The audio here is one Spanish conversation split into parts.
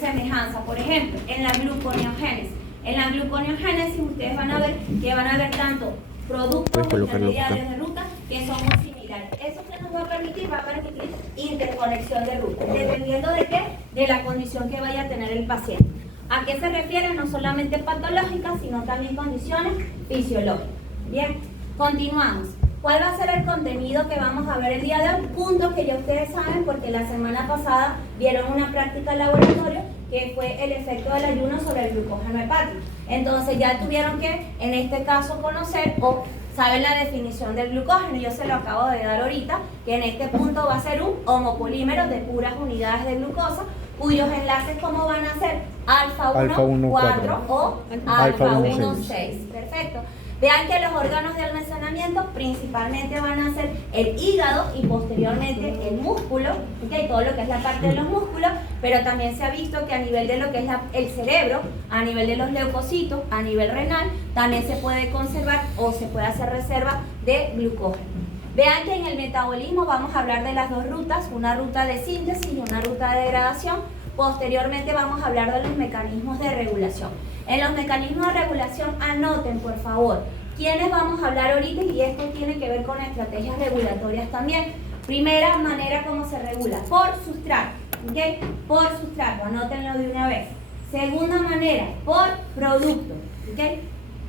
semejanza, por ejemplo, en la gluconeogénesis. En la gluconeogénesis ustedes van a ver que van a haber tanto productos intermediarios de ruta que son muy similares. ¿Eso que nos va a permitir? Va a permitir interconexión de ruta, dependiendo de qué, de la condición que vaya a tener el paciente. ¿A qué se refiere? No solamente patológicas, sino también condiciones fisiológicas. Bien, continuamos. ¿Cuál va a ser el contenido que vamos a ver el día de hoy? Puntos que ya ustedes saben porque la semana pasada vieron una práctica laboratorio que fue el efecto del ayuno sobre el glucógeno hepático. Entonces ya tuvieron que, en este caso, conocer o saben la definición del glucógeno. Yo se lo acabo de dar ahorita, que en este punto va a ser un homopolímero de puras unidades de glucosa, cuyos enlaces, ¿cómo van a ser? Alfa 1, 4 o alfa 1, 6. Perfecto. Vean que los órganos de almacenamiento principalmente van a ser el hígado y posteriormente el músculo, ¿okay? Todo lo que es la parte de los músculos, pero también se ha visto que a nivel de lo que es el cerebro, a nivel de los leucocitos, a nivel renal, también se puede conservar o se puede hacer reserva de glucógeno. Vean que en el metabolismo vamos a hablar de las dos rutas, una ruta de síntesis y una ruta de degradación. Posteriormente vamos a hablar de los mecanismos de regulación. En los mecanismos de regulación, anoten por favor, ¿quiénes vamos a hablar ahorita? Y esto tiene que ver con estrategias regulatorias también. Primera manera como se regula, por sustrato, ¿ok? Por sustrato, anótenlo de una vez. Segunda manera, por producto, ¿ok?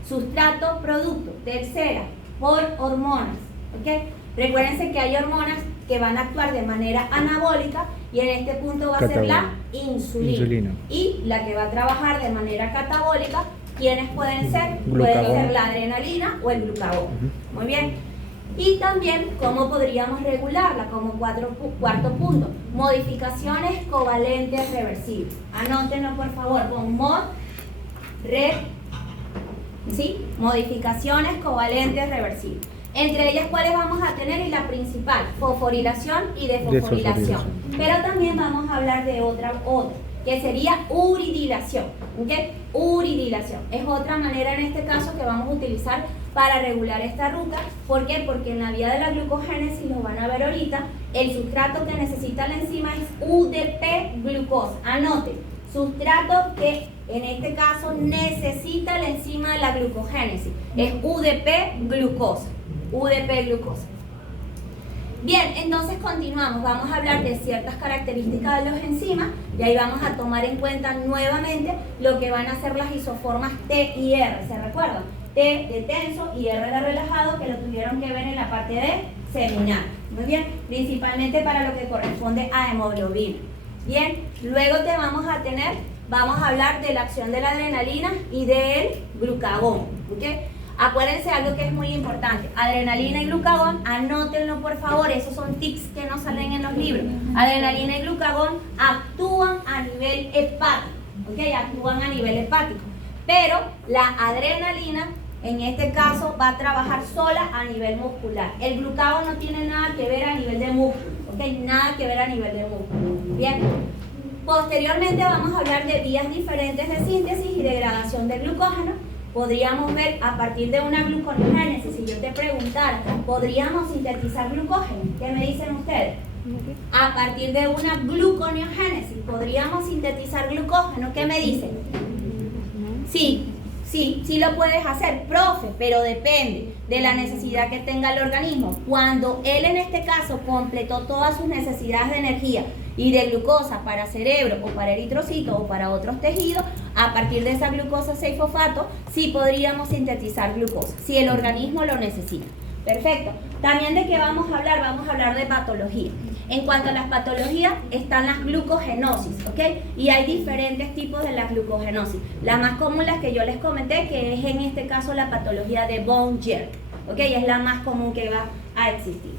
Sustrato, producto. Tercera, por hormonas, ¿ok? Recuérdense que hay hormonas que van a actuar de manera anabólica y en este punto va a ser la insulina. Y la que va a trabajar de manera catabólica, ¿quiénes pueden ser? Pueden ser la adrenalina o el glucagón. Muy bien. Y también, ¿cómo podríamos regularla? Como cuarto punto, modificaciones covalentes reversibles. Anótenlo por favor con ¿sí? Modificaciones covalentes reversibles. Entre ellas, ¿cuáles vamos a tener? Y la principal, fosforilación y desfosforilación. Pero también vamos a hablar de otra, que sería uridilación. ¿Okay? Uridilación. Es otra manera en este caso que vamos a utilizar para regular esta ruta. ¿Por qué? Porque en la vía de la glucogénesis, lo van a ver ahorita, el sustrato que necesita la enzima es UDP glucosa. Anoten, sustrato que en este caso necesita la enzima de la glucogénesis. Es UDP glucosa. UDP glucosa. Bien, entonces continuamos. Vamos a hablar de ciertas características de los enzimas y ahí vamos a tomar en cuenta nuevamente lo que van a ser las isoformas T y R. ¿Se recuerdan? T de tenso y R de relajado, que lo tuvieron que ver en la parte de seminal. Muy bien, principalmente para lo que corresponde a hemoglobina. Bien, luego vamos a hablar de la acción de la adrenalina y del glucagón. ¿Okay? Acuérdense algo que es muy importante, adrenalina y glucagón, anótenlo por favor, esos son tics que no salen en los libros. Adrenalina y glucagón actúan a nivel hepático, ¿ok? Actúan a nivel hepático, pero la adrenalina en este caso va a trabajar sola a nivel muscular. El glucagón no tiene nada que ver a nivel de músculo, ¿ok? Nada que ver a nivel de músculo, ¿bien? Posteriormente vamos a hablar de vías diferentes de síntesis y degradación del glucógeno. Podríamos ver a partir de una gluconeogénesis, si yo te preguntara, ¿podríamos sintetizar glucógeno? ¿Qué me dicen ustedes? A partir de una gluconeogénesis, ¿podríamos sintetizar glucógeno? ¿Qué me dicen? Sí lo puedes hacer, profe, pero depende de la necesidad que tenga el organismo. Cuando él en este caso completó todas sus necesidades de energía y de glucosa para cerebro o para eritrocito o para otros tejidos, a partir de esa glucosa 6-fosfato, sí podríamos sintetizar glucosa, si el organismo lo necesita. Perfecto. También de qué vamos a hablar de patología. En cuanto a las patologías, están las glucogenosis, ¿ok? Y hay diferentes tipos de la glucogenosis. La más común, la que yo les comenté, que es en este caso la patología de bone jerk, ¿ok? Es la más común que va a existir.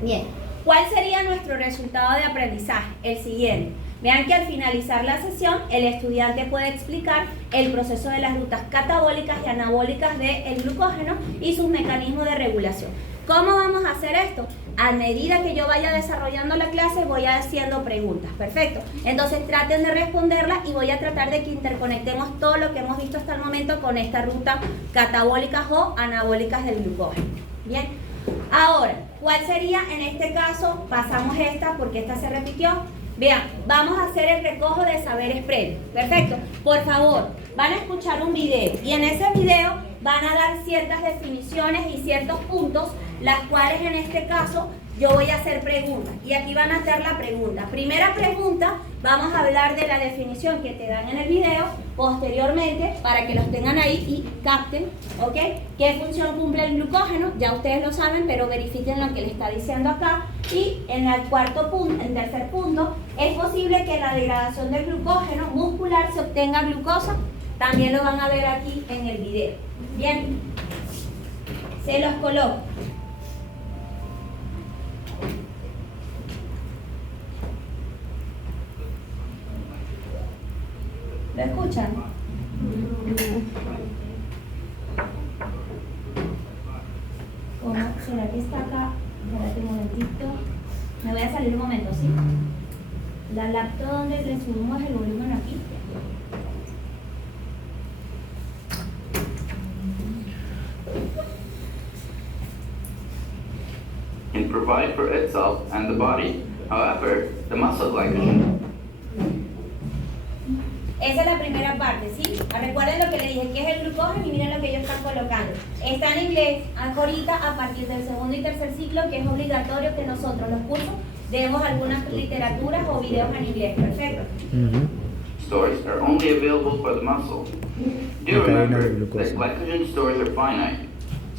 Bien, ¿cuál sería nuestro resultado de aprendizaje? El siguiente. Vean que al finalizar la sesión, el estudiante puede explicar el proceso de las rutas catabólicas y anabólicas del glucógeno y sus mecanismos de regulación. ¿Cómo vamos a hacer esto? A medida que yo vaya desarrollando la clase, voy haciendo preguntas. Perfecto. Entonces traten de responderlas y voy a tratar de que interconectemos todo lo que hemos visto hasta el momento con esta ruta catabólicas o anabólicas del glucógeno. Bien. Ahora, ¿cuál sería en este caso? Pasamos esta porque esta se repitió. Vean, vamos a hacer el recojo de saberes previos. Perfecto. Por favor, van a escuchar un video y en ese video van a dar ciertas definiciones y ciertos puntos, las cuales en este caso yo voy a hacer preguntas. Y aquí van a hacer la pregunta. Primera pregunta, vamos a hablar de la definición que te dan en el video. Posteriormente, para que los tengan ahí y capten, ¿ok? ¿Qué función cumple el glucógeno? Ya ustedes lo saben, pero verifiquen lo que le está diciendo acá. Y en el cuarto punto, en tercer punto, es posible que en la degradación del glucógeno muscular se obtenga glucosa. También lo van a ver aquí en el video. Bien, se los coloco. ¿Lo escuchan? ¿Cómo? ¿Será que está acá? Espérate un momentito. Me voy a salir un momento, ¿sí? La laptop donde le subimos el volumen aquí. Can provide for itself and the body. However, the muscle glycogen. Esa es la primera parte, ¿sí? Recuerden lo que le dije, que es el glucógeno y miren lo que ellos están colocando. Está en inglés ahorita a partir del segundo y tercer ciclo, que es obligatorio que nosotros los cursos demos algunas literaturas o videos en inglés. Perfecto. Stores are only available for the muscle. Do remember that glycogen stores are finite.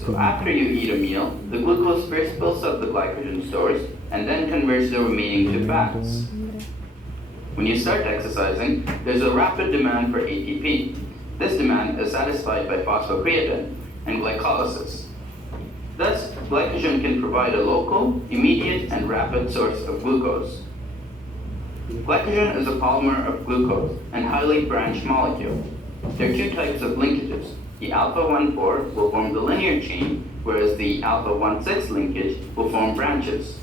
So after you eat a meal, the glucose first builds up the glycogen stores and then converts the remaining to fats. When you start exercising, there's a rapid demand for ATP. This demand is satisfied by phosphocreatine and glycolysis. Thus, glycogen can provide a local, immediate, and rapid source of glucose. Glycogen is a polymer of glucose and highly branched molecule. There are two types of linkages. The alpha-1,4 will form the linear chain, whereas the alpha-1,6 linkage will form branches.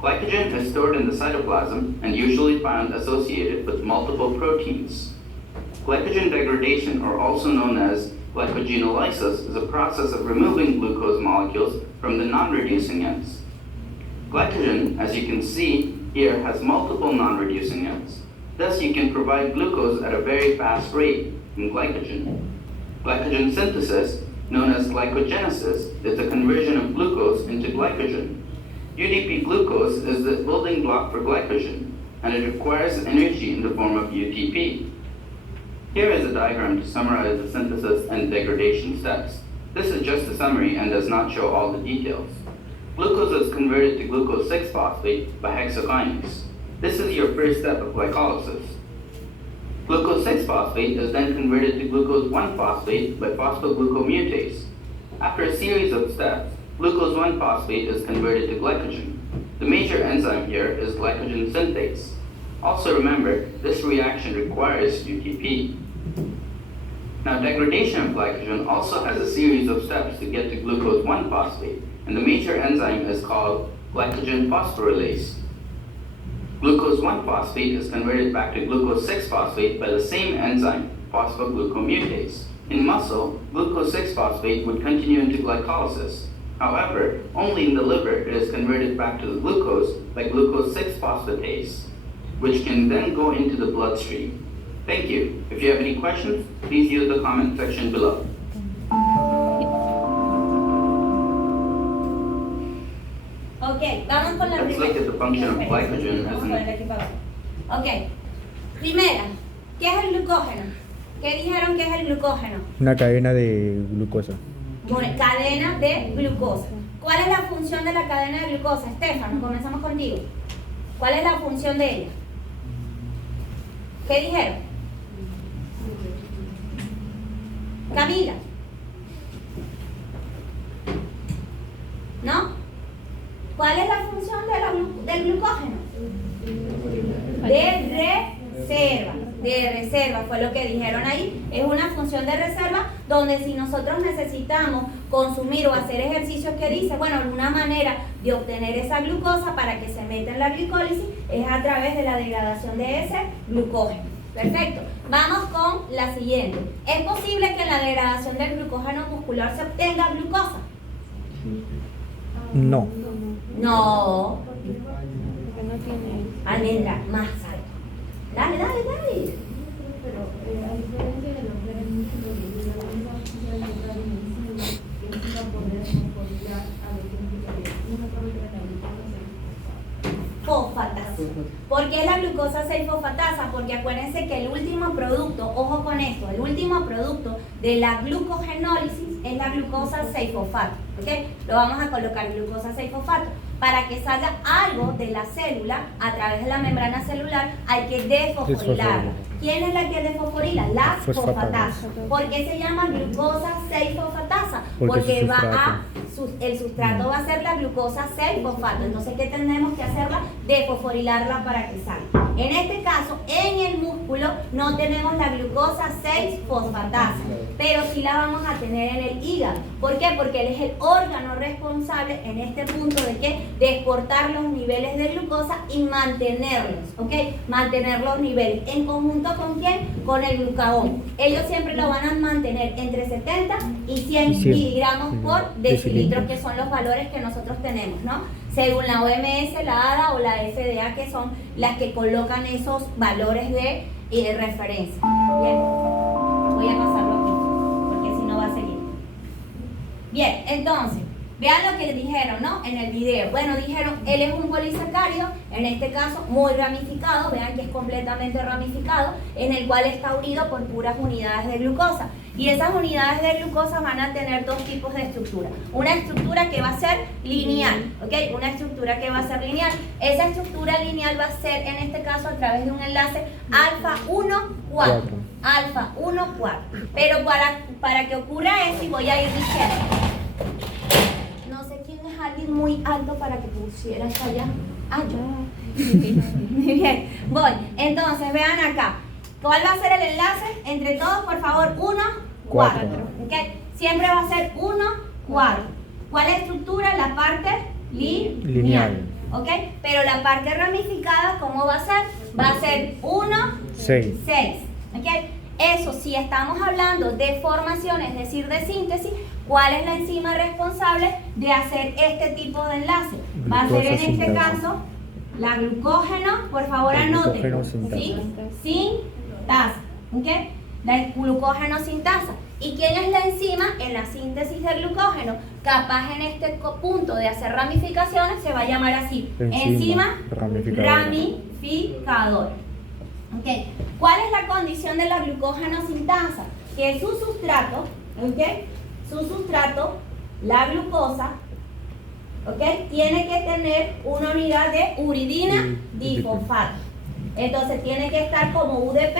Glycogen is stored in the cytoplasm and usually found associated with multiple proteins. Glycogen degradation, or also known as glycogenolysis, is a process of removing glucose molecules from the non-reducing ends. Glycogen, as you can see here, has multiple non-reducing ends. Thus, you can provide glucose at a very fast rate in glycogen. Glycogen synthesis, known as glycogenesis, is the conversion of glucose into glycogen. UDP glucose is the building block for glycogen, and it requires energy in the form of UTP. Here is a diagram to summarize the synthesis and degradation steps. This is just a summary and does not show all the details. Glucose is converted to glucose 6-phosphate by hexokinase. This is your first step of glycolysis. Glucose 6-phosphate is then converted to glucose 1-phosphate by phosphoglucomutase. After a series of steps, glucose 1-phosphate is converted to glycogen. The major enzyme here is glycogen synthase. Also remember, this reaction requires UTP. Now, degradation of glycogen also has a series of steps to get to glucose 1-phosphate, and the major enzyme is called glycogen phosphorylase. Glucose 1-phosphate is converted back to glucose 6-phosphate by the same enzyme, phosphoglucomutase. In muscle, glucose 6-phosphate would continue into glycolysis. However, only in the liver it is converted back to the glucose by glucose 6-phosphatase, which can then go into the bloodstream. Thank you. If you have any questions, please use the comment section below. Ok, vamos con la Let's look at the function of glycogen as an... Ok, primera, ¿qué es el glucógeno? ¿Qué dijeron que es el glucógeno? Una cadena de glucosa. Bueno, cadena de glucosa. ¿Cuál es la función de la cadena de glucosa? Estefano, comenzamos contigo. ¿Cuál es la función de ella? ¿Qué dijeron? Camila. ¿No? ¿Cuál es la función del glucógeno? De reserva, fue lo que dijeron ahí. Es una función de reserva donde si nosotros necesitamos consumir o hacer ejercicios, que dice, bueno, una manera de obtener esa glucosa para que se meta en la glicólisis es a través de la degradación de ese glucógeno. Perfecto. Vamos con la siguiente. ¿Es posible que en la degradación del glucógeno muscular se obtenga glucosa? No. No. Almendra, masa. Dale. Pero a diferencia de los beneficios de la misma oficial de otra dimensión, que es una poder fosforilar a lo que implica que una parte de la glucosa se fosfatasa. ¿Por qué la glucosa 6-fosfatasa? Porque acuérdense que el último producto, ojo con esto, el último producto de la glucogenólisis es la glucosa 6-fosfato. ¿Ok? Lo vamos a colocar glucosa 6-fosfato. Para que salga algo de la célula a través de la membrana celular hay que desfosforilarla. ¿Quién es la que desfosforila? La fosfatasa. ¿Por qué se llama glucosa 6-fosfatasa? Porque el sustrato va a ser la glucosa 6-fosfato. Entonces, ¿qué tenemos que hacerla? Desfosforilarla para que salga. En este caso, en el músculo no tenemos la glucosa 6-fosfatasa, pero sí la vamos a tener en el hígado. ¿Por qué? Porque él es el órgano responsable en este punto de ¿qué? De exportar los niveles de glucosa y mantenerlos, ¿ok? Mantener los niveles. ¿En conjunto con quién? Con el glucagón. Ellos siempre lo van a mantener entre 70 y 100 miligramos por decilitro, que son los valores que nosotros tenemos, ¿no? Según la OMS, la ADA o la FDA, que son las que colocan esos valores de referencia. Bien, voy a pasarlo aquí, porque si no va a seguir. Bien, entonces, vean lo que dijeron, ¿no? En el video. Bueno, dijeron, él es un polisacárido, en este caso muy ramificado, vean que es completamente ramificado, en el cual está unido por puras unidades de glucosa. Y esas unidades de glucosa van a tener dos tipos de estructura. Una estructura que va a ser lineal, ¿ok? Una estructura que va a ser lineal. Esa estructura lineal va a ser, en este caso, a través de un enlace alfa 1,4. Alfa 1,4. Pero para que ocurra eso, y voy a ir diciendo, alguien muy alto para que pusiera hasta allá. Ah, yo. Muy bien. Voy. Entonces, vean acá. ¿Cuál va a ser el enlace? Entre todos, por favor, 1, 4. ¿Okay? Siempre va a ser 1, 4. ¿Cuál es la estructura? La parte lineal. ¿Ok? Pero la parte ramificada, ¿cómo va a ser? Va a ser 1, 6. ¿Ok? Eso, si estamos hablando de formación, es decir, de síntesis, ¿cuál es la enzima responsable de hacer este tipo de enlace? Va a ser en este caso la glucógeno, por favor anoten, sintasa, ¿ok? La glucógeno sintasa. ¿Y quién es la enzima en la síntesis del glucógeno? Capaz en este punto de hacer ramificaciones se va a llamar así, enzima ramificadora. Okay. ¿Cuál es la condición de la glucógeno sintasa? Que su sustrato, ¿okay? Su sustrato, la glucosa, ¿okay? Tiene que tener una unidad de uridina difosfato. Entonces tiene que estar como UDP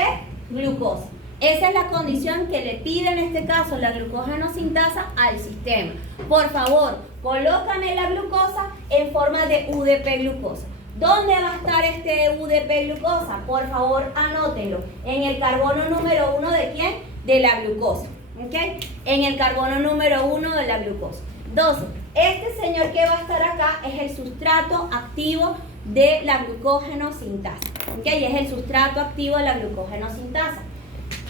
glucosa. Esa es la condición que le pide en este caso la glucógeno sintasa al sistema. Por favor, colócame la glucosa en forma de UDP glucosa. ¿Dónde va a estar este UDP glucosa? Por favor, anótenlo. En el carbono número 1 ¿de quién? De la glucosa. ¿Ok? En el carbono número 1 de la glucosa. Entonces, este señor que va a estar acá es el sustrato activo de la glucógeno sintasa. ¿Ok? Y es el sustrato activo de la glucógeno sintasa.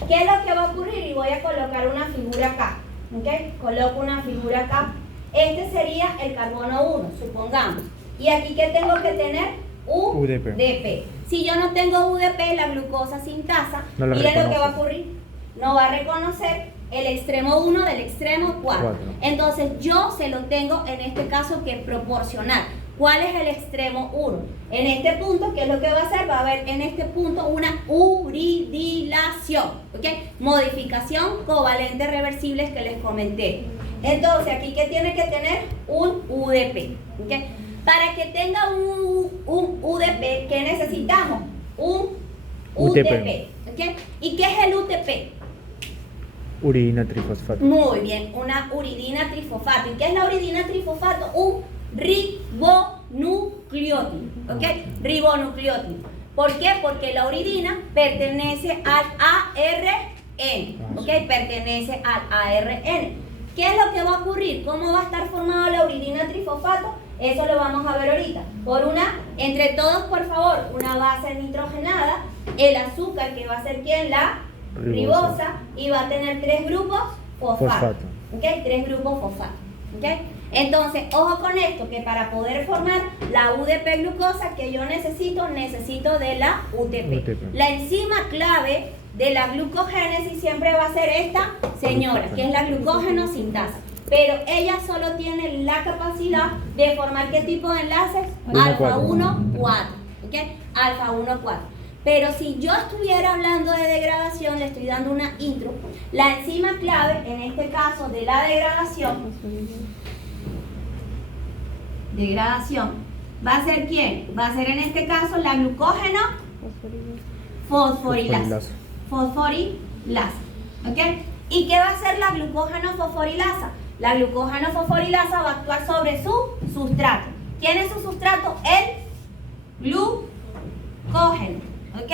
¿Qué es lo que va a ocurrir? Y voy a colocar una figura acá. ¿Ok? Coloco una figura acá. Este sería el carbono 1, supongamos. Y aquí, ¿qué tengo que tener? UDP. Si yo no tengo UDP, la glucosa sintasa, miren lo que va a ocurrir. No va a reconocer el extremo 1 del extremo 4. Entonces, yo se lo tengo en este caso que proporcionar. ¿Cuál es el extremo 1? En este punto, ¿qué es lo que va a hacer? Va a haber en este punto una uridilación. ¿Ok? Modificación covalente reversibles que les comenté. Entonces, aquí, ¿qué tiene que tener? Un UDP. ¿Ok? Para que tenga un UDP, ¿qué necesitamos? Un UTP. ¿Okay? ¿Y qué es el UTP? Uridina trifosfato. Muy bien, una uridina trifosfato. ¿Y qué es la uridina trifosfato? Un ribonucleótido. ¿Ok? Ribonucleótido. ¿Por qué? Porque la uridina pertenece al ARN. ¿Ok? Pertenece al ARN. ¿Qué es lo que va a ocurrir? ¿Cómo va a estar formada la uridina trifosfato? Eso lo vamos a ver ahorita. Por entre todos, por favor, una base nitrogenada, el azúcar que va a ser ¿quién? La ribosa, y va a tener 3 grupos fosfato. ¿Ok? 3 grupos fosfato. ¿Ok? Entonces, ojo con esto, que para poder formar la UDP glucosa que yo necesito de la UTP. La enzima clave de la glucogénesis siempre va a ser esta señora, que es la glucógeno sintasa. Pero ella solo tiene la capacidad de formar ¿qué tipo de enlaces? Alfa 1, 4. ¿Ok? Alfa 1, 4. Pero si yo estuviera hablando de degradación, le estoy dando una intro. La enzima clave, en este caso de la degradación, ¿va a ser quién? Va a ser en este caso la glucógeno fosforilasa. ¿Ok? ¿Y qué va a hacer la glucógeno fosforilasa? La glucógeno fosforilasa va a actuar sobre su sustrato. ¿Quién es su sustrato? El glucógeno. ¿Ok?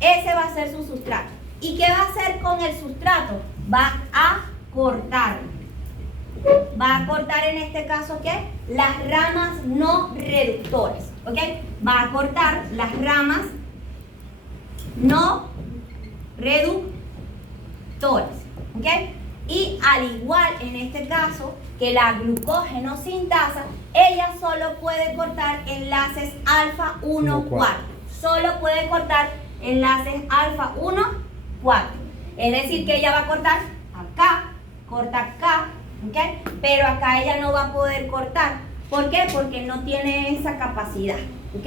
Ese va a ser su sustrato. ¿Y qué va a hacer con el sustrato? Va a cortarlo. Va a cortar en este caso ¿qué? Las ramas no reductoras. ¿Ok? Va a cortar las ramas no reductoras. ¿Ok? Y al igual en este caso que la glucógeno sintasa, ella solo puede cortar enlaces alfa 1, 4. Solo puede cortar enlaces alfa 1, 4. Es decir, que ella va a cortar acá, corta acá, ¿ok? Pero acá ella no va a poder cortar. ¿Por qué? Porque no tiene esa capacidad, ¿ok?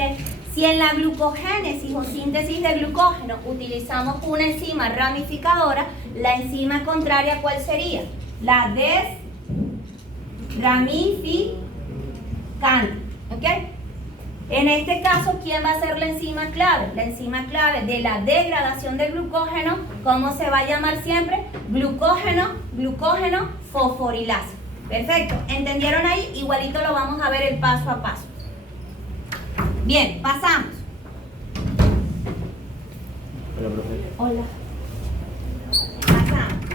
Si en la glucogénesis o síntesis de glucógeno utilizamos una enzima ramificadora, la enzima contraria, ¿cuál sería? La desramificante, ¿ok? En este caso, ¿quién va a ser la enzima clave? La enzima clave de la degradación del glucógeno, ¿cómo se va a llamar siempre? Glucógeno fosforilasa. Perfecto, ¿entendieron ahí? Igualito lo vamos a ver el paso a paso. Bien, pasamos. Hola, profe. Hola. Pasamos.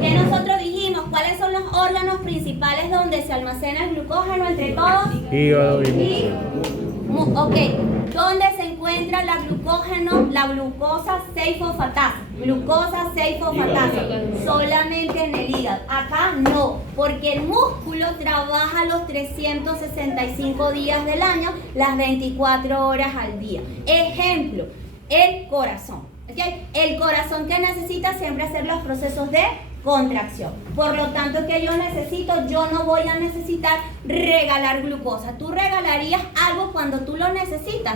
¿Qué nosotros dijimos? ¿Cuáles son los órganos principales donde se almacena el glucógeno entre todos? Hígado Y ok, ¿dónde se encuentra la glucosa 6-fosfatasa? Glucosa 6-fosfatasa, solamente en el hígado. Acá no, porque el músculo trabaja los 365 días del año, las 24 horas al día. Ejemplo, el corazón. ¿Okay? El corazón que necesita siempre hacer los procesos de contracción. Por lo tanto, ¿qué yo necesito? Yo no voy a necesitar regalar glucosa. ¿Tú regalarías algo cuando tú lo necesitas?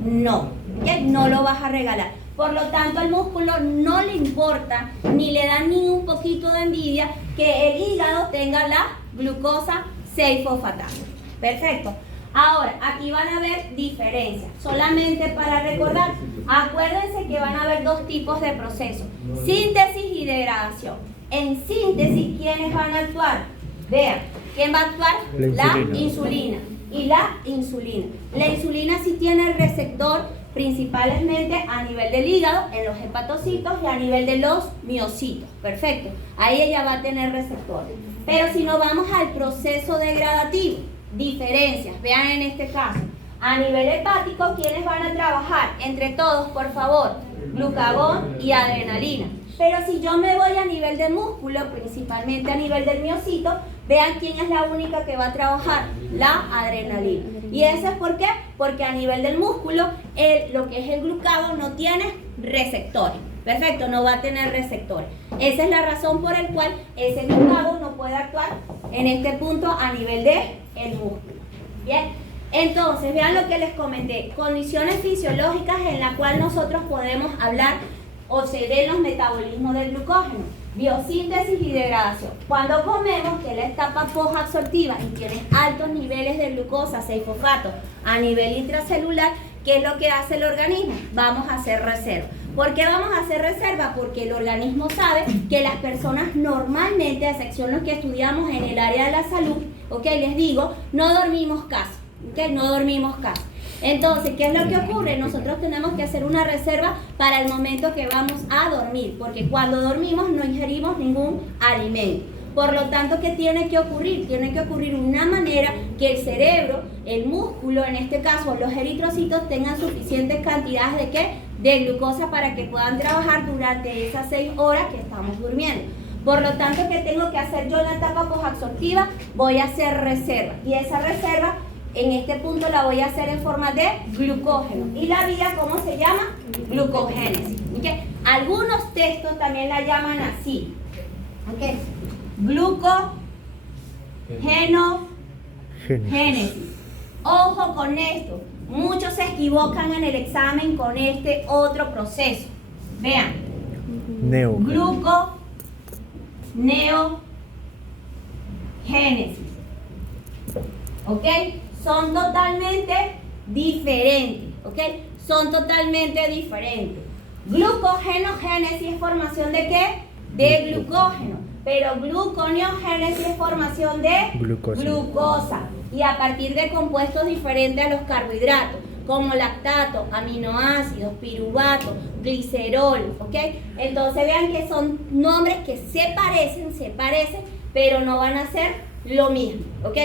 No, ¿okay? No lo vas a regalar. Por lo tanto, al músculo no le importa ni le da ni un poquito de envidia que el hígado tenga la glucosa 6-fosfatasa. Perfecto. Ahora, aquí van a haber diferencias. Solamente para recordar, acuérdense que van a haber dos tipos de procesos: síntesis y degradación. En síntesis, ¿quiénes van a actuar? Vean, ¿quién va a actuar? La insulina. Y la insulina. La insulina sí tiene el receptor principalmente a nivel del hígado, en los hepatocitos y a nivel de los miocitos. Perfecto. Ahí ella va a tener receptores. Pero si nos vamos al proceso degradativo, diferencias. Vean en este caso. A nivel hepático, ¿quiénes van a trabajar? Entre todos, por favor, glucagón y adrenalina. Pero si yo me voy a nivel de músculo, principalmente a nivel del miocito, vean quién es la única que va a trabajar, la adrenalina. ¿Y eso es por qué? Porque a nivel del músculo, lo que es el glucagón no tiene receptores. Perfecto, no va a tener receptores. Esa es la razón por la cual ese glucagón no puede actuar en este punto a nivel del músculo. Bien, entonces vean lo que les comenté. Condiciones fisiológicas en las cuales nosotros podemos hablar o se ven los metabolismos del glucógeno: biosíntesis y degradación. Cuando comemos, que es la etapa posabsortiva y tienes altos niveles de glucosa 6-fosfato a nivel intracelular, ¿qué es lo que hace el organismo? Vamos a hacer reserva. ¿Por qué vamos a hacer reserva? Porque el organismo sabe que las personas normalmente, a excepción de los que estudiamos en el área de la salud, ok, les digo, no dormimos casi, ok, no dormimos casi. Entonces, ¿qué es lo que ocurre? Nosotros tenemos que hacer una reserva para el momento que vamos a dormir, porque cuando dormimos no ingerimos ningún alimento. Por lo tanto, ¿qué tiene que ocurrir? Tiene que ocurrir una manera que el cerebro, el músculo, en este caso los eritrocitos, tengan suficientes cantidades de ¿qué? De glucosa para que puedan trabajar durante esas 6 horas que estamos durmiendo. Por lo tanto, ¿qué tengo que hacer yo en la etapa posabsortiva? Voy a hacer reserva. Y esa reserva, en este punto, la voy a hacer en forma de glucógeno. ¿Y la vía cómo se llama? Glucogénesis. ¿Okay? Algunos textos también la llaman así. ¿Okay? Glucogénesis. Ojo con esto. Muchos se equivocan en el examen con este otro proceso. Vean. Gluconeogénesis. ¿Ok? Son totalmente diferentes. ¿Ok? Son totalmente diferentes. Glucogenogénesis es formación ¿de qué? De glucógeno. Pero gluconeogénesis es formación de glucosa. Y a partir de compuestos diferentes a los carbohidratos, como lactato, aminoácidos, piruvato, glicerol, ¿ok? Entonces vean que son nombres que se parecen, pero no van a ser lo mismo, ¿ok?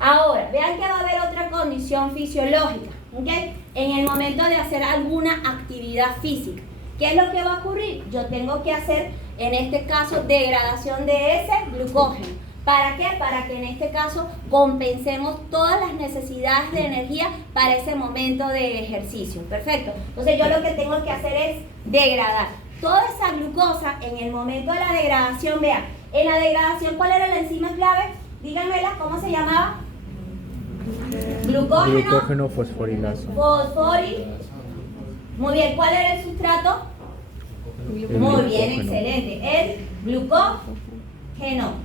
Ahora, vean que va a haber otra condición fisiológica, ¿ok? En el momento de hacer alguna actividad física, ¿qué es lo que va a ocurrir? Yo tengo que hacer, en este caso, degradación de ese glucógeno. ¿Para qué? Para que en este caso compensemos todas las necesidades de energía para ese momento de ejercicio. Perfecto. Entonces yo lo que tengo que hacer es degradar toda esa glucosa en el momento de la degradación. Vean, en la degradación, ¿cuál era la enzima clave? Díganmela, ¿cómo se llamaba? Glucógeno fosforilasa. Muy bien, ¿cuál era el sustrato? Muy bien, excelente. El glucógeno.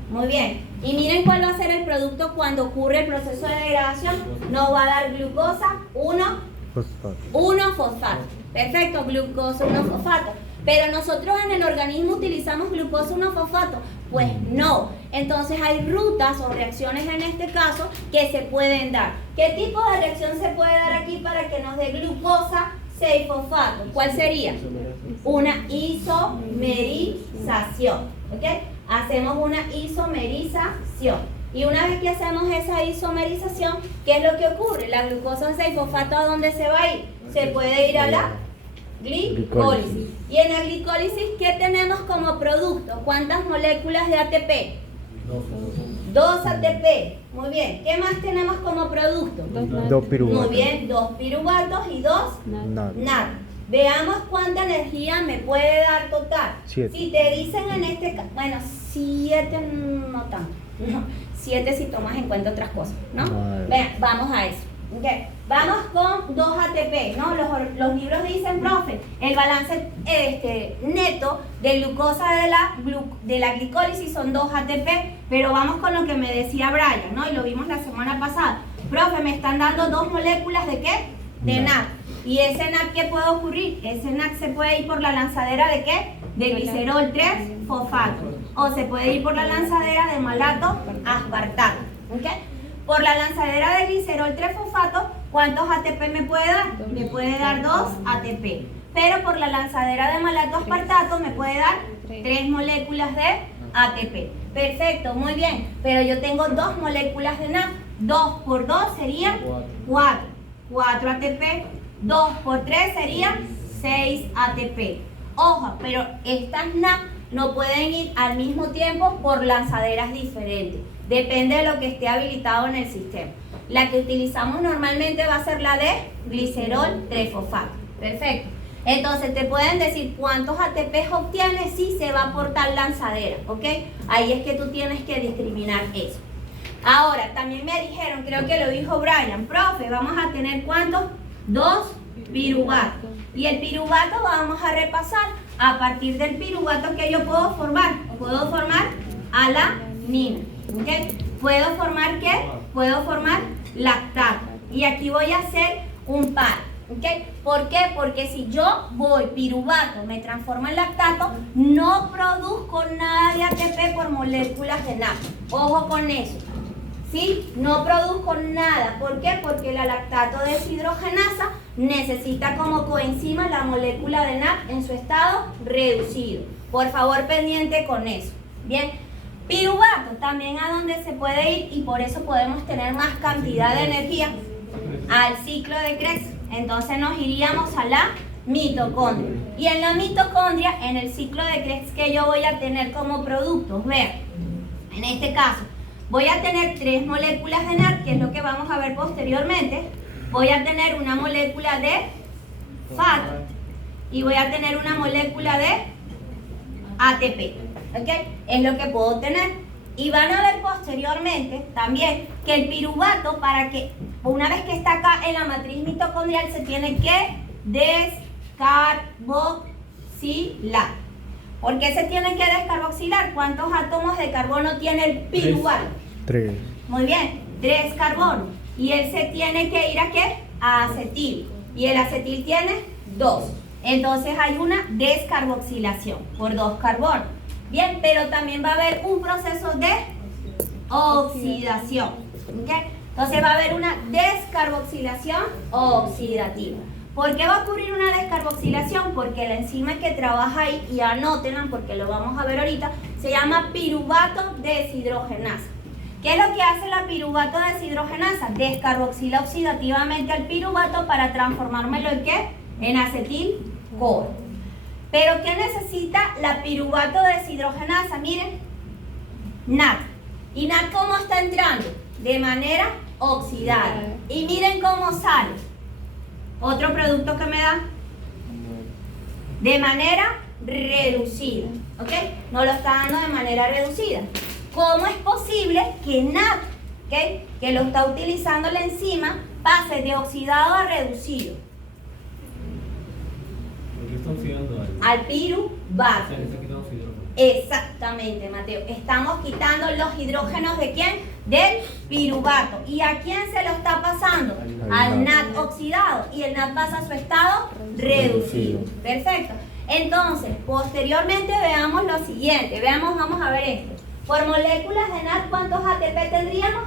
Muy bien. Y miren cuál va a ser el producto cuando ocurre el proceso de degradación. Nos va a dar glucosa 1-fosfato. Perfecto, glucosa 1-fosfato. Pero nosotros en el organismo utilizamos glucosa 1-fosfato. Pues no. Entonces hay rutas o reacciones en este caso que se pueden dar. ¿Qué tipo de reacción se puede dar aquí para que nos dé glucosa 6-fosfato? ¿Cuál sería? Una isomerización. ¿Ok? Hacemos una isomerización. Y una vez que hacemos esa isomerización, ¿qué es lo que ocurre? La glucosa 6-fosfato, ¿a dónde se va a ir? Se puede ir a la glicólisis. Y en la glicólisis, ¿qué tenemos como producto? ¿Cuántas moléculas de ATP? 2 ATP. Muy bien. ¿Qué más tenemos como producto? 2 piruvatos. Muy bien, 2 piruvatos y 2 NAD. Veamos cuánta energía me puede dar total. 7. Si te dicen en este caso, bueno, 7 no tanto. 7 si tomas en cuenta otras cosas, ¿no? Vean, vamos a eso. Okay. Vamos con 2 ATP, ¿no? Los libros dicen, profe, el balance neto de glucosa de la glicólisis son 2 ATP, pero vamos con lo que me decía Brian, ¿no? Y lo vimos la semana pasada. Profe, me están dando 2 moléculas ¿de qué? De NAD. ¿Y ese NAD qué puede ocurrir? Ese NAD se puede ir por la lanzadera ¿de qué? De glicerol 3-fosfato. O se puede ir por la lanzadera de malato aspartato. ¿Ok? Por la lanzadera de glicerol 3-fosfato, ¿cuántos ATP me puede dar? Me puede dar 2 ATP. Pero por la lanzadera de malato aspartato me puede dar 3 moléculas de ATP. Perfecto, muy bien. Pero yo tengo 2 moléculas de NAD. 2 por 2 serían 4. 4 ATP. 2 por 3 serían 6 ATP. Ojo, pero estas NAD no pueden ir al mismo tiempo por lanzaderas diferentes. Depende de lo que esté habilitado en el sistema. La que utilizamos normalmente va a ser la de glicerol 3-fosfato. Perfecto. Entonces te pueden decir cuántos ATP obtienes si se va por tal lanzadera, ¿ok? Ahí es que tú tienes que discriminar eso. Ahora, también me dijeron, creo que lo dijo Brian, profe, vamos a tener ¿cuántos? 2 piruvatos. Y el piruvato vamos a repasar. A partir del piruvato que yo puedo formar alanina. ¿Okay? ¿Puedo formar qué? Puedo formar lactato. Y aquí voy a hacer un par. ¿Okay? ¿Por qué? Porque si yo voy piruvato, me transformo en lactato, no produzco nada de ATP por moléculas de NAD. Ojo con eso. ¿Sí? No produzco nada. ¿Por qué? Porque la lactato deshidrogenasa necesita como coenzima la molécula de NAD en su estado reducido. Por favor, pendiente con eso. Bien. Piruvato también a donde se puede ir y por eso podemos tener más cantidad de energía al ciclo de Krebs. Entonces nos iríamos a la mitocondria. Y en la mitocondria, en el ciclo de Krebs que yo voy a tener como productos, vean, en este caso, voy a tener 3 moléculas de NAD, que es lo que vamos a ver posteriormente. Voy a tener una molécula de FAT y voy a tener una molécula de ATP. ¿Ok? Es lo que puedo tener. Y van a ver posteriormente también que el piruvato, para que una vez que está acá en la matriz mitocondrial, se tiene que descarboxilar. ¿Por qué se tiene que descarboxilar? ¿Cuántos átomos de carbono tiene el piruvato? 3. Muy bien, 3 carbonos. Y él se tiene que ir a ¿qué? A acetil. Y el acetil tiene 2. Entonces hay una descarboxilación por 2 carbonos. Bien, pero también va a haber un proceso de oxidación. ¿Okay? Entonces va a haber una descarboxilación oxidativa. ¿Por qué va a ocurrir una descarboxilación? Porque la enzima que trabaja ahí, y anótenla porque lo vamos a ver ahorita, se llama piruvato deshidrogenasa. ¿Qué es lo que hace la piruvato deshidrogenasa? Descarboxila oxidativamente al piruvato para transformármelo en ¿qué? En acetil-CoA. ¿Pero qué necesita la piruvato deshidrogenasa? Miren, NAD. ¿Y NAD cómo está entrando? De manera oxidada. Y miren cómo sale. Otro producto que me da. De manera reducida. ¿Ok? No lo está dando de manera reducida. ¿Cómo es posible que NAD, ¿okay? que lo está utilizando la enzima, pase de oxidado a reducido? ¿Por qué está oxidando Al piruvato. O sea, le está quitando su hidrógeno. Exactamente, Mateo. Estamos quitando los hidrógenos ¿de quién? Del piruvato. ¿Y a quién se lo está pasando? Al NAD oxidado. Y el NAD pasa a su estado reducido. Perfecto. Entonces, posteriormente veamos lo siguiente. Veamos, vamos a ver esto. Por moléculas de NAD, ¿cuántos ATP tendríamos?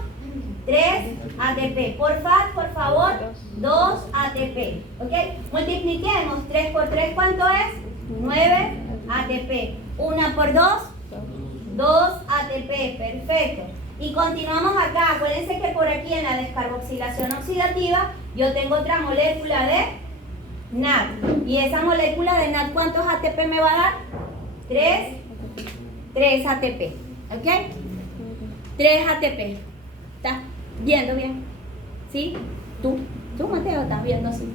3 ATP. Por FAT, por favor, 2 ATP. ¿Ok? Multipliquemos 3 por 3, ¿cuánto es? 9 ATP. 1 por 2, 2 ATP. Perfecto. Y continuamos acá. Acuérdense que por aquí en la descarboxilación oxidativa yo tengo otra molécula de NAD. Y esa molécula de NAD, ¿cuántos ATP me va a dar? 3 ATP. ¿Ok? 3 ATP. ¿Estás viendo bien? ¿Sí? ¿Tú, Mateo, estás viendo así?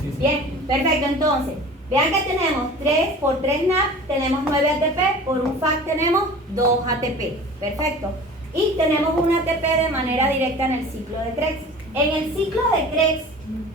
Sí, sí. Bien, perfecto. Entonces, vean que tenemos 3 por 3 NAD, tenemos 9 ATP, por un FAC tenemos 2 ATP. Perfecto. Y tenemos un ATP de manera directa en el ciclo de Krebs. En el ciclo de Krebs,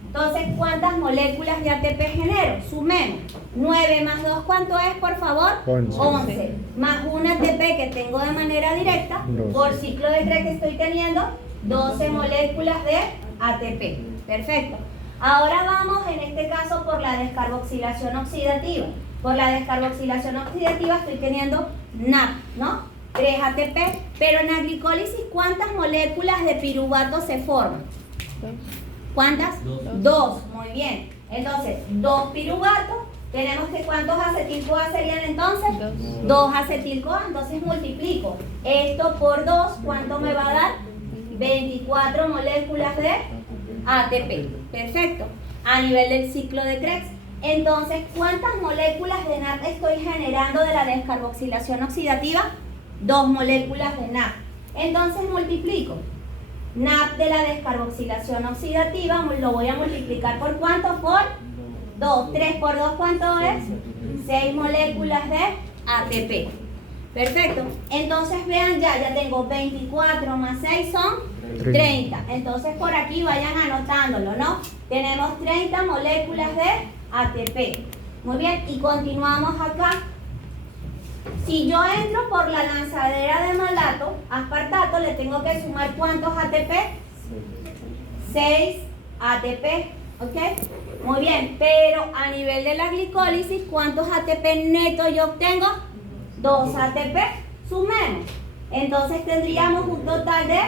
entonces, ¿cuántas moléculas de ATP genero? Sumemos. 9 más 2, ¿cuánto es, por favor? 11. Más un ATP que tengo de manera directa, 12. por ciclo de Krebs estoy teniendo 12 moléculas de ATP. Perfecto. Ahora vamos, en este caso, por la descarboxilación oxidativa. Por la descarboxilación oxidativa estoy teniendo NAD, ¿no? 3 ATP. Pero en la glicólisis, ¿cuántas moléculas de piruvato se forman? ¿Cuántas? 2. Muy bien. Entonces, 2 piruvatos. Tenemos que ¿cuántos acetil-CoA serían entonces? 2 acetil-CoA. Entonces multiplico esto por 2. ¿Cuánto me va a dar? 24 moléculas de ATP. Perfecto. A nivel del ciclo de Krebs. Entonces, ¿cuántas moléculas de NAD estoy generando de la descarboxilación oxidativa? 2 moléculas de NAD. Entonces multiplico NAD de la descarboxilación oxidativa, lo voy a multiplicar por ¿cuánto? Por 2. 3 por 2, ¿cuánto es? 6 moléculas de ATP. Perfecto. Entonces vean ya tengo 24 más 6 son 30. Entonces por aquí vayan anotándolo, ¿no? Tenemos 30 moléculas de ATP. Muy bien, y continuamos acá. Si yo entro por la lanzadera de malato, aspartato, le tengo que sumar ¿cuántos ATP? 6 ATP, ¿ok? Muy bien, pero a nivel de la glicólisis, ¿cuántos ATP netos yo obtengo? 2 ATP, sumemos. Entonces tendríamos un total de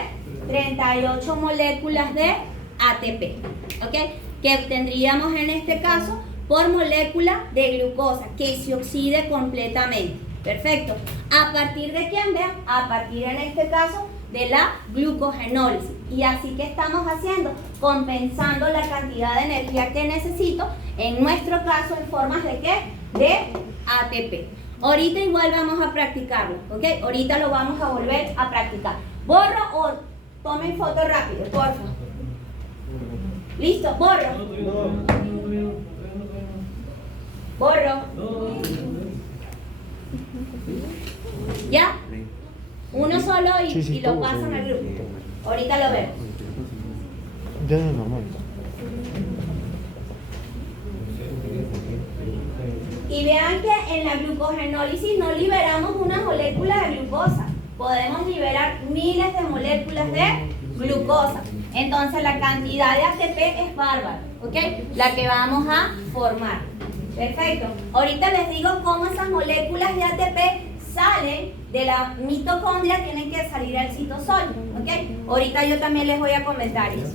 38 moléculas de ATP, ¿ok? Que obtendríamos en este caso por molécula de glucosa, que se oxide completamente. Perfecto. ¿A partir de quién? Vean, a partir en este caso de la glucogenólisis. Y así que estamos haciendo, compensando la cantidad de energía que necesito, en nuestro caso en formas de ¿qué? De ATP. Ahorita igual vamos a practicarlo, ¿ok? Ahorita lo vamos a volver a practicar. Borro o tomen foto rápido, por favor. ¿Listo? Borro. Borro. ¿Ya? Uno solo y lo pasan al grupo. Ahorita lo vemos. Ya es normal. Y vean que en la glucogenólisis no liberamos una molécula de glucosa. Podemos liberar miles de moléculas de glucosa. Entonces la cantidad de ATP es bárbara, ¿ok? La que vamos a formar. Perfecto. Ahorita les digo cómo esas moléculas de ATP salen de la mitocondria, tienen que salir al citosol, ¿ok? Ahorita yo también les voy a comentar eso.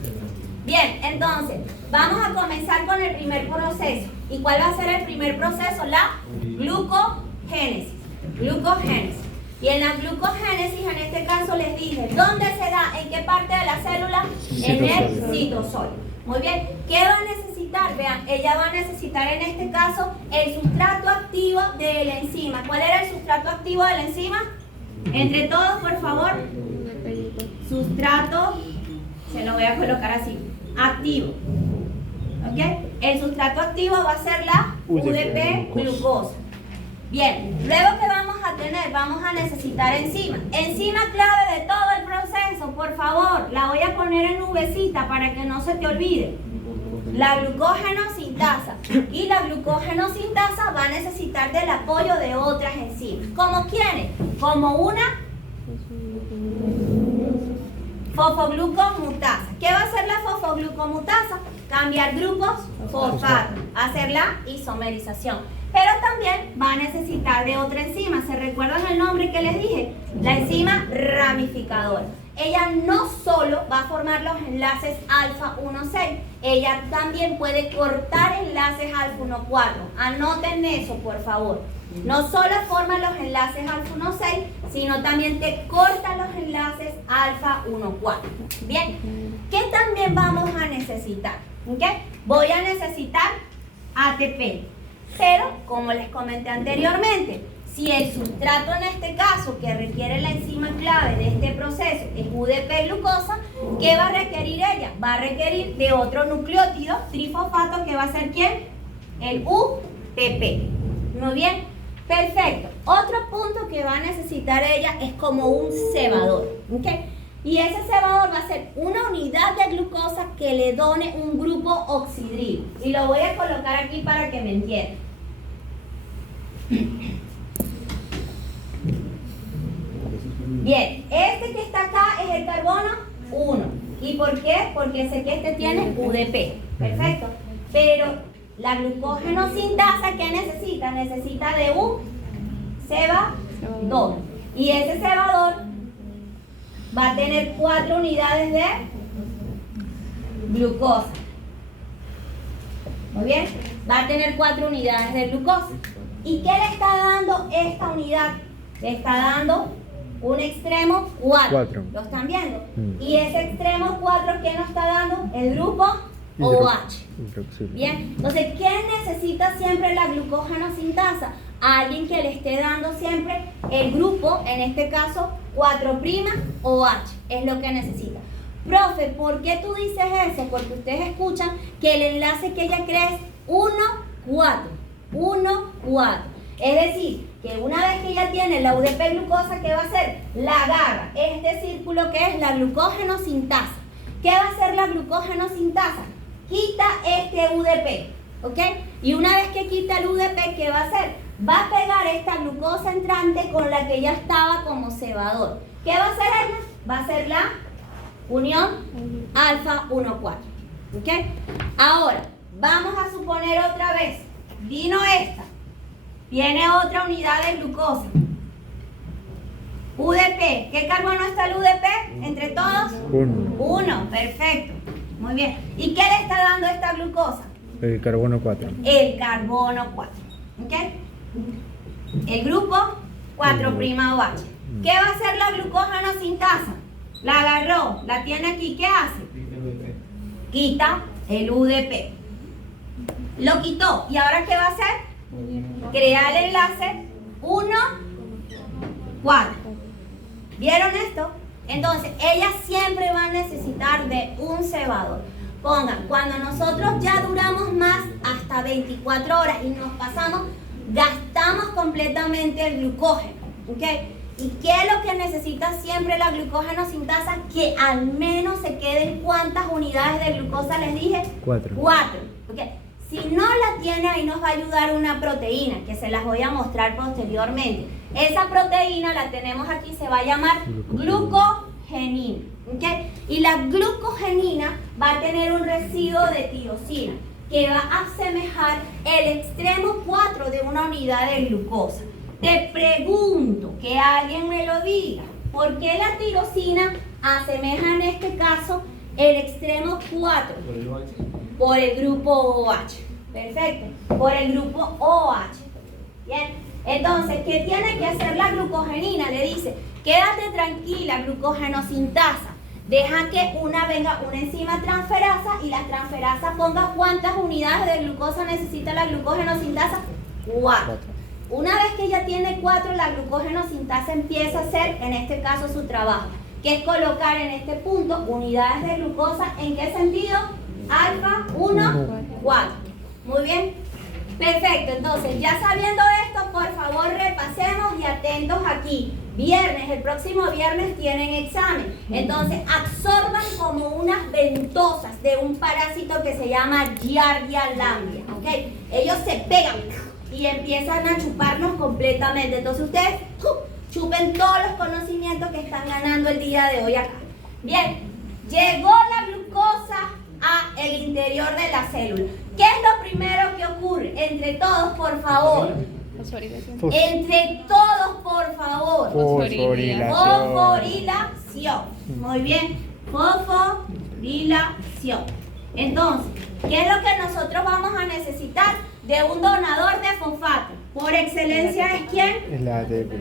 Bien, entonces, vamos a comenzar con el primer proceso. ¿Y cuál va a ser el primer proceso? La glucogénesis. Glucogénesis. Y en la glucogénesis, en este caso les dije, ¿dónde se da? ¿En qué parte de la célula? En el citosol. Muy bien. ¿Qué va a necesitar? Vean, ella va a necesitar en este caso el sustrato activo de la enzima. ¿Cuál era el sustrato activo de la enzima? Entre todos, por favor. Sustrato, se lo voy a colocar así, activo. ¿Ok? El sustrato activo va a ser la UDP glucosa. Bien, luego que vamos a tener, vamos a necesitar enzima. Enzima clave de todo el proceso, por favor, la voy a poner en nubecita para que no se te olvide. La glucógeno-sintasa. Y la glucógeno-sintasa va a necesitar del apoyo de otras enzimas. ¿Cómo quieren? Como una fosfoglucomutasa. ¿Qué va a hacer la fosfoglucomutasa? Cambiar grupos fosfato, hacer la isomerización. Pero también va a necesitar de otra enzima. ¿Se recuerdan el nombre que les dije? La enzima ramificadora. Ella no solo va a formar los enlaces alfa 1,6, ella también puede cortar enlaces alfa 1,4. Anoten eso, por favor. No solo forma los enlaces alfa 1,6, sino también te corta los enlaces alfa 1,4. Bien, ¿qué también vamos a necesitar? ¿Okay? Voy a necesitar ATP. Pero, como les comenté anteriormente, si el sustrato en este caso que requiere la enzima clave de este proceso es UDP glucosa, ¿qué va a requerir ella? Va a requerir de otro nucleótido trifosfato que va a ser ¿quién? El UTP. Muy bien, perfecto. Otro punto que va a necesitar ella es como un cebador, ¿ok? Y ese cebador va a ser una unidad de glucosa que le done un grupo oxidrilo. Y lo voy a colocar aquí para que me entiendan. Bien, este que está acá es el carbono 1. ¿Y por qué? Porque sé que este tiene UDP. Perfecto. Pero la glucógeno-sintasa, ¿qué necesita? Necesita de un cebador. Y ese cebador va a tener 4 unidades de glucosa. Muy bien. Va a tener 4 unidades de glucosa. ¿Y qué le está dando esta unidad? Le está dando un extremo 4. ¿Lo están viendo? Y ese extremo 4, ¿qué nos está dando? El grupo OH. Bien, entonces, ¿qué necesita siempre la glucógeno-sintasa? Alguien que le esté dando siempre el grupo, en este caso 4'OH, es lo que necesita. Profe, ¿por qué tú dices eso? Porque ustedes escuchan que el enlace que ella crea es 1,4. 1,4. Es decir, que una vez que ella tiene la UDP glucosa, ¿qué va a hacer? La agarra este círculo que es la glucógeno-sintasa. ¿Qué va a hacer la glucógeno-sintasa? Quita este UDP, ¿ok? Y una vez que quita el UDP, ¿qué va a hacer? Va a pegar esta glucosa entrante con la que ya estaba como cebador. ¿Qué va a hacer ella? Va a hacer la unión alfa 1,4, ¿ok? Ahora, vamos a suponer otra vez, vino esta, viene otra unidad de glucosa, UDP. ¿Qué carbono está el UDP? ¿Entre todos? 1, perfecto. Muy bien. ¿Y qué le está dando esta glucosa? El carbono 4. El carbono 4. ¿Ok? El grupo 4'OH. ¿Qué va a hacer la glucógeno-sintasa? La agarró, la tiene aquí, ¿qué hace? Quita el UDP. Lo quitó. ¿Y ahora qué va a hacer? Crear el enlace 1, 4. ¿Vieron esto? Entonces, ella siempre va a necesitar de un cebador. Pongan, cuando nosotros ya duramos más hasta 24 horas y nos pasamos, gastamos completamente el glucógeno. ¿Ok? ¿Y qué es lo que necesita siempre la glucógeno sintasa? Que al menos se queden ¿cuántas unidades de glucosa les dije? 4. 4. ¿Ok? Si no la tiene, ahí nos va a ayudar una proteína, que se las voy a mostrar posteriormente. Esa proteína la tenemos aquí, se va a llamar glucogenina. ¿Okay? Y la glucogenina va a tener un residuo de tirosina, que va a asemejar el extremo 4 de una unidad de glucosa. Te pregunto, que alguien me lo diga, ¿por qué la tirosina asemeja en este caso el extremo 4? Por el OH. Por el grupo OH. Perfecto. Por el grupo OH. Bien. Entonces, ¿qué tiene que hacer la glucogenina? Le dice, quédate tranquila, glucogenosintasa. Deja que una enzima transferasa y la transferasa ponga ¿cuántas unidades de glucosa necesita la glucogenosintasa? 4. Una vez que ya tiene 4, la glucogenosintasa empieza a hacer, en este caso, su trabajo, que es colocar en este punto unidades de glucosa. ¿En qué sentido? Alfa 1, 4. Muy bien. Perfecto. Entonces, ya sabiendo esto, por favor repasemos y atentos aquí. Viernes, el próximo viernes tienen examen. Entonces, absorban como unas ventosas de un parásito que se llama Giardia lamblia. ¿Ok? Ellos se pegan y empiezan a chuparnos completamente. Entonces, ustedes chupen todos los conocimientos que están ganando el día de hoy acá. Bien, llegó la glucosa a el interior de la célula. ¿Qué es lo primero que ocurre? Entre todos, por favor. Entre todos, por favor. Fosforilación. Muy bien. Fosforilación. Entonces, ¿qué es lo que nosotros vamos a necesitar? De un donador de fosfato. Por excelencia, ¿es quién? El ATP.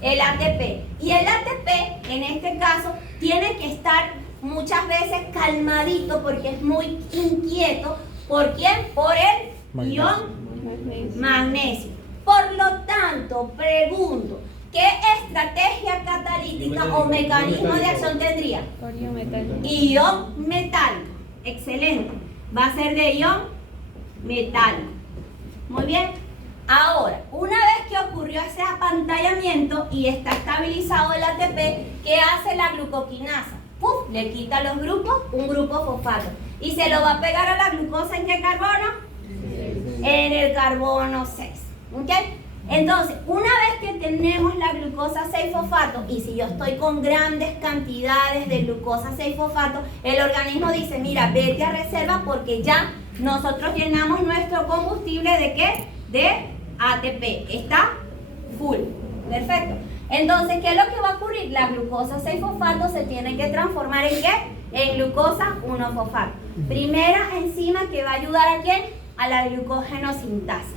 El ATP. Y el ATP, en este caso, tiene que estar muchas veces calmadito porque es muy inquieto. ¿Por quién? Por el ion magnesio. Por lo tanto, pregunto, ¿qué estrategia catalítica o mecanismo de acción tendría? Ion metálico. Excelente. Va a ser de ion metálico. Muy bien. Ahora, una vez que ocurrió ese apantallamiento y está estabilizado el ATP, ¿qué hace la glucoquinasa? Le quita los grupos, un grupo fosfato. ¿Y se lo va a pegar a la glucosa en qué carbono? En el carbono 6. ¿Ok? Entonces, una vez que tenemos la glucosa 6-fosfato, y si yo estoy con grandes cantidades de glucosa 6-fosfato, el organismo dice, mira, vete a reserva porque ya nosotros llenamos nuestro combustible ¿de qué? De ATP. Está full. Perfecto. Entonces, ¿qué es lo que va a ocurrir? La glucosa 6-fosfato se tiene que transformar ¿en qué? En glucosa 1-fosfato. Primera enzima que va a ayudar ¿a quién? A la glucogenosintasa.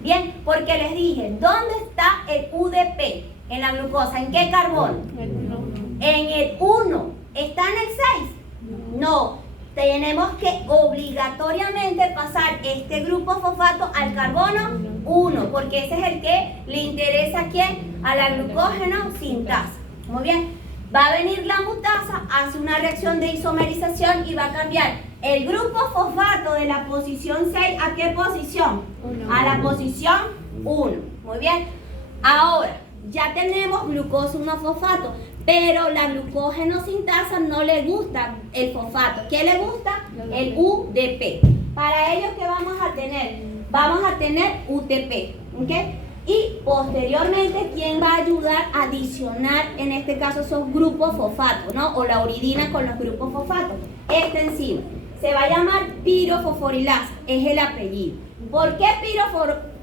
Bien, porque les dije, ¿dónde está el UDP en la glucosa? ¿En qué carbono? En el 1. ¿Está en el 6? No. Tenemos que obligatoriamente pasar este grupo fosfato al carbono 1, porque ese es el que le interesa ¿a quién? A la glucogenosintasa. Muy bien. Va a venir la mutasa, hace una reacción de isomerización y va a cambiar el grupo fosfato de la posición 6 ¿a qué posición? 1. A la posición 1. Muy bien. Ahora, ya tenemos glucosa 1-fosfato, pero la glucogenosintasa no le gusta el fosfato. ¿Qué le gusta? El UDP. Para ello, ¿qué vamos a tener? Vamos a tener UTP. ¿Ok? Y posteriormente, ¿quién va a ayudar a adicionar, en este caso, esos grupos fosfatos, ¿no? O la uridina con los grupos fosfatos. Esta enzima se va a llamar pirofosforilasa, es el apellido. ¿Por qué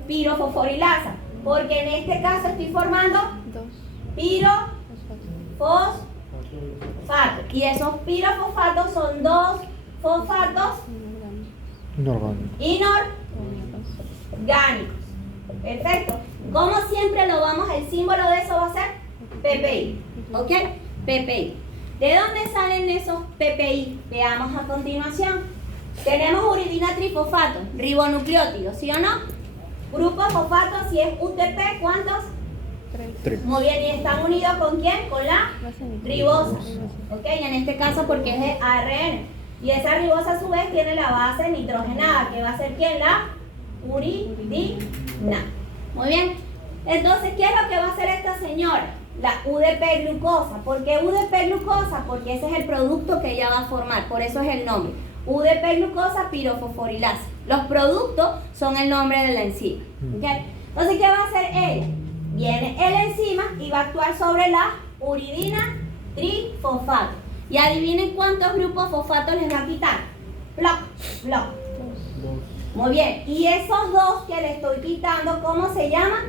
pirofosforilasa? Porque en este caso estoy formando pirofosfato. Y esos pirofosfatos son 2 fosfatos inorgánicos. Perfecto. Como siempre lo vamos, el símbolo de eso va a ser PPI. ¿Ok? PPI. ¿De dónde salen esos PPI? Veamos a continuación. Tenemos uridina trifosfato, ribonucleótido, ¿sí o no? Grupo fosfato, si es UTP, ¿cuántos? 3. Muy bien, ¿y están unidos con quién? Con la ribosa. ¿Ok? Y en este caso porque es de ARN. Y esa ribosa a su vez tiene la base nitrogenada, que va a ser ¿quién? La uridina. Muy bien. Entonces, ¿qué es lo que va a hacer esta señora? La UDP glucosa. ¿Por qué UDP glucosa? Porque ese es el producto que ella va a formar, por eso es el nombre. UDP glucosa pirofosforilasa. Los productos son el nombre de la enzima. ¿Okay? Entonces, ¿qué va a hacer ella? Viene la enzima y va a actuar sobre la uridina trifosfato. Y adivinen cuántos grupos fosfatos les va a quitar. Bloc, bloc. Muy bien. Y esos dos que le estoy quitando, ¿cómo se llaman?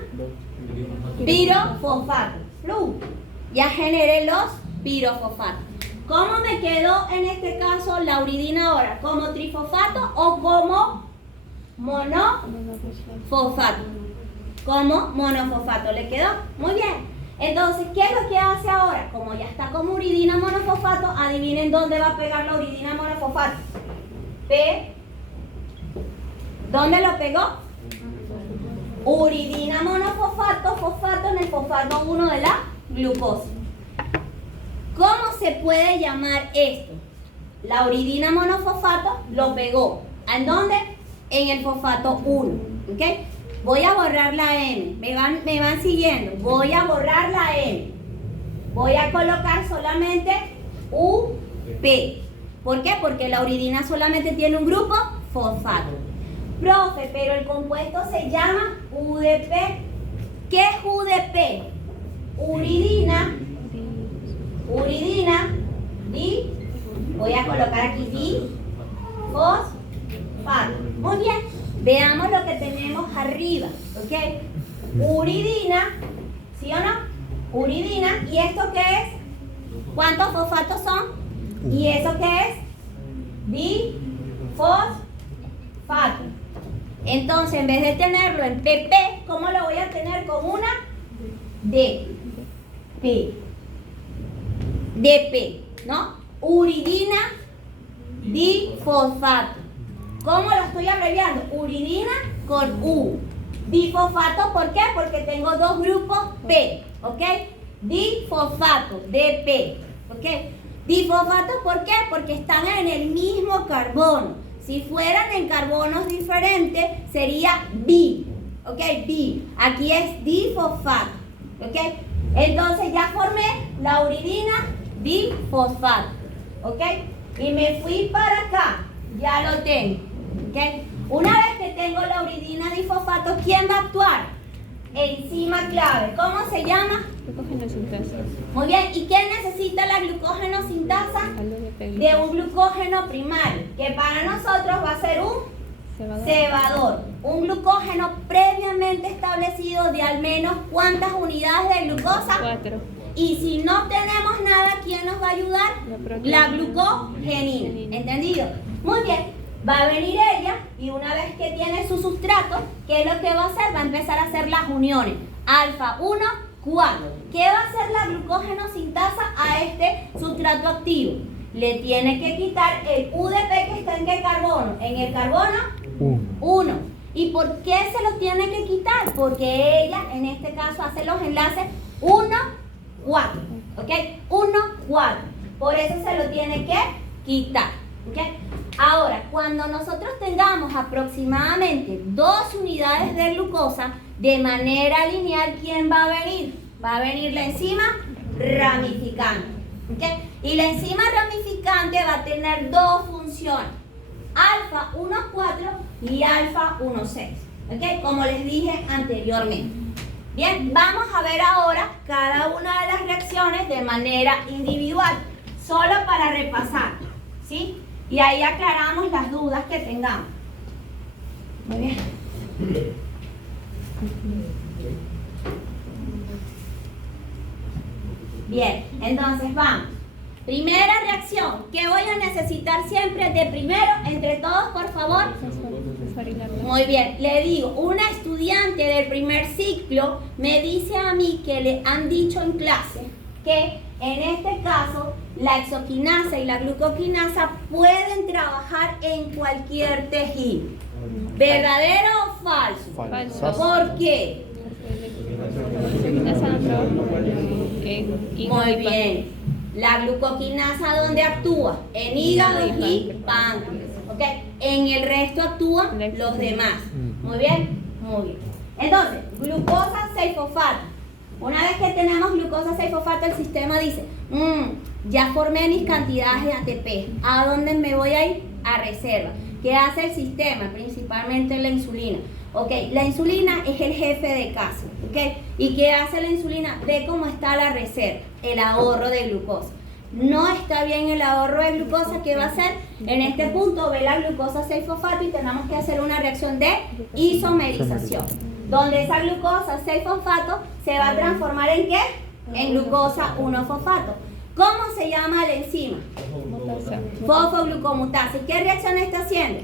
Pirofosfato. Ya generé los pirofosfatos. ¿Cómo me quedó en este caso la uridina ahora? ¿Como trifosfato o como monofosfato? Como monofosfato. ¿Le quedó? Muy bien. Entonces, ¿qué es lo que hace ahora? Como ya está como uridina monofosfato, adivinen dónde va a pegar la uridina monofosfato. ¿Dónde lo pegó? Uridina monofosfato, fosfato en el fosfato 1 de la glucosa. ¿Cómo se puede llamar esto? La uridina monofosfato lo pegó. ¿En dónde? En el fosfato 1. ¿Ok? Voy a borrar la N. Me van siguiendo. Voy a borrar la N. Voy a colocar solamente UP. ¿Por qué? Porque la uridina solamente tiene un grupo fosfato. Profe, pero el compuesto se llama UDP. ¿Qué es UDP? Uridina, voy a colocar aquí fosfato. Muy bien, veamos lo que tenemos arriba, ¿ok? Uridina, ¿sí o no? Uridina, ¿y esto qué es? ¿Cuántos fosfatos son? ¿Y eso qué es? Difosfato. Entonces, en vez de tenerlo en PP, ¿cómo lo voy a tener con una? DP, ¿no? Uridina difosfato. ¿Cómo lo estoy abreviando? Uridina con U. Difosfato, ¿por qué? Porque tengo dos grupos P, ¿ok? Difosfato, DP, ¿ok? Difosfato, ¿por qué? Porque están en el mismo carbono. Si fueran en carbonos diferentes, sería bi, ¿ok? Bi. Aquí es difosfato, ¿ok? Entonces ya formé la uridina difosfato, ¿ok? Y me fui para acá, ya lo tengo, ¿ok? Una vez que tengo la uridina difosfato, ¿quién va a actuar? Enzima clave. ¿Cómo se llama? Glucógeno sintasa. Muy bien. ¿Y quién necesita la glucógeno sintasa? De un glucógeno primario, que para nosotros va a ser un cebador. Un glucógeno previamente establecido de al menos ¿cuántas unidades de glucosa? 4. Y si no tenemos nada, ¿quién nos va a ayudar? La glucogenina. ¿Entendido? Muy bien. Va a venir ella y una vez que tiene su sustrato, ¿qué es lo que va a hacer? Va a empezar a hacer las uniones. Alfa 1, 4. ¿Qué va a hacer la glucógeno sintasa a este sustrato activo? Le tiene que quitar el UDP que está en qué carbono. En el carbono 1. ¿Y por qué se lo tiene que quitar? Porque ella, en este caso, hace los enlaces 1, 4. ¿Ok? 1, 4. Por eso se lo tiene que quitar. ¿Ok? Ahora, cuando nosotros tengamos aproximadamente 2 unidades de glucosa de manera lineal, ¿quién va a venir? Va a venir la enzima ramificante. ¿Okay? Y la enzima ramificante va a tener dos funciones, alfa 1,4 y alfa 1,6. ¿Okay? Como les dije anteriormente. Bien, vamos a ver ahora cada una de las reacciones de manera individual, solo para repasar, ¿sí? Y ahí aclaramos las dudas que tengamos. Muy bien. Bien, entonces vamos. Primera reacción, ¿qué voy a necesitar siempre de primero? Entre todos, por favor. Muy bien, le digo, una estudiante del primer ciclo me dice a mí que le han dicho en clase que en este caso la hexoquinasa y la glucoquinasa pueden trabajar en cualquier tejido. ¿Verdadero o falso? Falso. ¿Por qué? Muy bien. La glucoquinasa, ¿dónde actúa? En hígado y páncreas. ¿Ok? En el resto actúan los demás. Muy bien. Muy bien. Entonces, glucosa 6-fosfato. Una vez que tenemos glucosa 6-fosfato, el sistema dice, ya formé mis cantidades de ATP. ¿A dónde me voy a ir? A reserva. ¿Qué hace el sistema? Principalmente la insulina. Ok, la insulina es el jefe de casa. Ok, ¿y qué hace la insulina? Ve cómo está la reserva, el ahorro de glucosa. No está bien el ahorro de glucosa, ¿qué va a hacer? En este punto ve la glucosa 6-fosfato y tenemos que hacer una reacción de isomerización, donde esa glucosa 6-fosfato se va a transformar ¿en qué? En glucosa 1-fosfato. ¿Cómo se llama la enzima? Fosfoglucomutasa. ¿Y qué reacción está haciendo?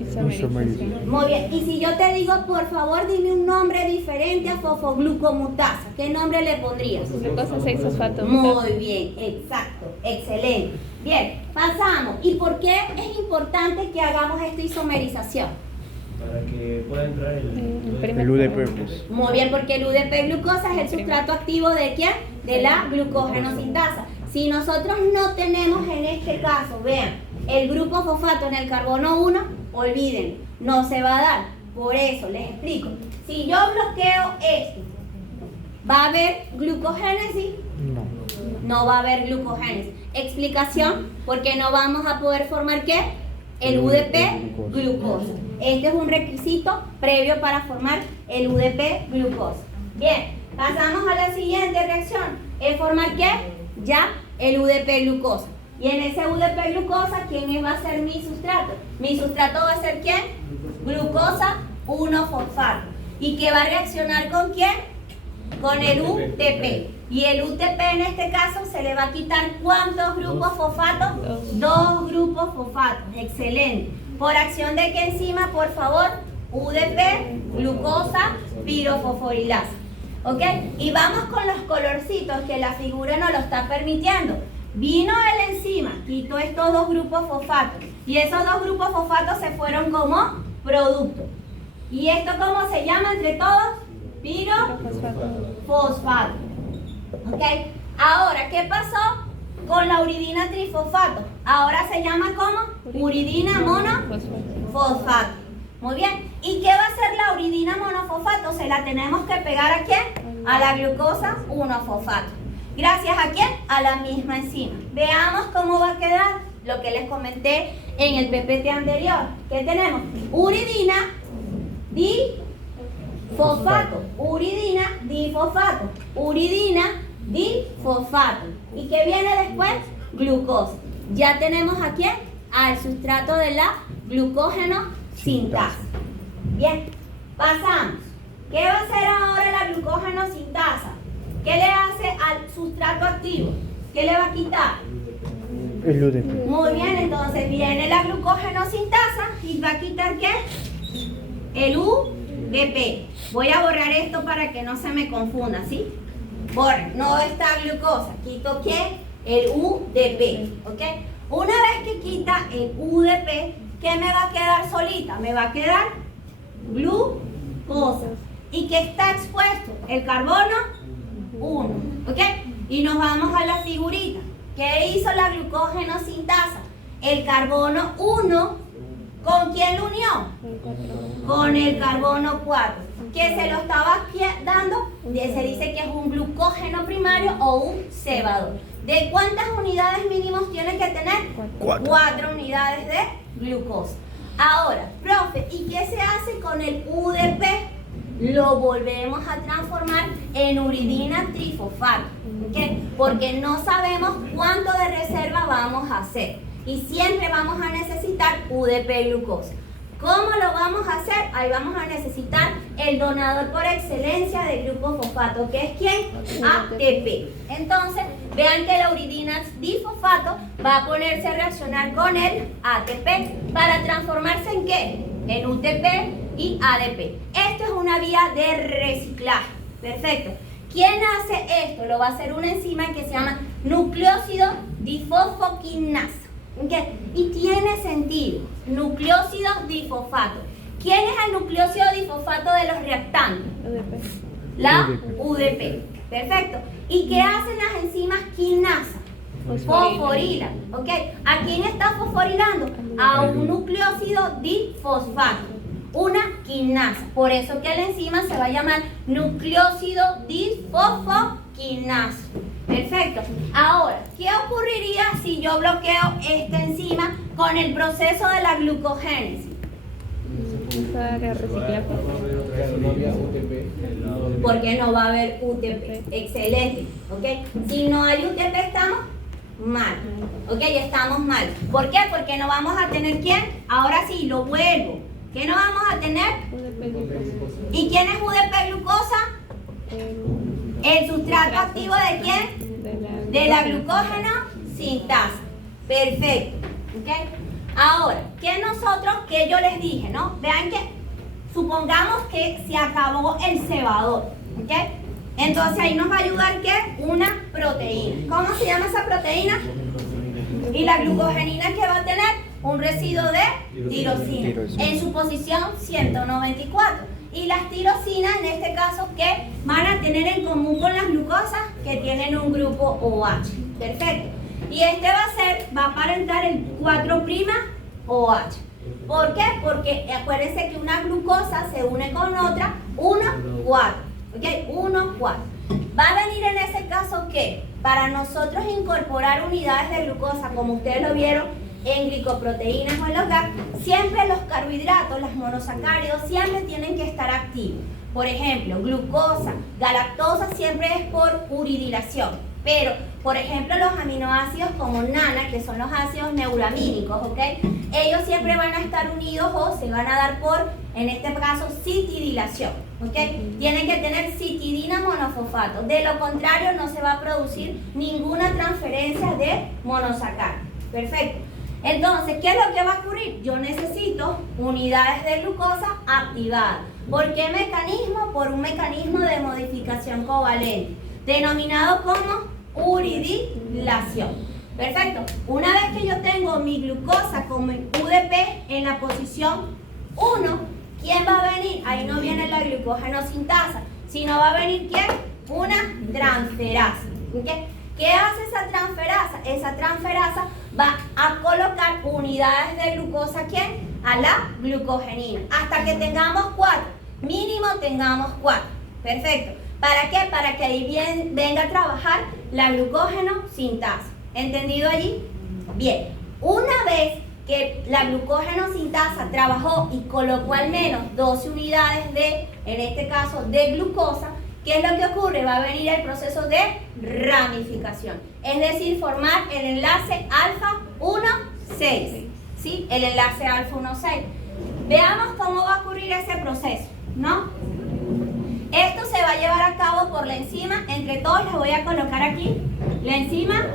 Isomerización. Muy bien. Y si yo te digo, por favor, dime un nombre diferente a fosfoglucomutasa, ¿qué nombre le pondrías? Glucosa 6-fosfato. Muy bien, exacto, excelente. Bien, pasamos. ¿Y por qué es importante que hagamos esta isomerización? Para que pueda entrar El UDP, pues. Muy bien, porque el UDP glucosa es el sustrato activo ¿de quién? De la glucogenosintasa. Si nosotros no tenemos en este caso, vean, el grupo fosfato en el carbono 1, olviden, no se va a dar. Por eso les explico. Si yo bloqueo esto, ¿va a haber glucogénesis? No. No va a haber glucogénesis. Explicación, porque no vamos a poder formar ¿qué? El UDP glucosa. Este es un requisito previo para formar el UDP glucosa. Bien, pasamos a la siguiente reacción. ¿Es formar qué? Ya el UDP glucosa. Y en ese UDP glucosa, ¿quién va a ser mi sustrato? Mi sustrato va a ser ¿quién? Glucosa 1-fosfato. ¿Y qué va a reaccionar con quién? Con el UTP. Y el UTP en este caso se le va a quitar ¿cuántos grupos fosfatos? 2 grupos fosfatos. Excelente. ¿Por acción de qué enzima, por favor? UDP, glucosa, pirofosforilasa. ¿Ok? Y vamos con los colorcitos que la figura nos lo está permitiendo. Vino el enzima, quitó estos 2 grupos fosfatos. Y esos 2 grupos fosfatos se fueron como producto. ¿Y esto cómo se llama entre todos? Pirofosfato. ¿Ok? Ahora, ¿qué pasó con la uridina trifosfato? Ahora se llama como uridina monofosfato. Muy bien. ¿Y qué va a hacer la uridina monofosfato? Se la tenemos que pegar ¿a quién? A la glucosa 1-fosfato. ¿Gracias a quién? A la misma enzima. Veamos cómo va a quedar lo que les comenté en el PPT anterior. ¿Qué tenemos? Uridina difosfato. Uridina difosfato. Uridina difosfato. ¿Y qué viene después? Glucosa. Ya tenemos ¿a quién? Al sustrato de la glucógeno-sintasa. Bien, pasamos. ¿Qué va a hacer ahora la glucógeno-sintasa? ¿Qué le hace al sustrato activo? ¿Qué le va a quitar? El UDP. Muy bien, entonces viene la glucógeno-sintasa y va a quitar ¿qué? El UDP. Voy a borrar esto para que no se me confunda, ¿sí? No está glucosa. ¿Quito qué? El UDP, ¿ok? Una vez que quita el UDP, ¿qué me va a quedar solita? Me va a quedar glucosa. ¿Y qué está expuesto? El carbono 1, ¿ok? Y nos vamos a la figurita. ¿Qué hizo la glucógeno-sintasa? El carbono 1, ¿con quién lo unió? Con el carbono 4. ¿Qué se lo estaba dando? Se dice que es un glucógeno primario o un cebador. ¿De cuántas unidades mínimos tiene que tener? 4 unidades de glucosa. Ahora, profe, ¿y qué se hace con el UDP? Lo volvemos a transformar en uridina trifosfato. ¿Okay? Porque no sabemos cuánto de reserva vamos a hacer. Y siempre vamos a necesitar UDP glucosa. ¿Cómo lo vamos a hacer? Ahí vamos a necesitar el donador por excelencia de grupo fosfato, que es ¿quién? ATP. Entonces, vean que la uridina difosfato va a ponerse a reaccionar con el ATP para transformarse ¿en qué? En UTP y ADP. Esto es una vía de reciclaje. Perfecto. ¿Quién hace esto? Lo va a hacer una enzima que se llama nucleósido difosfoquinasa. ¿Okay? Y tiene sentido. Nucleósido difosfato. ¿Quién es el nucleósido difosfato de los reactantes? La UDP. Perfecto. ¿Y qué hacen las enzimas quinasa? Fosforilan. ¿Ok? ¿A quién está fosforilando? A un nucleósido difosfato. Una quinasa. Por eso que la enzima se va a llamar nucleósido difosfoquinasa. Perfecto. Ahora, ¿qué ocurriría si yo bloqueo esta enzima con el proceso de la glucogénesis? Porque no va a haber UTP. Excelente. ¿Ok? Si no hay UTP estamos mal. ¿Ok? Estamos mal. ¿Por qué? Porque no vamos a tener ¿quién? Ahora sí, lo vuelvo. ¿Qué no vamos a tener? ¿Y quién es UDP glucosa? El sustrato activo ¿de quién? De la glucógeno sintasa. Perfecto. ¿Ok? Ahora, ¿qué nosotros, que yo les dije, no? Vean que supongamos que se acabó el cebador. ¿Ok? Entonces ahí nos va a ayudar ¿qué? Una proteína. ¿Cómo se llama esa proteína? Y la glucogenina que va a tener un residuo de tirosina en su posición 194. Y las tirosinas' en este caso ¿qué? Van a tener en común con las glucosas que tienen un grupo OH. Perfecto. Y este va a aparentar el 4' OH. ¿Por qué? Porque acuérdense que una glucosa se une con otra 1, 4. ¿Ok? 1, 4. Va a venir en ese caso que para nosotros incorporar unidades de glucosa, como ustedes lo vieron en glicoproteínas o en los GAC, siempre los carbohidratos, los monosacáridos, siempre tienen que estar activos. Por ejemplo, glucosa, galactosa siempre es por uridilación. Pero, por ejemplo, los aminoácidos como NANA, que son los ácidos neuramínicos, ¿ok? Ellos siempre van a estar unidos o se van a dar por, en este caso, citidilación, ¿ok? Tienen que tener citidina monofosfato. De lo contrario, no se va a producir ninguna transferencia de monosacáridos. Perfecto. Entonces, ¿qué es lo que va a ocurrir? Yo necesito unidades de glucosa activadas. ¿Por qué mecanismo? Por un mecanismo de modificación covalente, denominado como uridilación. Perfecto. Una vez que yo tengo mi glucosa como UDP en la posición 1, ¿quién va a venir? Ahí no viene la glucógeno sintasa, sino va a venir ¿quién? Una transferasa. ¿Okay? ¿Qué hace esa transferasa? Esa transferasa va a colocar unidades de glucosa ¿quién? A la glucogenina. Hasta que tengamos 4. Mínimo tengamos 4. Perfecto. ¿Para qué? Para que ahí venga a trabajar la glucógeno sintasa. ¿Entendido allí? Bien. Una vez que la glucógeno sintasa trabajó y colocó al menos 12 unidades de, en este caso, de glucosa, ¿qué es lo que ocurre? Va a venir el proceso de ramificación. Es decir, formar el enlace alfa 1,6. ¿Sí? El enlace alfa 1,6. Veamos cómo va a ocurrir ese proceso, ¿no? Esto se va a llevar a cabo por la enzima, entre todos les voy a colocar aquí, la enzima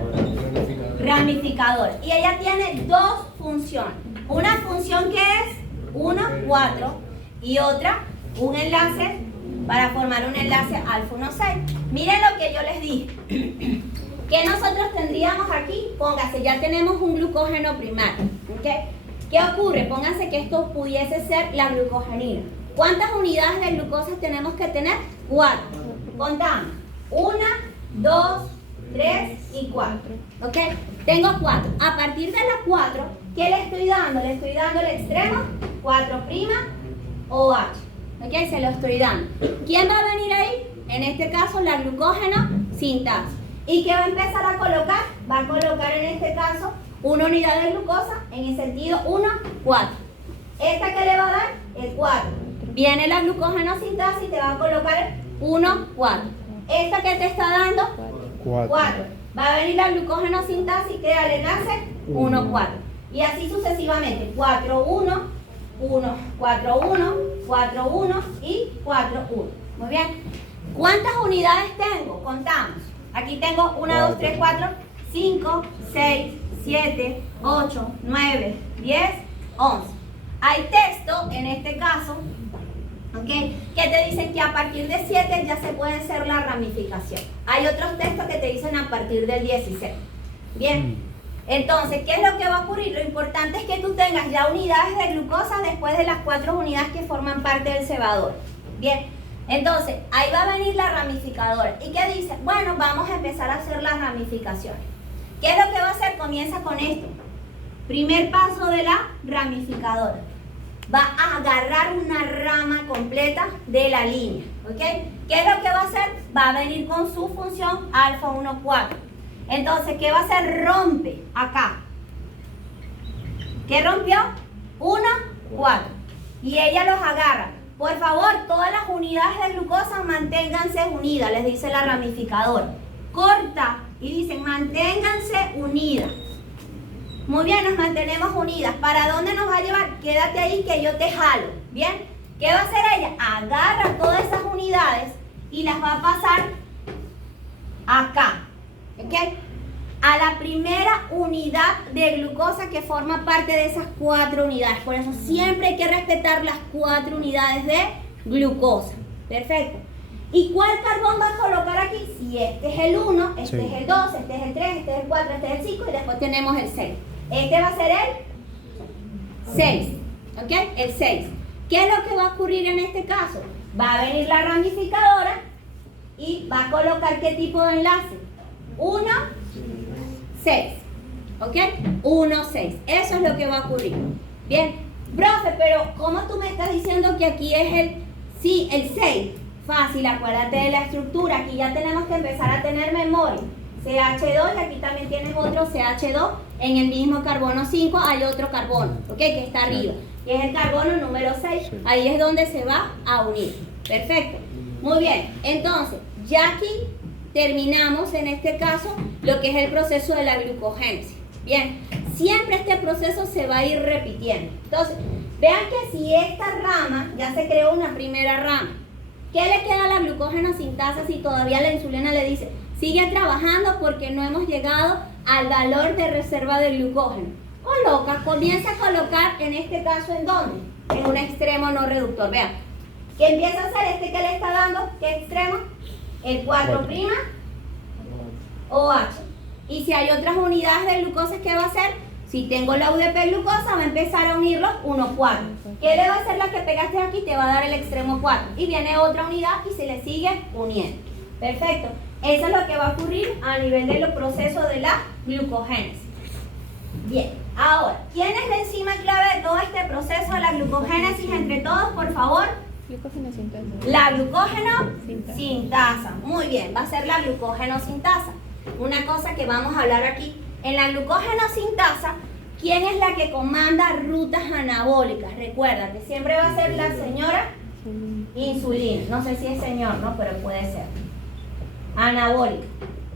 ramificadora. Y ella tiene dos funciones. Una función que es 1, 4 y otra, un enlace para formar un enlace alfa 1,6. Miren lo que yo les dije. ¿Qué nosotros tendríamos aquí? Póngase, ya tenemos un glucógeno primario. ¿Okay? ¿Qué ocurre? Pónganse que esto pudiese ser la glucogenina. ¿Cuántas unidades de glucosa tenemos que tener? 4. Contamos. 1, 2, 3 y 4. ¿Ok? Tengo 4. A partir de las 4, ¿qué le estoy dando? Le estoy dando el extremo 4' OH. ¿Ok? Se lo estoy dando. ¿Quién va a venir ahí? En este caso, la glucógeno sintasa. ¿Y qué va a empezar a colocar? Va a colocar en este caso una unidad de glucosa en el sentido 1, 4. ¿Esta qué le va a dar? El 4. Viene la glucógeno sintasa y te va a colocar 1, 4. ¿Esta que te está dando? 4. Va a venir la glucógeno sintasa y crea el enlace 1, 4. Y así sucesivamente. 4, 1, 1, 4, 1, 4, 1 y 4, 1. Muy bien. ¿Cuántas unidades tengo? Contamos. Aquí tengo 1, 2, 3, 4, 5, 6, 7, 8, 9, 10, 11. Hay texto, en este caso, ¿Ok? Que te dicen que a partir de 7 ya se puede hacer la ramificación. Hay otros textos que te dicen a partir del 16. Bien. Entonces, ¿qué es lo que va a ocurrir? Lo importante es que tú tengas ya unidades de glucosa después de las 4 unidades que forman parte del cebador. Bien. Entonces, ahí va a venir la ramificadora. ¿Y qué dice? Bueno, vamos a empezar a hacer las ramificaciones. ¿Qué es lo que va a hacer? Comienza con esto. Primer paso de la ramificadora. Va a agarrar una rama completa de la línea. ¿Ok? ¿Qué es lo que va a hacer? Va a venir con su función alfa 1, 4. Entonces, ¿qué va a hacer? Rompe acá. ¿Qué rompió? 1, 4. Y ella los agarra. Por favor, todas las unidades de glucosa manténganse unidas, les dice la ramificadora. Corta y dicen manténganse unidas. Muy bien, nos mantenemos unidas. ¿Para dónde nos va a llevar? Quédate ahí que yo te jalo. ¿Bien? ¿Qué va a hacer ella? Agarra todas esas unidades y las va a pasar acá. ¿Ok? A la primera unidad de glucosa que forma parte de esas 4 unidades. Por eso siempre hay que respetar las 4 unidades de glucosa. Perfecto. ¿Y cuál carbón va a colocar aquí? Si este es el 1, este es el 2, este es el 3, este es el 4, este es el 5 y después tenemos el 6. Este va a ser el 6. ¿Ok? El 6. ¿Qué es lo que va a ocurrir en este caso? Va a venir la ramificadora y va a colocar ¿qué tipo de enlace? 1, 6. ¿Ok? 1, 6. Eso es lo que va a ocurrir. Bien. Profe, pero ¿cómo tú me estás diciendo que aquí es el... Sí, el 6. Fácil, acuérdate de la estructura. Aquí ya tenemos que empezar a tener memoria. CH2 y aquí también tienes otro CH2. En el mismo carbono 5 hay otro carbono, ¿ok? Que está arriba. Y es el carbono número 6. Ahí es donde se va a unir. Perfecto. Muy bien. Entonces, ya aquí terminamos en este caso lo que es el proceso de la glucogénesis. Bien. Siempre este proceso se va a ir repitiendo. Entonces, vean que si esta rama ya se creó una primera rama, ¿qué le queda a la glucógeno sintasa si todavía la insulina le dice sigue trabajando porque no hemos llegado al valor de reserva de glucógeno? Comienza a colocar en este caso ¿en dónde? En un extremo no reductor. Vean, ¿qué empieza a hacer este que le está dando? ¿Qué extremo? El 4' OH. Y si hay otras unidades de glucosa, ¿qué va a hacer? Si tengo la UDP glucosa, va a empezar a unirlos 1, 4. ¿Qué le va a hacer la que pegaste aquí? Te va a dar el extremo 4. Y viene otra unidad y se le sigue uniendo. Perfecto. Eso es lo que va a ocurrir a nivel de los procesos de la glucogénesis. Bien. Ahora, ¿quién es la enzima clave de todo este proceso de la glucogénesis? Entre todos, por favor. Glucógeno sintasa. La glucógeno sintasa. Muy bien, va a ser la glucógeno sintasa. Una cosa que vamos a hablar aquí. En la glucógeno sintasa, ¿quién es la que comanda rutas anabólicas? Recuerda que siempre va a ser la señora insulina. No sé si es señor, ¿no? Pero puede ser. Anabólica.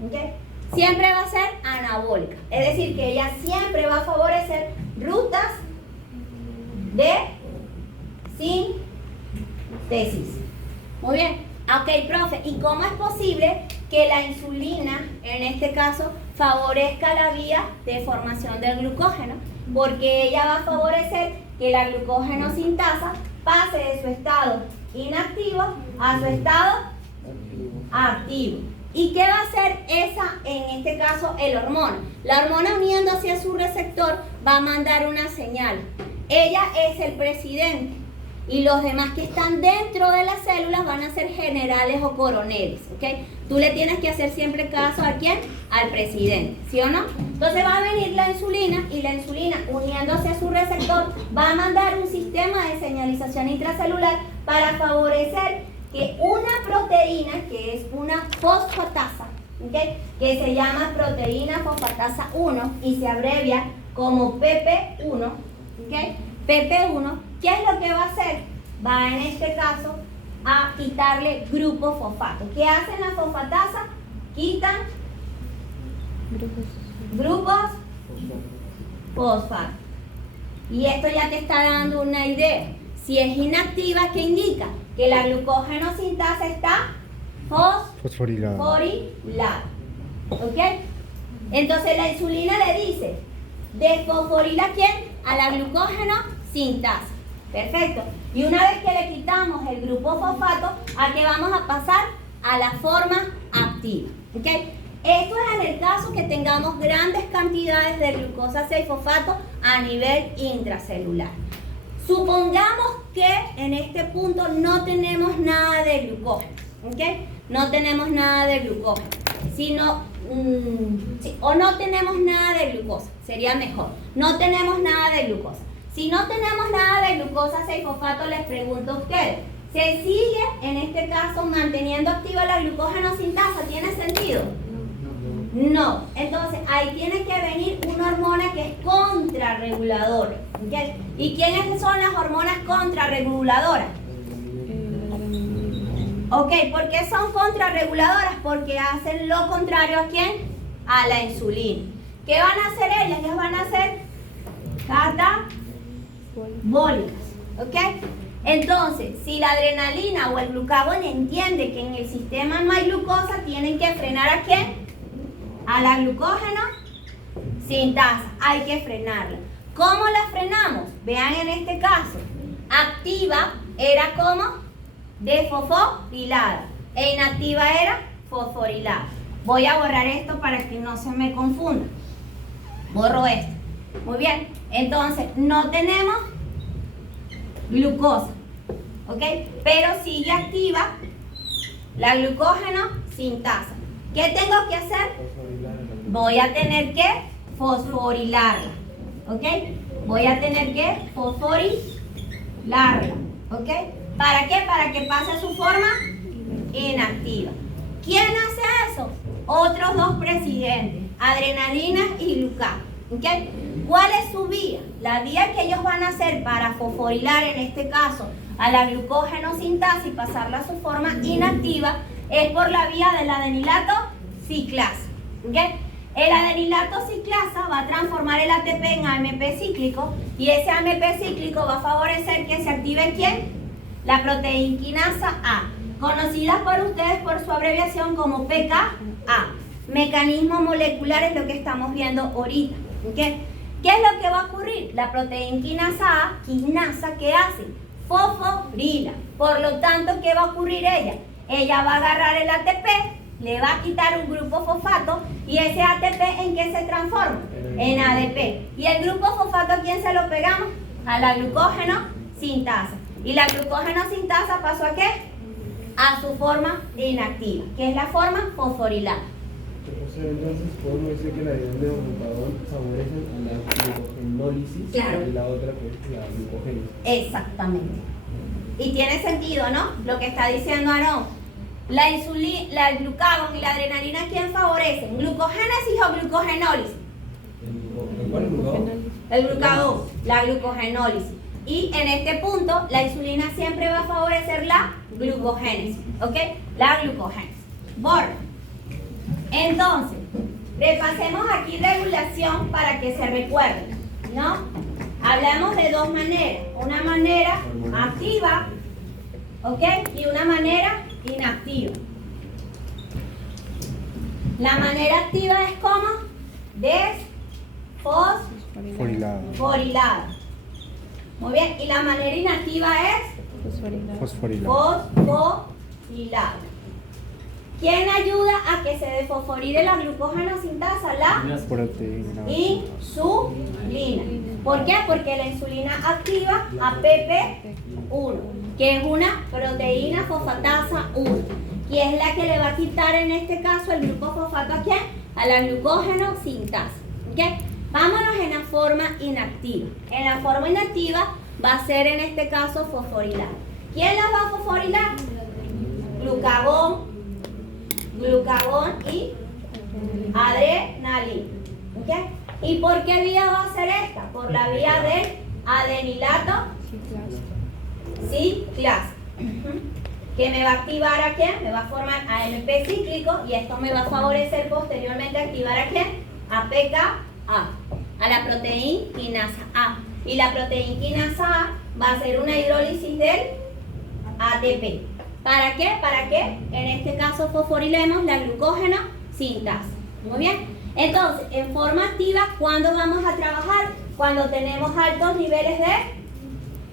¿Okay? Siempre va a ser anabólica. Es decir, que ella siempre va a favorecer rutas de síntesis. Muy bien. Ok, profe, ¿y cómo es posible que la insulina, en este caso, favorezca la vía de formación del glucógeno? Porque ella va a favorecer que la glucógeno sintasa pase de su estado inactivo a su estado activo. ¿Y qué va a hacer esa, en este caso, el hormona? La hormona, uniendo hacia su receptor, va a mandar una señal. Ella es el presidente. Y los demás que están dentro de las células van a ser generales o coroneles, ¿ok? Tú le tienes que hacer siempre caso ¿a quién? Al presidente, ¿sí o no? Entonces va a venir la insulina y la insulina, uniéndose a su receptor, va a mandar un sistema de señalización intracelular para favorecer que una proteína, que es una fosfatasa, ¿ok? Que se llama proteína fosfatasa 1 y se abrevia como PP1, ¿ok? PP1, ¿qué es lo que va a hacer? Va en este caso a quitarle grupo fosfato. ¿Qué hacen las fosfatasas? Quitan grupos fosfato. Y esto ya te está dando una idea. Si es inactiva, ¿qué indica? Que la glucógeno sintasa está fosforilada. ¿Ok? Entonces la insulina le dice, ¿desfosforila quién? A la glucógeno sintasa. Perfecto. Y una vez que le quitamos el grupo fosfato, ¿a qué vamos a pasar? A la forma activa. ¿Ok? Esto es en el caso que tengamos grandes cantidades de glucosa 6-fosfato a nivel intracelular. Supongamos que en este punto no tenemos nada de glucógeno. ¿Ok? No tenemos nada de glucógeno. O no tenemos nada de glucosa, sería mejor. No tenemos nada de glucosa. Si no tenemos nada de glucosa 6-fosfato, les pregunto a ustedes, ¿se sigue en este caso manteniendo activa la glucógeno sintasa? ¿Tiene sentido? No. Entonces ahí tiene que venir una hormona que es contrarreguladora. ¿Okay? ¿Y quiénes son las hormonas contrarreguladoras? Ok, ¿por qué son contrarreguladoras? Porque hacen lo contrario a ¿quién? A la insulina. ¿Qué van a hacer ellas? Ellas van a hacer catabólicas. ¿Ok? Entonces, si la adrenalina o el glucagón entiende que en el sistema no hay glucosa, tienen que frenar ¿a quién? A la glucógeno sintasa. Hay que frenarla. ¿Cómo la frenamos? Vean en este caso. Activa era como desfosforilada e inactiva era fosforilada. Voy a borrar esto para que no se me confunda. Borro esto. Muy bien. Entonces, no tenemos glucosa. ¿Ok? Pero sigue activa la glucógeno sintasa. ¿Qué tengo que hacer? Voy a tener que fosforilarla. ¿Ok? Voy a tener que fosforilarla. ¿Ok? ¿Para qué? Para que pase a su forma inactiva. ¿Quién hace eso? Otros dos presidentes, adrenalina y glucagón. ¿Okay? ¿Cuál es su vía? La vía que ellos van a hacer para fosforilar, en este caso, a la glucógeno sintasa y pasarla a su forma inactiva, es por la vía del adenilato ciclasa. ¿Okay? El adenilato ciclasa va a transformar el ATP en AMP cíclico y ese AMP cíclico va a favorecer que se active ¿quién? La proteinquinasa A, conocida por ustedes por su abreviación como pKa. Mecanismo molecular es lo que estamos viendo ahorita. ¿Okay? ¿Qué es lo que va a ocurrir? La proteinquinasa A, quinasa, ¿qué hace? Fosforila. Por lo tanto, ¿qué va a ocurrir ella? Ella va a agarrar el ATP, le va a quitar un grupo fosfato y ese ATP ¿en qué se transforma? En ADP. ¿Y el grupo fosfato a quién se lo pegamos? A la glucógeno sintasa. ¿Y la glucógeno sintasa pasó a qué? A su forma inactiva, que es la forma fosforilada. Entonces podemos decir que la adrenalina y el glucagón favorecen a la glucogenólisis, claro, y la otra que es la glucogénesis. Exactamente. Y tiene sentido, ¿no? Lo que está diciendo Aarón. La insulina, el glucagón y la adrenalina, ¿quién favorecen? ¿Glucogénesis o glucogenólisis? ¿Cuál es el glucagón? El glucagón, la glucogenólisis. Y en este punto, la insulina siempre va a favorecer la glucogénesis. ¿Ok? La glucogénesis. Borra. Entonces, repasemos aquí regulación para que se recuerden, ¿no? Hablamos de dos maneras. Una manera activa, ¿ok? Y una manera inactiva. La manera activa es como desfosforilada. Muy bien. Y la manera inactiva es fosforilada. ¿Quién ayuda a que se desfosforile la glucógeno sintasa? La proteína. Insulina. ¿Por qué? Porque la insulina activa APP1, que es una proteína fosfatasa 1, y es la que le va a quitar en este caso el grupo fosfato ¿a quién? A la glucógeno sintasa. ¿Okay? Vámonos en la forma inactiva. En la forma inactiva va a ser en este caso fosforilada. ¿Quién la va a fosforilar? Glucagón y adrenalina. ¿Okay? ¿Y por qué vía va a ser esta? Por la vía del adenilato ciclasa. ¿Que me va a activar a quién? Me va a formar AMP cíclico y esto me va a favorecer posteriormente activar a quién? A pKa, a la proteinquinasa A. Y la proteinquinasa A va a hacer una hidrólisis del ATP. ¿Para qué? Para que en este caso fosforilemos la glucógeno sintasa. Muy bien. Entonces, en forma activa, ¿cuándo vamos a trabajar? Cuando tenemos altos niveles de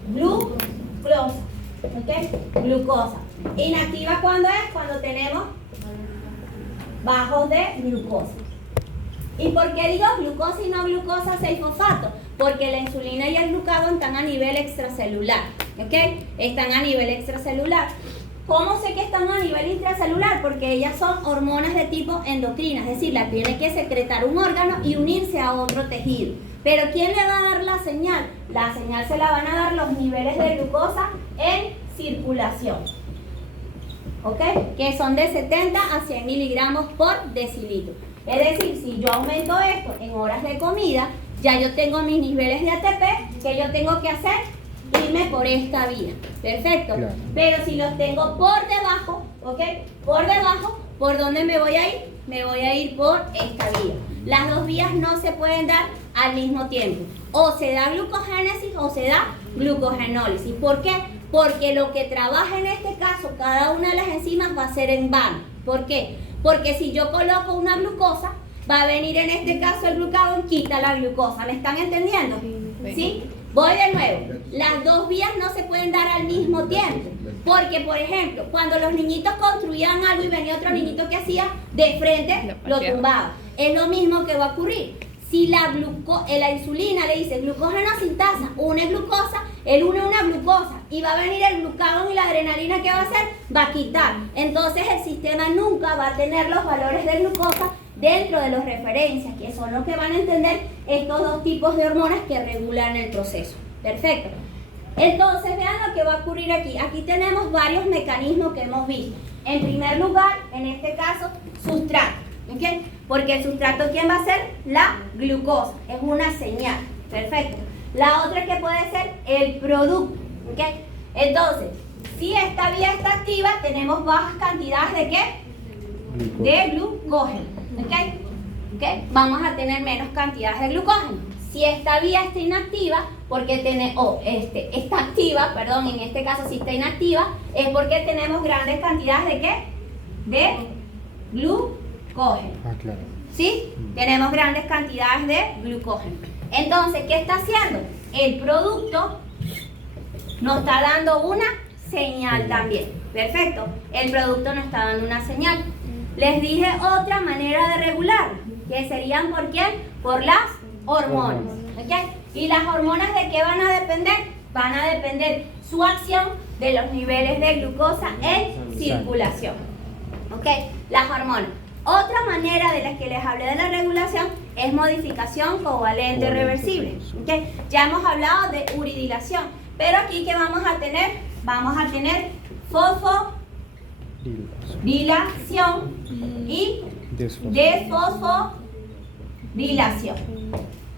glucosa. ¿Ok? Glucosa. Inactiva, ¿cuándo es? Cuando tenemos bajos de glucosa. ¿Y por qué digo glucosa y no glucosa 6-fosfato? Porque la insulina y el glucagón están a nivel extracelular. ¿Ok? Están a nivel extracelular. ¿Cómo sé que están a nivel intracelular? Porque ellas son hormonas de tipo endocrina, es decir, la tiene que secretar un órgano y unirse a otro tejido. Pero ¿quién le va a dar la señal? La señal se la van a dar los niveles de glucosa en circulación. ¿Ok? Que son de 70 a 100 miligramos por decilitro. Es decir, si yo aumento esto en horas de comida, ya yo tengo mis niveles de ATP que yo tengo que hacer, irme por esta vía. Perfecto. Claro. Pero si los tengo por debajo, ¿ok? Por debajo, ¿por dónde me voy a ir? Me voy a ir por esta vía. Las dos vías no se pueden dar al mismo tiempo. O se da glucogénesis o se da glucogenólisis. ¿Por qué? Porque lo que trabaja en este caso, cada una de las enzimas va a ser en vano. ¿Por qué? Porque si yo coloco una glucosa, va a venir en este caso el glucagón, quita la glucosa. ¿Me están entendiendo? ¿Sí? Voy de nuevo. Las dos vías no se pueden dar al mismo tiempo. Porque, por ejemplo, cuando los niñitos construían algo y venía otro niñito que hacía, de frente lo tumbaba. Es lo mismo que va a ocurrir. Si la insulina le dice glucógeno sintasa, une glucosa, él une una glucosa y va a venir el glucagón y la adrenalina, ¿qué va a hacer? Va a quitar. Entonces el sistema nunca va a tener los valores de glucosa dentro de las referencias, que son los que van a entender estos dos tipos de hormonas que regulan el proceso. Perfecto. Entonces vean lo que va a ocurrir aquí. Aquí tenemos varios mecanismos que hemos visto. En primer lugar, en este caso, sustrato. ¿Okay? Porque el sustrato, ¿quién va a ser? La glucosa. Es una señal. Perfecto. La otra que puede ser el producto. ¿Okay? Entonces, si esta vía está activa, tenemos bajas cantidades de ¿qué? De glucógeno. ¿Okay? ¿Okay? Vamos a tener menos cantidades de glucógeno. Si esta vía está inactiva, porque está activa, perdón, en este caso si está inactiva, es porque tenemos grandes cantidades de ¿qué? De glucógeno. Claro. ¿Sí? Tenemos grandes cantidades de glucógeno. Entonces, ¿qué está haciendo? El producto nos está dando una señal también. Perfecto. El producto nos está dando una señal. Les dije otra manera de regular, que serían ¿por quién? Por las hormonas. ¿Okay? ¿Y las hormonas de qué van a depender? Van a depender su acción de los niveles de glucosa en circulación. ¿Ok? Las hormonas. Otra manera de las que les hablé de la regulación es modificación covalente reversible. ¿Okay? Ya hemos hablado de uridilación, pero aquí ¿qué vamos a tener? Vamos a tener fosforilación y desfosforilación.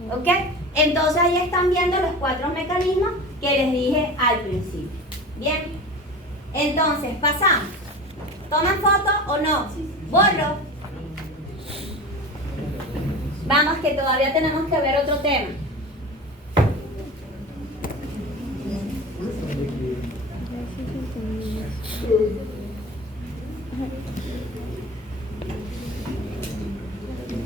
¿Ok? Entonces ahí están viendo los 4 mecanismos que les dije al principio. Bien. Entonces, pasamos. ¿Toman foto o no? Borro. Vamos, que todavía tenemos que ver otro tema.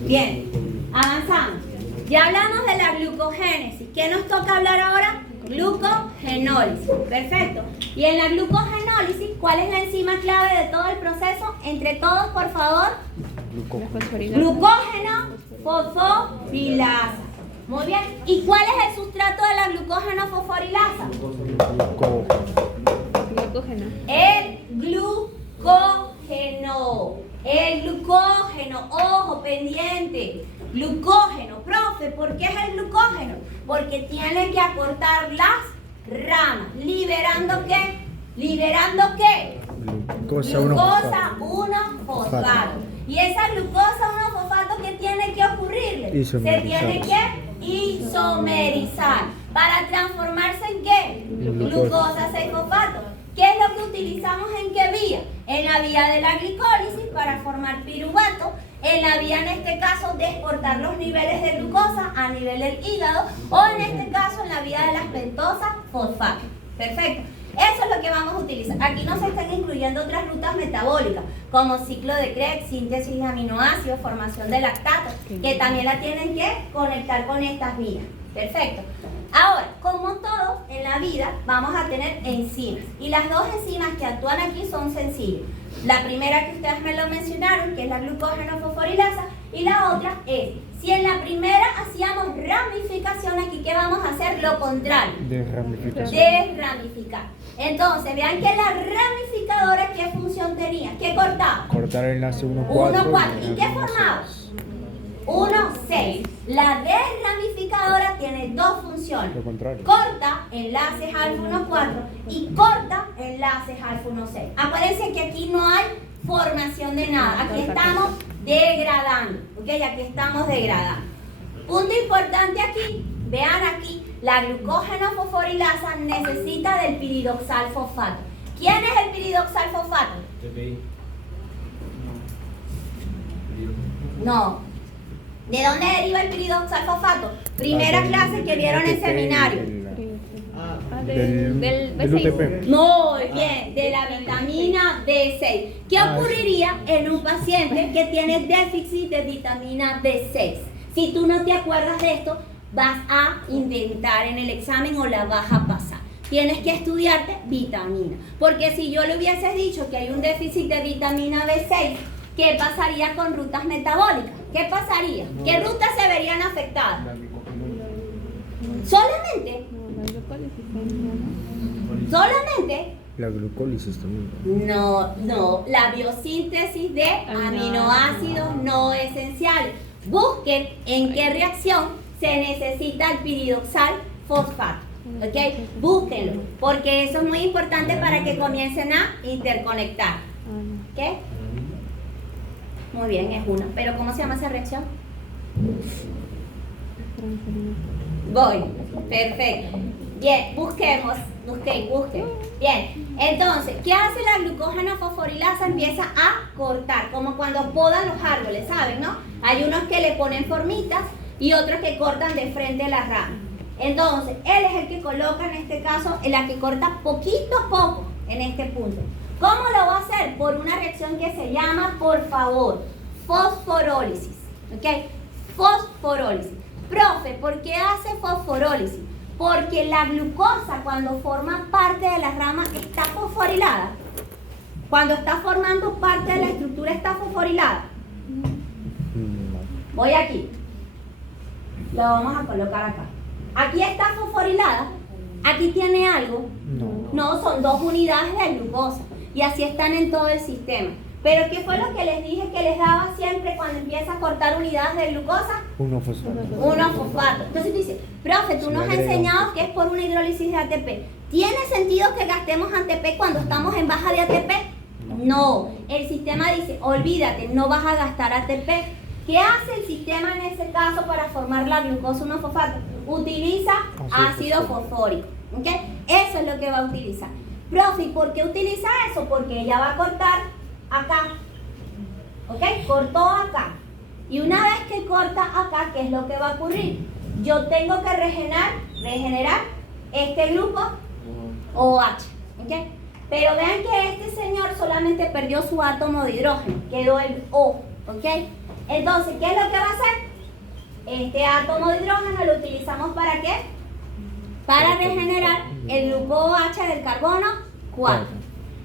Bien, avanzamos. Ya hablamos de la glucogénesis. ¿Qué nos toca hablar ahora? Glucogenólisis. Perfecto. Y en la glucogenólisis, ¿cuál es la enzima clave de todo el proceso? Entre todos, por favor. Glucógeno fosforilasa. Muy bien. ¿Y cuál es el sustrato de la glucógeno fosforilasa? Glucógeno. El glucógeno. El glucógeno. Ojo, pendiente. Glucógeno. Profe, ¿por qué es el glucógeno? Porque tiene que acortar las ramas. ¿Liberando qué? ¿Liberando qué? Glucosa 1-fosfato. Y esa glucosa 1-fosfato, ¿qué tiene que ocurrirle? Se tiene que isomerizar. ¿Para transformarse en qué? Glucosa 6-fosfato. ¿Qué es lo que utilizamos en qué vía? En la vía de la glicólisis para formar piruvato, en la vía en este caso de exportar los niveles de glucosa a nivel del hígado, o en este caso en la vía de las pentosas fosfato. Perfecto. Eso es lo que vamos a utilizar. Aquí no se están incluyendo otras rutas metabólicas, como ciclo de Krebs, síntesis de aminoácidos, formación de lactato, que también la tienen que conectar con estas vías. Perfecto. Ahora, como todo en la vida, vamos a tener enzimas. Y las dos enzimas que actúan aquí son sencillas. La primera que ustedes me lo mencionaron, que es la glucógeno fosforilasa, y la otra es, si en la primera hacíamos ramificación, aquí ¿qué vamos a hacer? Lo contrario. Desramificación. Desramificar. Entonces, vean que la ramificadora, ¿qué función tenía? ¿Qué cortaba? Cortar el enlace 1,4. 1,4. ¿Y qué formaba? 1,6. La desramificadora tiene dos funciones. Lo contrario. Corta enlaces alfa 1,4 y corta enlaces alfa 1,6. Acuérdense que aquí no hay formación de nada. Aquí estamos degradando. ¿Ok? Aquí estamos degradando. Punto importante aquí. Vean aquí. La glucógeno fosforilasa necesita del piridoxal fosfato. ¿Quién es el piridoxal fosfato? No. ¿De dónde deriva el piridoxal fosfato? Primera clase que vieron en seminario. Del UTP. Muy bien, de la vitamina B6. ¿Qué ocurriría en un paciente que tiene déficit de vitamina B6? Si tú no te acuerdas de esto, vas a inventar en el examen o la vas a pasar. Tienes que estudiarte vitamina. Porque si yo le hubieses dicho que hay un déficit de vitamina B6, ¿qué pasaría con rutas metabólicas? ¿Qué pasaría? ¿Qué rutas se verían afectadas? Solamente. Solamente. La glucólisis también. No, la biosíntesis de aminoácidos no esenciales. Busquen en qué reacción se necesita el piridoxal fosfato. ¿Ok? Búsquenlo, porque eso es muy importante para que comiencen a interconectar. ¿Ok? Muy bien, es una. ¿Pero cómo se llama esa reacción? Voy. Perfecto. Bien, busquemos. Busquen. Bien. Entonces, ¿qué hace la glucógeno fosforilasa? Empieza a cortar, como cuando podan los árboles, ¿saben, no? Hay unos que le ponen formitas y otros que cortan de frente a la rama. Entonces, él es el que coloca, en este caso, la que corta poquito a poco en este punto. ¿Cómo lo va a hacer? Por una reacción que se llama, por favor, fosforólisis. ¿Ok? Fosforólisis. Profe, ¿por qué hace fosforólisis? Porque la glucosa, cuando forma parte de la rama, está fosforilada. Cuando está formando parte de la estructura, está fosforilada. Voy aquí. Lo vamos a colocar acá. Aquí está fosforilada. Aquí tiene algo. No, son 2 unidades de glucosa. Y así están en todo el sistema. Pero ¿qué fue lo que les dije que les daba siempre cuando empieza a cortar unidades de glucosa? 1,fosfato. Fosfato. Entonces tú dices, profe, tú nos has enseñado que es por una hidrólisis de ATP. ¿Tiene sentido que gastemos ATP cuando estamos en baja de ATP? No. El sistema dice, olvídate, no vas a gastar ATP. ¿Qué hace el sistema en ese caso para formar la glucosa 1-fosfato? Utiliza ácido fosfórico. ¿Ok? Eso es lo que va a utilizar. Profe, ¿por qué utiliza eso? Porque ella va a cortar acá. ¿Ok? Cortó acá. Y una vez que corta acá, ¿qué es lo que va a ocurrir? Yo tengo que regenerar este grupo OH. ¿Ok? Pero vean que este señor solamente perdió su átomo de hidrógeno. Quedó el O. ¿Ok? Entonces, ¿qué es lo que va a hacer? Este átomo de hidrógeno lo utilizamos ¿para qué? Para regenerar el grupo OH del carbono 4.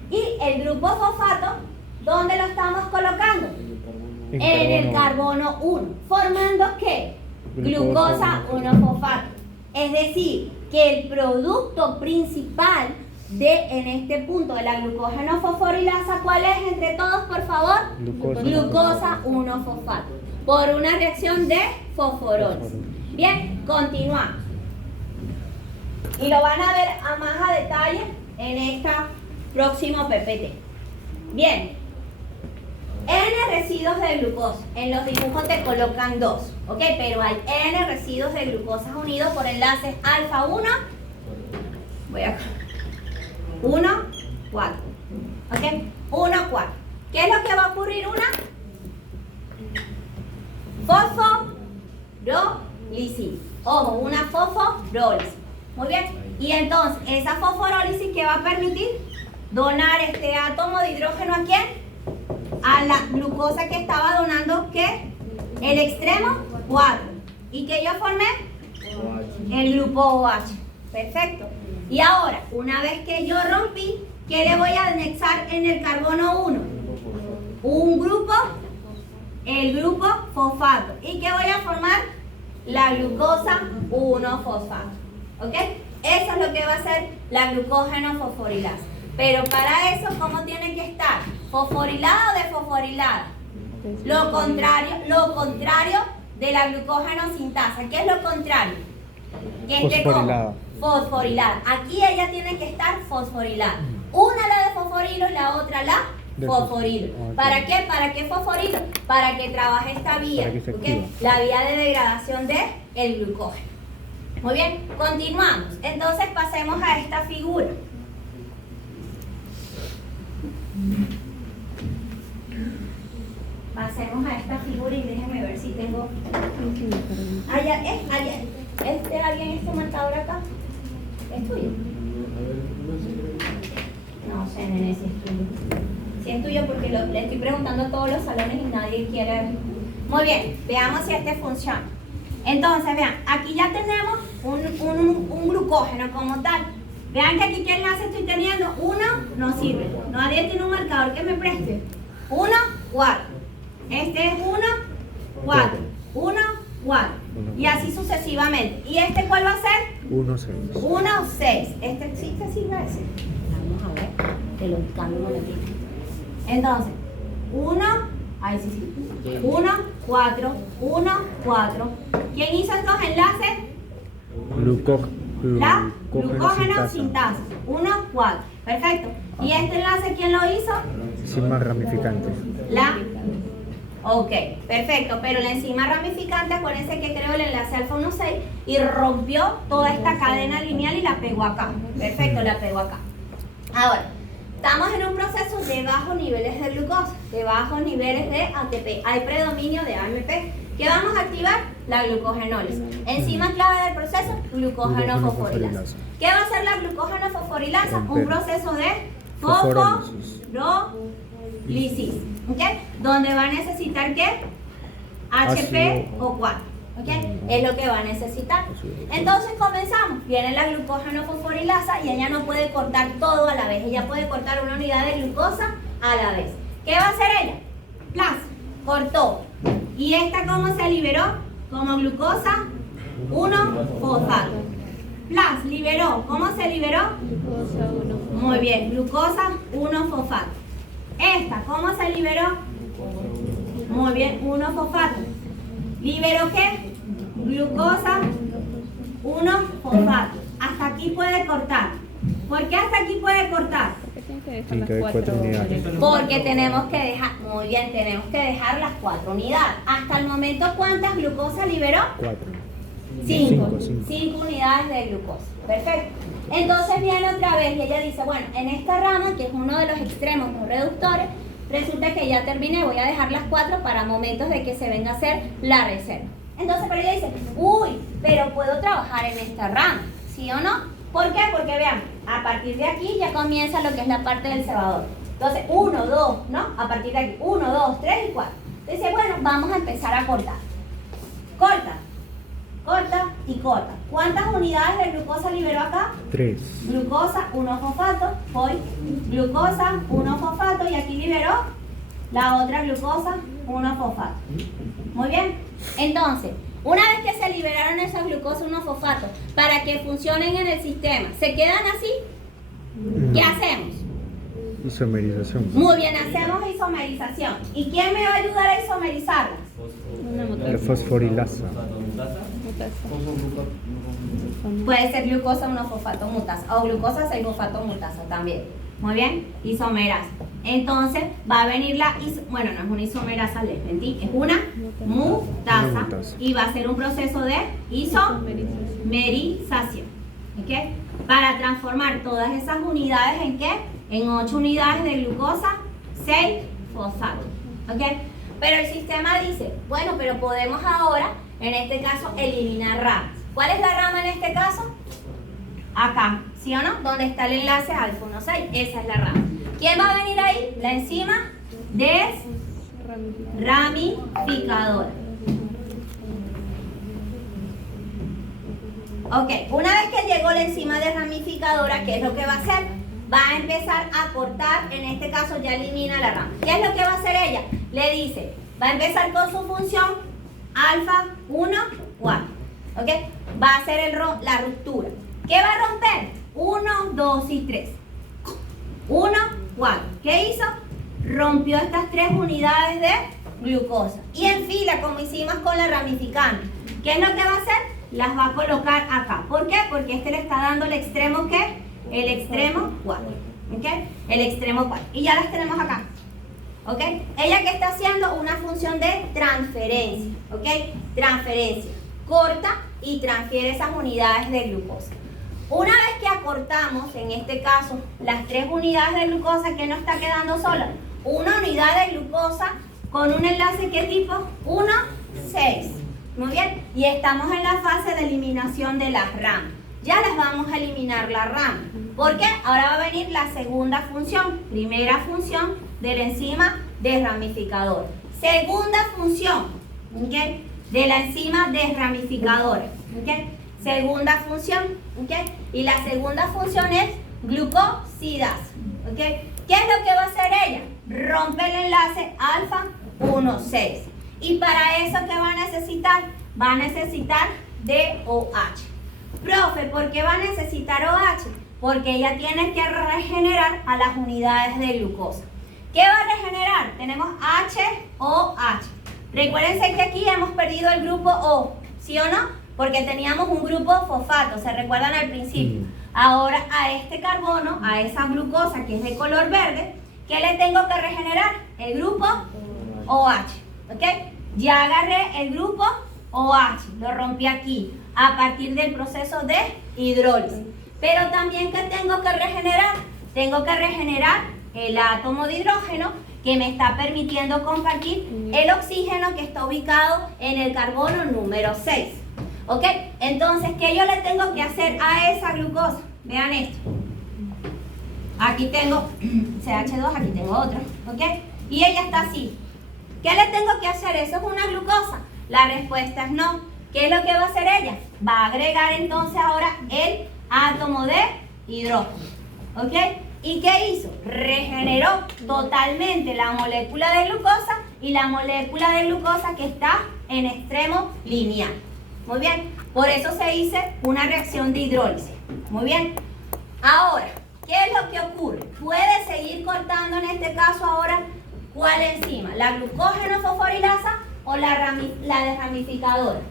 Y el grupo fosfato, ¿dónde lo estamos colocando? En el carbono 1. ¿Formando qué? Glucosa 1-fosfato. Es decir, que el producto principal en este punto de la glucógeno fosforilasa, ¿cuál es entre todos, por favor? Glucosa 1-fosfato. Por una reacción de fosforólisis. Bien, continuamos. Y lo van a ver a más a detalle en este próximo PPT. Bien. N residuos de glucosa. En los dibujos te colocan 2. ¿Ok? Pero hay N residuos de glucosa unidos por enlaces alfa 1. Voy a... 1, 4. ¿Ok? 1, 4. ¿Qué es lo que va a ocurrir? Fosforólisis. Ojo, una fosforólisis. Muy bien. Y entonces, esa fosforólisis que va a permitir donar este átomo de hidrógeno ¿a quién? A la glucosa que estaba donando, ¿qué? El extremo 4. ¿Y que yo formé? el grupo OH. Perfecto. Y ahora, una vez que yo rompí, ¿qué le voy a anexar en el carbono 1? Un grupo, el grupo fosfato. ¿Y qué voy a formar? La glucosa 1-fosfato. ¿Ok? Eso es lo que va a ser la glucógeno fosforilasa. Pero para eso, ¿cómo tiene que estar? ¿Fosforilada o desfosforilada? Lo contrario de la glucógeno sintasa. ¿Qué es lo contrario? Que esté Fosforilada. Fosforilada. Aquí ella tiene que estar fosforilada. Una la de fosforilo y la otra la fosforilo. Ok. ¿Para qué? ¿Para qué fosforilo? Para que trabaje esta vía, Para que se ¿ok? activa. La vía de degradación del glucógeno. Muy bien, continuamos. Entonces pasemos a esta figura. Pasemos a esta figura y déjenme ver si tengo. Allá. ¿Es de alguien este marcador acá? ¿Es tuyo? No sé, nene, si es tuyo. Si es tuyo porque le estoy preguntando a todos los salones y nadie quiere. Muy bien, veamos si este funciona. Entonces, vean, aquí ya tenemos un glucógeno como tal. Vean que aquí qué enlace estoy teniendo. 1 no sirve. Nadie tiene un marcador que me preste. 1, 4. Este es 1, 4. 1, 4. Y así sucesivamente. ¿Y este cuál va a ser? 1, 6. 1, 6. Este sí que sirve ese. Vamos a ver. Te lo cambio un momentito. Entonces, 1, ahí sí. 1, 4, 1, 4. ¿Quién hizo estos enlaces? La glucógeno sintasa. 1, 4. Perfecto. ¿Y este enlace quién lo hizo? Enzima ramificante. Ok, perfecto. Pero la enzima ramificante, acuérdense que creó el enlace alfa 1,6 y rompió toda esta cadena lineal y la pegó acá. Perfecto, la pegó acá. Ahora, estamos en un proceso de bajos niveles de glucosa, de bajos niveles de ATP. Hay predominio de AMP. ¿Qué vamos a activar? La glucogenólisis. Enzima clave del proceso, glucógeno fosforilasa. ¿Qué va a hacer la glucógeno fosforilasa? Un proceso de fosforólisis. ¿Ok? Donde va a necesitar ¿qué? HP o 4. ¿Ok? Es lo que va a necesitar. Entonces comenzamos. Viene la glucógeno fosforilasa y ella no puede cortar todo a la vez. Ella puede cortar una unidad de glucosa a la vez. ¿Qué va a hacer ella? Plas, cortó. ¿Y esta cómo se liberó? Como glucosa 1-fosfato. Plas, liberó. ¿Cómo se liberó? Glucosa 1. Muy bien, glucosa 1-fosfato. Esta, ¿cómo se liberó? Muy bien, 1-fosfato. ¿Liberó qué? Glucosa 1-fosfato. Hasta aquí puede cortar. ¿Por qué hasta aquí puede cortar? Tiene que dejar las 4 unidades. Porque tenemos que dejar, muy bien, tenemos que dejar las 4 unidades. Hasta el momento, ¿cuántas glucosa liberó? 4. 5. Cinco. 5 unidades de glucosa. Perfecto. Entonces viene otra vez y ella dice, bueno, en esta rama, que es uno de los extremos no reductores, resulta que ya terminé, voy a dejar las 4 para momentos de que se venga a hacer la reserva. Entonces, pero ella dice, uy, pero puedo trabajar en esta rama, ¿sí o no? ¿Por qué? Porque vean, a partir de aquí ya comienza lo que es la parte del cebador. Entonces, 1, 2, ¿no? A partir de aquí, 1, 2, 3 y 4. Dice, bueno, vamos a empezar a cortar. Corta. Corta y corta. ¿Cuántas unidades de glucosa liberó acá? 3. Glucosa 1-fosfato, voy, glucosa 1-fosfato y aquí liberó la otra glucosa 1-fosfato. Muy bien. Entonces, una vez que se liberaron esas glucosas 1-fosfato para que funcionen en el sistema, ¿se quedan así? ¿Qué hacemos? Isomerización. Muy bien, hacemos isomerización. ¿Y quién me va a ayudar a isomerizarlas? Una La mutasa. fosforilasa. Puede ser glucosa 1-fosfato mutasa o glucosa 6-fosfato mutasa también. Muy bien, isomerasa. Entonces va a venir bueno, no es una isomerasa, les mentí, es una mutasa y va a ser un proceso de isomerización. ¿Ok? Para transformar todas esas unidades en ¿qué? En 8 unidades de glucosa 6-fosfato. ¿Ok? Pero el sistema dice, bueno, pero podemos ahora, en este caso, eliminar ramas. ¿Cuál es la rama en este caso? Acá, ¿sí o no? Donde está el enlace alfa 1,6. Esa es la rama. ¿Quién va a venir ahí? La enzima desramificadora. Ok, una vez que llegó la enzima desramificadora, ¿qué es lo que va a hacer? Va a empezar a cortar, en este caso ya elimina la rama. ¿Qué es lo que va a hacer ella? Le dice, va a empezar con su función alfa 1, 4. ¿Ok? Va a hacer la ruptura. ¿Qué va a romper? 1, 2 y 3. 1, 4. ¿Qué hizo? Rompió estas 3 unidades de glucosa. Y en fila, como hicimos con la ramificante. ¿Qué es lo que va a hacer? Las va a colocar acá. ¿Por qué? Porque este le está dando el extremo, ¿qué? El extremo 4. ¿Ok? El extremo 4. Y ya las tenemos acá. ¿Ok? Ella que está haciendo una función de transferencia. ¿Ok? Transferencia. Corta y transfiere esas unidades de glucosa. Una vez que acortamos, en este caso, las 3 unidades de glucosa, ¿qué nos está quedando sola? Una unidad de glucosa con un enlace, ¿qué tipo? 1, 6. Muy bien. Y estamos en la fase de eliminación de las ramas. Ya las vamos a eliminar la rama. ¿Por qué? Ahora va a venir la segunda función. Primera función de la enzima desramificadora. Segunda función, ¿ok? De la enzima desramificadora. ¿Ok? Segunda función, ¿ok? Y la segunda función es glucosidasa. ¿Ok? ¿Qué es lo que va a hacer ella? Rompe el enlace alfa 1, 6. Y para eso, ¿qué va a necesitar? Va a necesitar DOH. Profe, ¿por qué va a necesitar OH? Porque ella tiene que regenerar a las unidades de glucosa. ¿Qué va a regenerar? Tenemos HOH. Recuérdense que aquí hemos perdido el grupo O, ¿sí o no? Porque teníamos un grupo fosfato, ¿se recuerdan al principio? Ahora a este carbono, a esa glucosa que es de color verde, ¿qué le tengo que regenerar? El grupo OH, ¿ok? Ya agarré el grupo OH, lo rompí aquí, a partir del proceso de hidrólisis. Pero también, ¿qué tengo que regenerar? Tengo que regenerar el átomo de hidrógeno que me está permitiendo compartir el oxígeno que está ubicado en el carbono número 6. ¿Ok? Entonces, ¿qué yo le tengo que hacer a esa glucosa? Vean esto. Aquí tengo CH2, aquí tengo otro. ¿Ok? Y ella está así. ¿Qué le tengo que hacer? ¿Eso es una glucosa? La respuesta es no. ¿Qué es lo que va a hacer ella? Va a agregar entonces ahora el átomo de hidrógeno. ¿Ok? ¿Y qué hizo? Regeneró totalmente la molécula de glucosa y la molécula de glucosa que está en extremo lineal. Muy bien. Por eso se dice una reacción de hidrólisis. Muy bien. Ahora, ¿qué es lo que ocurre? Puede seguir cortando en este caso ahora, ¿cuál enzima? ¿La glucógeno fosforilasa o la desramificadora?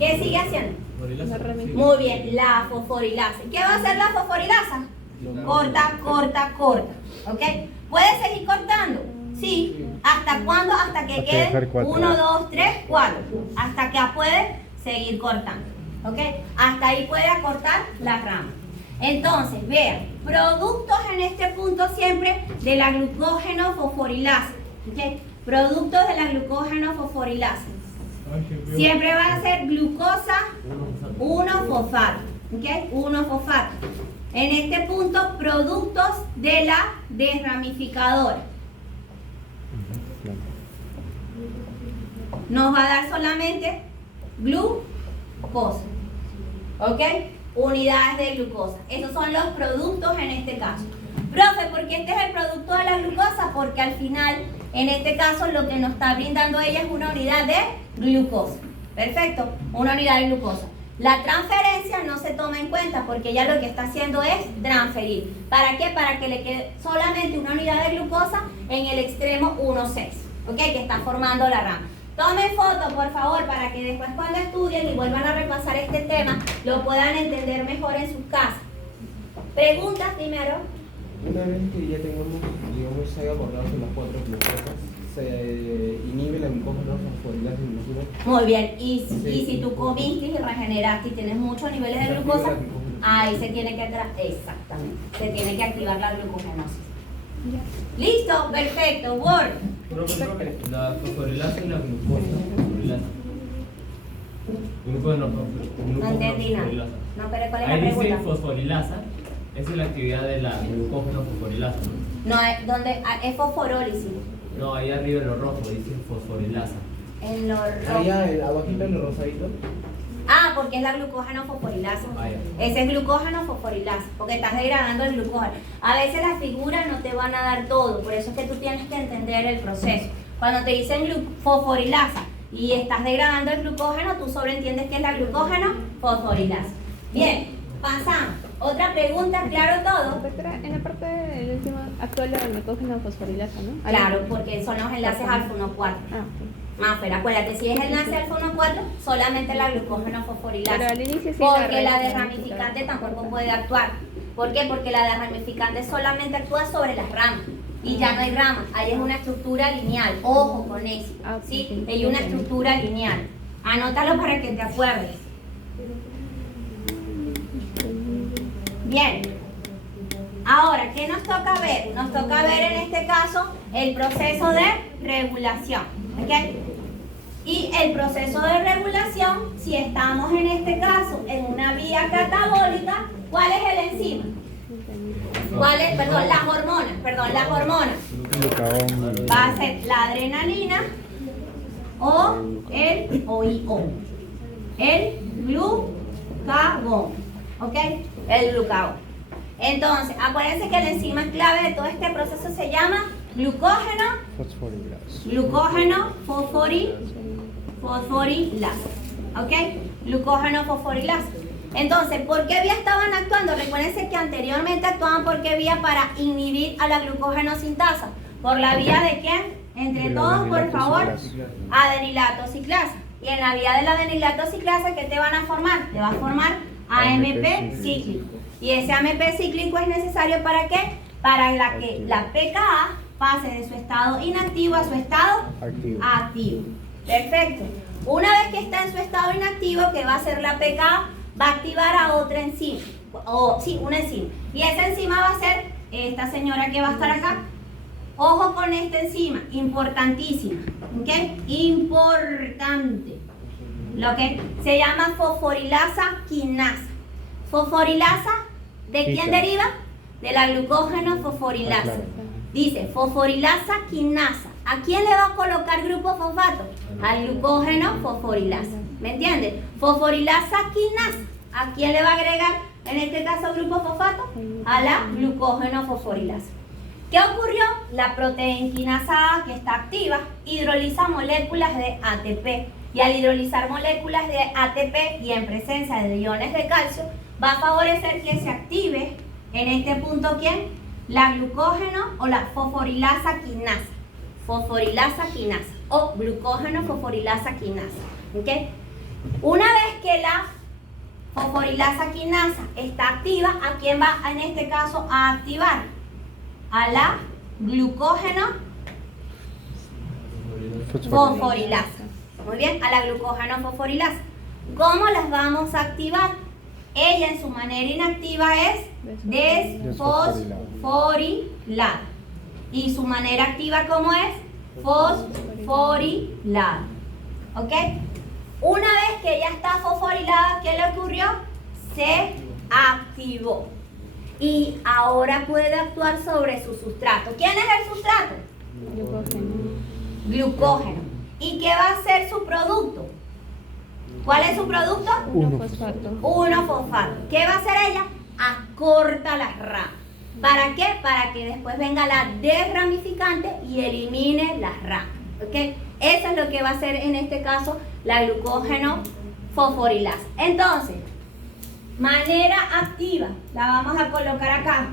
¿Qué sigue haciendo? Muy bien, la fosforilasa. ¿Qué va a hacer la fosforilasa? Corta, corta, corta. ¿Ok? ¿Puede seguir cortando? Sí. ¿Hasta cuándo? Hasta que quede 1, 2, 3, 4. Hasta que puede seguir cortando. ¿Ok? Hasta ahí puede acortar la rama. Entonces, vean, productos en este punto siempre de la glucógeno fosforilasa. ¿Ok? Productos de la glucógeno fosforilasa. Siempre van a ser glucosa 1-fosfato. ¿Ok? 1-fosfato. En este punto, productos de la desramificadora. Nos va a dar solamente glucosa. ¿Ok? Unidades de glucosa. Esos son los productos en este caso. Profe, ¿por qué este es el producto de la glucosa? Porque al final, en este caso, lo que nos está brindando ella es una unidad de glucosa. Perfecto, una unidad de glucosa. La transferencia no se toma en cuenta porque ella lo que está haciendo es transferir. ¿Para qué? Para que le quede solamente una unidad de glucosa en el extremo 1,6. ¿Ok? Que está formando la rama. Tomen foto, por favor, para que después cuando estudien y vuelvan a repasar este tema, lo puedan entender mejor en sus casas. ¿Preguntas primero? Una vez que ya tengamos, digamos, se haya abordado con las 4 glucosas, se inhibe la glucógeno fosforilasa en el suelo. Muy bien, y si tú comiste y regeneraste y tienes muchos niveles de glucosa, ahí se tiene que exactamente, se tiene que activar la glucogenosis. ¿Listo? Perfecto, Word. La fosforilasa y la glucosa fosforilasa. No entendí nada. No, pero ¿cuál es la ahí dice pregunta? fosforilasa, esa es la actividad de la glucógeno fosforilasa, ¿no? No, es fosforólisis. No, ahí arriba en lo rojo dice fosforilasa. En lo rojo. Allá abajito en lo rosadito. Ah, porque es la glucógeno fosforilasa. Ese es glucógeno fosforilasa, porque estás degradando el glucógeno. A veces las figuras no te van a dar todo, por eso es que tú tienes que entender el proceso. Cuando te dicen fosforilasa y estás degradando el glucógeno, tú sobreentiendes que es la glucógeno fosforilasa. Bien, pasamos. Otra pregunta, ¿claro todo? Doctora, en la parte del último actúa la glucógeno fosforilasa, ¿no? Claro, porque son los enlaces alfa 1,4. Ah, ok. Ah, pero acuérdate, si es el enlace alfa 1,4, solamente la glucógeno fosforilasa. Pero al inicio sí porque la la desramificante tampoco puede actuar. ¿Por qué? Porque la desramificante solamente actúa sobre las ramas. Y ya no hay ramas, ahí es una estructura lineal. Ojo con eso. ¿Sí? Hay una estructura lineal. Anótalo para que te acuerdes. Bien. Ahora, ¿qué nos toca ver? Nos toca ver en este caso el proceso de regulación. ¿Ok? Y el proceso de regulación, si estamos en este caso en una vía catabólica, ¿cuál es el enzima? ¿Cuál es? Perdón, las hormonas. Glucagón. Va a ser la adrenalina o el OIO. El glucagón. ¿Ok? El glucagón. Entonces, acuérdense que la enzima clave de todo este proceso se llama glucógeno fosforilasa. ¿Ok? Glucógeno fosforilasa. Entonces, ¿por qué vía estaban actuando? Recuérdense que anteriormente actuaban por qué vía para inhibir a la glucógeno sintasa. ¿Por la vía de quién? Entre todos, por favor, adenilato ciclasa. Y en la vía de la adenilato ciclasa, ¿qué te van a formar? Te va a formar AMP cíclico. Y ese AMP cíclico es necesario ¿para qué? Para que la pKa pase de su estado inactivo a su estado activo. Perfecto. Una vez que está en su estado inactivo, ¿qué va a hacer la pKa? Va a activar a otra enzima. Una enzima. Y esa enzima va a ser esta señora que va a estar acá. Ojo con esta enzima, importantísima. ¿Ok? Importante. Lo que se llama fosforilasa quinasa. Fosforilasa, ¿de quién deriva? De la glucógeno fosforilasa. Dice fosforilasa quinasa. ¿A quién le va a colocar grupo fosfato? Al glucógeno fosforilasa. ¿Me entiendes? Fosforilasa quinasa. ¿A quién le va a agregar en este caso grupo fosfato? A la glucógeno fosforilasa. ¿Qué ocurrió? La proteinquinasa A, que está activa, hidroliza moléculas de ATP. Y al hidrolizar moléculas de ATP y en presencia de iones de calcio, va a favorecer que se active en este punto ¿quién? La glucógeno o la fosforilasa quinasa. Fosforilasa quinasa o glucógeno fosforilasa quinasa. ¿Okay? Una vez que la fosforilasa quinasa está activa, ¿a quién va en este caso a activar? A la glucógeno fosforilasa. Muy bien, a la glucógeno fosforilasa. ¿Cómo las vamos a activar? Ella en su manera inactiva es desfosforilada. Y su manera activa, ¿cómo es? Fosforilada. ¿Ok? Una vez que ella está fosforilada, ¿qué le ocurrió? Se activó. Y ahora puede actuar sobre su sustrato. ¿Quién es el sustrato? Glucógeno. ¿Y qué va a ser su producto? ¿Cuál es su producto? 1-fosfato. ¿Qué va a hacer ella? Acorta las ramas. ¿Para qué? Para que después venga la desramificante y elimine las ramas. ¿Ok? Eso es lo que va a hacer en este caso la glucógeno fosforilasa. Entonces, manera activa, la vamos a colocar acá.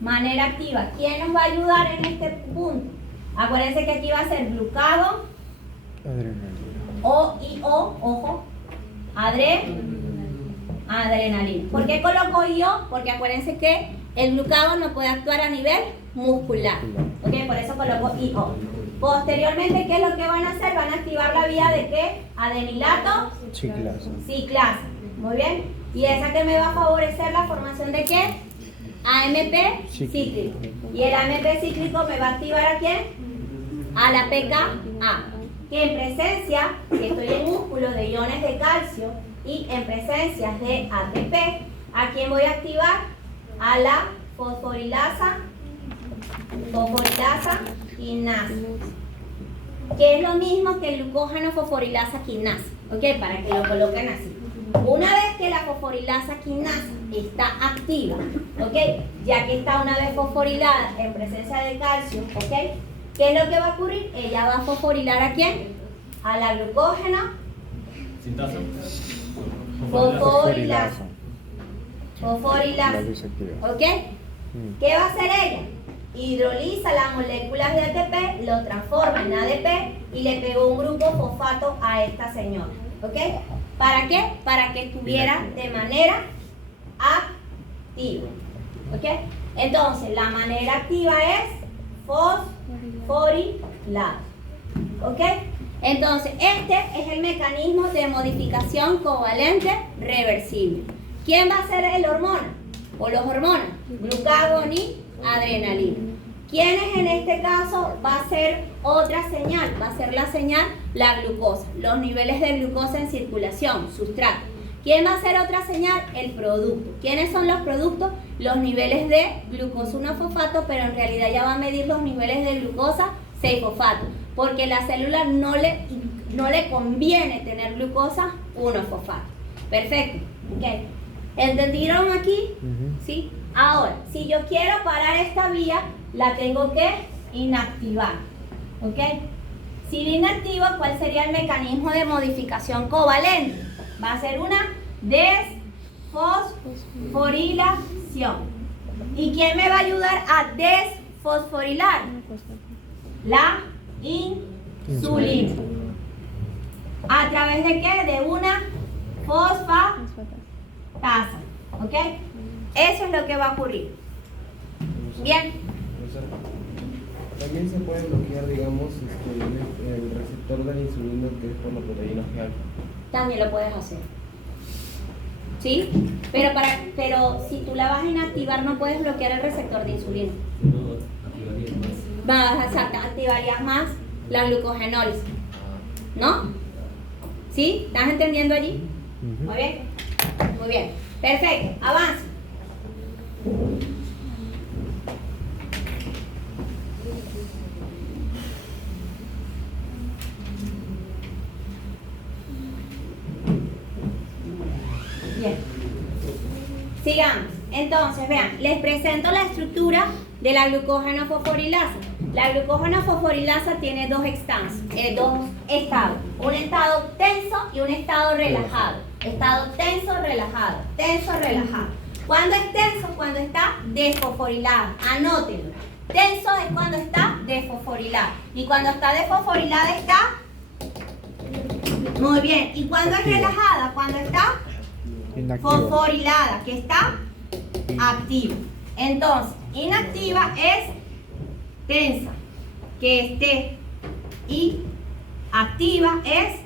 Manera activa. ¿Quién nos va a ayudar en este punto? Acuérdense que aquí va a ser glucagón, OIO, ojo, adrenalina. ¿Por qué coloco IO? Porque acuérdense que el glucagón no puede actuar a nivel muscular. ¿Ok? Por eso coloco IO. Posteriormente, ¿qué es lo que van a hacer? Van a activar la vía de ¿qué? Adenilato ciclasa. Muy bien. ¿Y esa que me va a favorecer la formación de qué? AMP cíclico. ¿Y el AMP cíclico me va a activar a quién? A la pKa. Que en presencia, que estoy en músculo de iones de calcio y en presencia de ATP, ¿a quién voy a activar? A la fosforilasa quinasa, que es lo mismo que el glucógeno fosforilasa quinasa. ¿Ok? Para que lo coloquen así. Una vez que la fosforilasa quinasa está activa, ¿ok? Ya que está una vez fosforilada en presencia de calcio, ¿ok? ¿Qué es lo que va a ocurrir? Ella va a fosforilar ¿a quién? A la glucógena. Sintasa. Fosforilasa. Fosforilasa. La luz activa. ¿Ok? ¿Qué va a hacer ella? Hidroliza las moléculas de ATP, lo transforma en ADP y le pegó un grupo fosfato a esta señora. ¿Ok? ¿Para qué? Para que estuviera de manera activa. ¿Ok? Entonces, la manera activa es fosforilasa. ¿Ok? Entonces, este es el mecanismo de modificación covalente reversible. ¿Quién va a ser el hormona? O los hormonas, glucagón y adrenalina. ¿Quiénes en este caso va a ser otra señal? Va a ser la señal, la glucosa, los niveles de glucosa en circulación, sustrato. ¿Quién va a ser otra señal? El producto. ¿Quiénes son los productos? Los niveles de glucosa 1-fosfato, pero en realidad ya va a medir los niveles de glucosa 6-fosfato, porque a la célula no le conviene tener glucosa 1-fosfato. Perfecto. Okay. ¿Entendieron aquí? ¿Sí? Ahora, si yo quiero parar esta vía, la tengo que inactivar. ¿Ok? Si la inactivo, ¿cuál sería el mecanismo de modificación covalente? Va a ser una desfosforilación. ¿Y quién me va a ayudar a desfosforilar? La insulina. ¿A través de qué? De una fosfatasa. ¿Ok? Eso es lo que va a ocurrir. Bien. También se puede bloquear, digamos, el receptor de la insulina, que es por la proteína G alfa. También lo puedes hacer. ¿Sí? Pero si tú la vas a inactivar, no puedes bloquear el receptor de insulina. Activarías más la glucogenólisis. ¿No? ¿Sí? ¿Estás entendiendo allí? Muy bien. Muy bien. Perfecto. Avanza. Bien. Sigamos. Entonces, vean, les presento la estructura de la glucógeno fosforilasa. La glucógeno fosforilasa tiene dos estados. Un estado tenso y un estado relajado. Estado tenso, relajado. Tenso, relajado. ¿Cuándo es tenso? Cuando está desfosforilada. Anótenlo. Tenso es cuando está desfosforilada. Y cuando está desfosforilada está... Muy bien. ¿Y cuándo es relajada? Cuando está fosforilada, que está activa. Entonces, inactiva es tensa, que esté, y activa es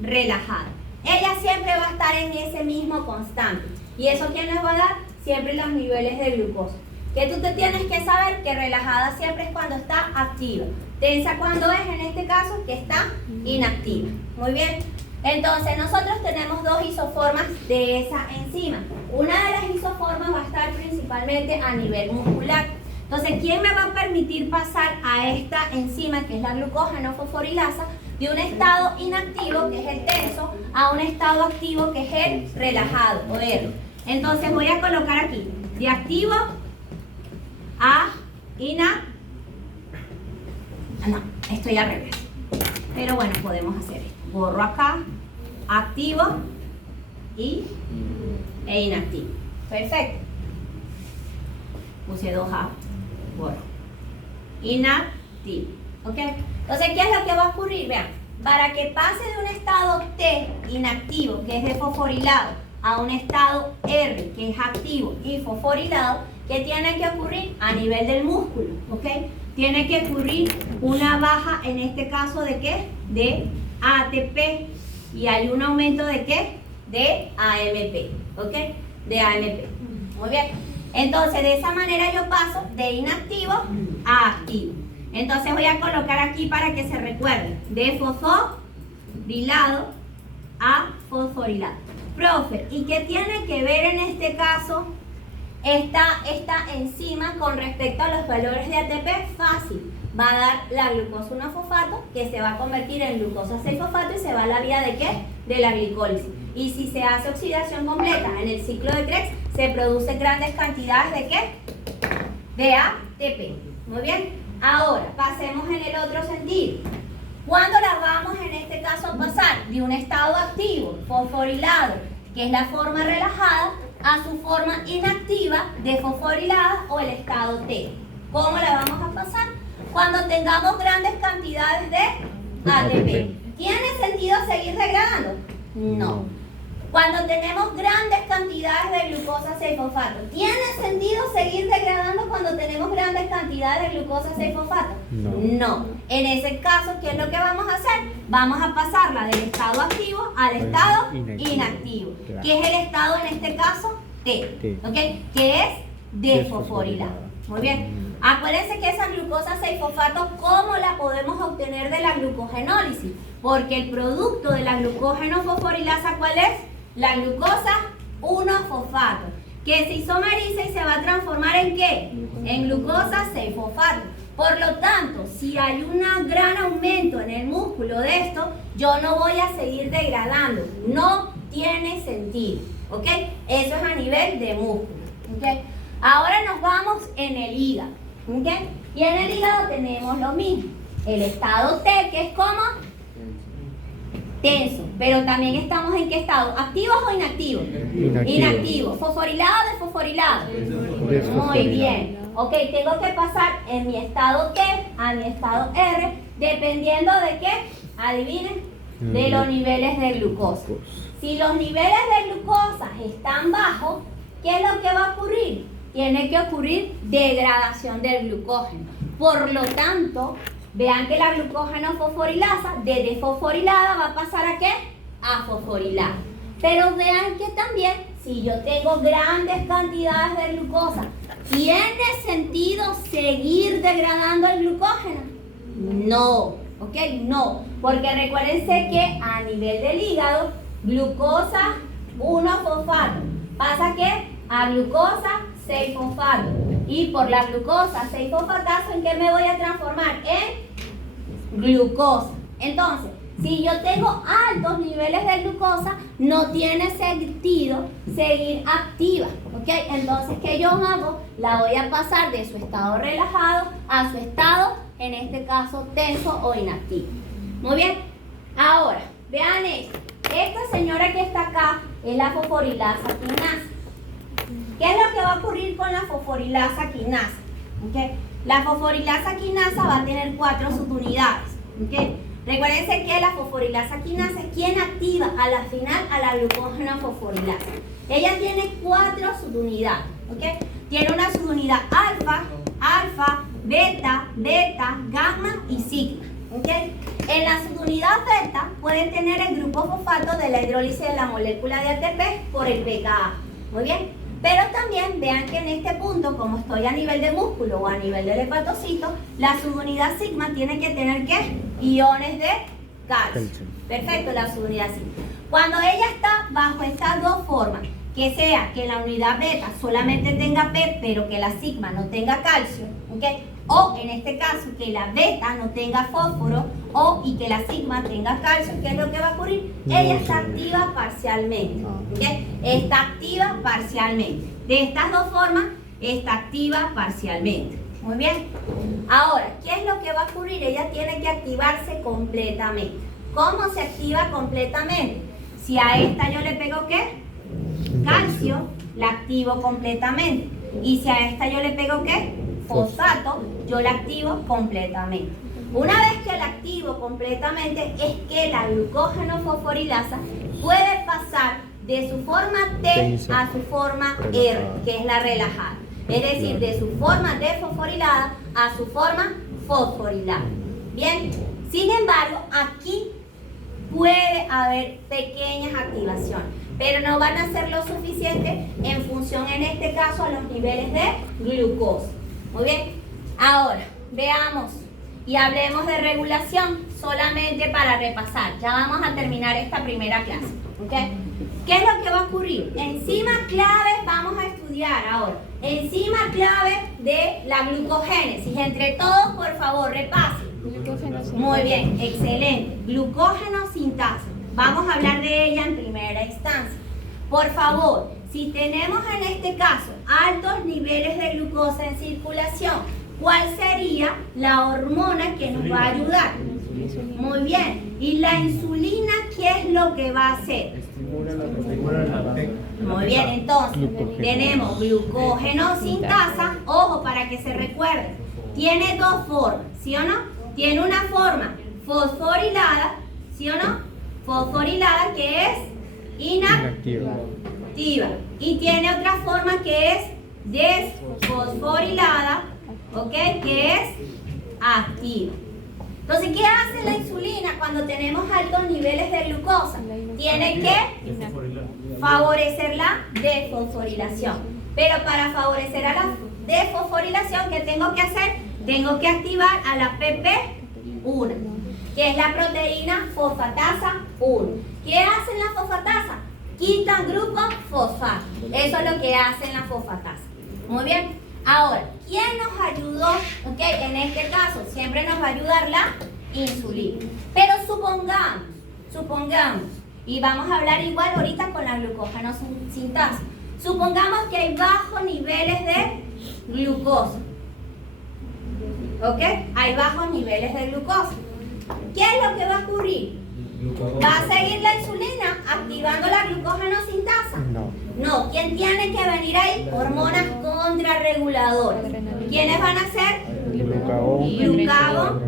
relajada. Ella siempre va a estar en ese mismo constante. ¿Y eso quién les va a dar? Siempre los niveles de glucosa. Que tú te tienes que saber que relajada siempre es cuando está activa. Tensa cuando es, en este caso, que está inactiva. Muy bien. Entonces, nosotros tenemos dos isoformas de esa enzima. Una de las isoformas va a estar principalmente a nivel muscular. Entonces, ¿quién me va a permitir pasar a esta enzima, que es la glucógeno fosforilasa, de un estado inactivo, que es el tenso, a un estado activo, que es el relajado o R? Entonces, voy a colocar aquí, de activo a inactivo. No, estoy al revés. Pero bueno, podemos hacer esto. Borro acá, activo e inactivo. Perfecto. Puse 2A. Borro. Inactivo. ¿Ok? Entonces, ¿qué es lo que va a ocurrir? Vean, para que pase de un estado T, inactivo, que es desfosforilado, a un estado R, que es activo y fosforilado, ¿qué tiene que ocurrir? A nivel del músculo. ¿Ok? Tiene que ocurrir una baja, en este caso, ¿de qué? De ATP. Y hay un aumento ¿de qué? De AMP. ¿Ok? De AMP. Muy bien. Entonces, de esa manera yo paso de inactivo a activo. Entonces, voy a colocar aquí para que se recuerden. De fosforilado a fosforilado. Profe, ¿y qué tiene que ver en este caso esta enzima con respecto a los valores de ATP? Fácil. Va a dar la glucosa 1-fosfato, que se va a convertir en glucosa 6-fosfato y se va a la vía ¿de qué? De la glicólisis. Y si se hace oxidación completa en el ciclo de Krebs, se producen grandes cantidades ¿de qué? De ATP. Muy bien. Ahora, pasemos en el otro sentido. ¿Cuándo la vamos en este caso a pasar de un estado activo, fosforilado, que es la forma relajada, a su forma inactiva de fosforilada o el estado T? ¿Cómo la vamos a pasar? Cuando tengamos grandes cantidades de ATP. ¿Tiene sentido seguir degradando? No. Cuando tenemos grandes cantidades de glucosa 6-fosfato, ¿tiene sentido seguir degradando cuando tenemos grandes cantidades de glucosa 6-fosfato? No. En ese caso, ¿qué es lo que vamos a hacer? Vamos a pasarla del estado activo al estado inactivo. Claro. ¿Qué es el estado en este caso? T. ¿Ok? Que es desfosforilado. Muy bien. Acuérdense que esa glucosa 6-fosfato, ¿cómo la podemos obtener de la glucogenólisis? Porque el producto de la glucógeno-fosforilasa, ¿cuál es? La glucosa 1-fosfato, que se isomeriza y se va a transformar ¿en qué? En glucosa 6-fosfato. Por lo tanto, si hay un gran aumento en el músculo de esto, yo no voy a seguir degradando. No tiene sentido, ¿ok? Eso es a nivel de músculo, ¿ok? Ahora nos vamos en el hígado, ¿ok? Y en el hígado tenemos lo mismo. El estado T, que es como tenso, pero también estamos en qué estado, ¿activos o inactivos? Inactivos. ¿Fosforilado o desfosforilado? Muy bien. Ok, tengo que pasar en mi estado T a mi estado R, dependiendo de qué, adivinen, de los niveles de glucosa. Si los niveles de glucosa están bajos, ¿qué es lo que va a ocurrir? Tiene que ocurrir degradación del glucógeno. Por lo tanto, vean que la glucógeno fosforilasa de desfosforilada va a pasar ¿a qué? A fosforilada. Pero vean que también, si yo tengo grandes cantidades de glucosa, ¿tiene sentido seguir degradando el glucógeno? No, ¿ok? No, porque recuérdense que a nivel del hígado, glucosa 1-fosfato pasa ¿qué? A glucosa 6-fosfato. Y por la glucosa 6-fosfatazo, ¿en qué me voy a transformar? En glucosa. Entonces, si yo tengo altos niveles de glucosa, no tiene sentido seguir activa, ¿ok? Entonces, ¿qué yo hago? La voy a pasar de su estado relajado a su estado, en este caso, tenso o inactivo. Muy bien. Ahora, vean esto. Esta señora que está acá es la fosforilasa quinasa. ¿Qué es lo que va a ocurrir con la fosforilasa quinasa? ¿Okay? La fosforilasa quinasa va a tener 4 subunidades. ¿Okay? Recuérdense que la fosforilasa quinasa es quien activa a la final a la glucógeno fosforilasa. Ella tiene 4 subunidades. ¿Okay? Tiene una subunidad alfa, beta, gamma y sigma. ¿Okay? En la subunidad beta pueden tener el grupo fosfato de la hidrólisis de la molécula de ATP por el pKa. Muy bien. Pero también vean que en este punto, como estoy a nivel de músculo o a nivel del hepatocito, la subunidad sigma tiene que tener ¿qué? Iones de calcio. Perfecto, la subunidad sigma. Cuando ella está bajo estas dos formas, que sea que la unidad beta solamente tenga P, pero que la sigma no tenga calcio, ¿ok? O en este caso, que la beta no tenga fósforo y que la sigma tenga calcio, ¿qué es lo que va a ocurrir? Ella está activa parcialmente, ¿ok? Está activa parcialmente. De estas dos formas, está activa parcialmente. Muy bien. Ahora, ¿qué es lo que va a ocurrir? Ella tiene que activarse completamente. ¿Cómo se activa completamente? Si a esta yo le pego ¿qué? Calcio, la activo completamente. Y si a esta yo le pego ¿qué? Fosfato, yo la activo completamente. Una vez que la activo completamente, es que la glucógeno fosforilasa puede pasar de su forma T a su forma R, que es la relajada. Es decir, de su forma desfosforilada a su forma fosforilada. Bien, sin embargo, aquí puede haber pequeñas activaciones, pero no van a ser lo suficiente en función, en este caso, a los niveles de glucosa. Muy bien, ahora veamos y hablemos de regulación solamente para repasar. Ya vamos a terminar esta primera clase, ¿ok? ¿Qué es lo que va a ocurrir? Enzimas claves vamos a estudiar ahora. Enzima clave de la glucogénesis. Entre todos, por favor, repasen. Glucógeno sintasa. Muy bien, excelente. Glucógeno sintasa. vamos a hablar de ella en primera instancia. Por favor, si tenemos en este caso altos niveles de glucosa en circulación, ¿cuál sería la hormona que nos va a ayudar? Muy bien. ¿Y la insulina qué es lo que va a hacer? Muy bien, entonces tenemos glucógeno sintasa. Ojo, para que se recuerde, tiene dos formas, ¿sí o no? Tiene una forma fosforilada, ¿sí o no? Fosforilada, que es inactiva. Y tiene otra forma que es desfosforilada, ¿ok? Que es activa. Entonces, ¿qué hace la insulina cuando tenemos altos niveles de glucosa? Tiene que favorecer la desfosforilación. Pero para favorecer a la desfosforilación, ¿qué tengo que hacer? Tengo que activar a la PP1, que es la proteína fosfatasa 1. ¿Qué hacen la fosfatasa? Quitan grupo fosfato. Eso es lo que hacen la fosfatasa. Muy bien. Ahora, ¿quién nos ayudó? Ok, en este caso, siempre nos va a ayudar la insulina. Pero supongamos, y vamos a hablar igual ahorita con la glucógeno sintasa. Supongamos que hay bajos niveles de glucosa. ¿Ok? Hay bajos niveles de glucosa. ¿Qué es lo que va a ocurrir? ¿Va a seguir la insulina activando la glucógeno sintasa? No. ¿Quién tiene que venir ahí? Hormonas contrarreguladoras. ¿Quiénes van a ser? Glucagón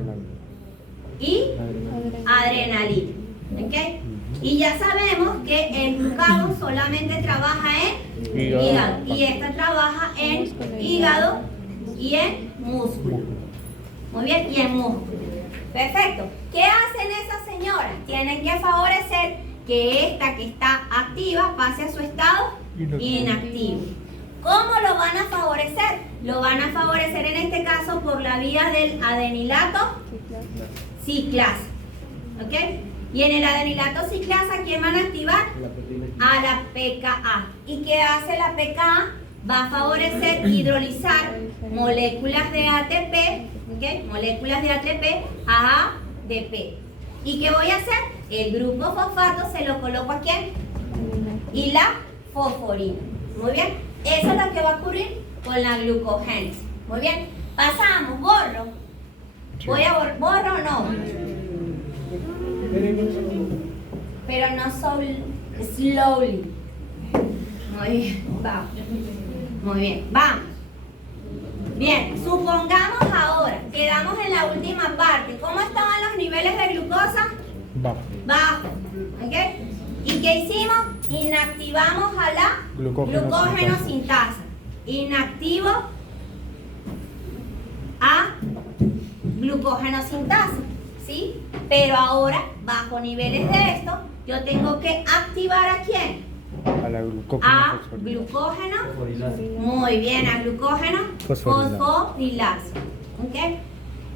y adrenalina. ¿Ok? Y ya sabemos que el glucagón solamente trabaja en hígado. Y esta trabaja en hígado y en músculo. Muy bien, y en músculo. Perfecto. ¿Qué hacen esas señoras? Tienen que favorecer que esta que está activa pase a su estado inactivo. ¿Cómo lo van a favorecer? Lo van a favorecer en este caso por la vía del adenilato ciclasa. ¿Ok? Y en el adenilato ciclasa, ¿quién van a activar? A la PKA. ¿Y qué hace la PKA? Va a favorecer hidrolizar moléculas de ATP, ¿ok? Moléculas de ATP a ADP. ¿Y qué voy a hacer? El grupo fosfato se lo coloco aquí y la fosforina. Muy bien. Eso es lo que va a ocurrir con la glucogénesis. Muy bien. Pasamos, borro. ¿Voy a borro o no? Pero no slowly. Muy bien, vamos. Muy bien, vamos. Bien, supongamos ahora, quedamos en la última parte. ¿Cómo estaban los niveles de glucosa? Bajo. ¿Ok? ¿Y qué hicimos? Inactivamos a la glucógeno sintasa. Inactivo a glucógeno sintasa. ¿Sí? Pero ahora, bajo niveles de esto, yo tengo que activar ¿a quién? A glucógeno. Muy bien, a glucógeno fosforilasa. ¿Ok?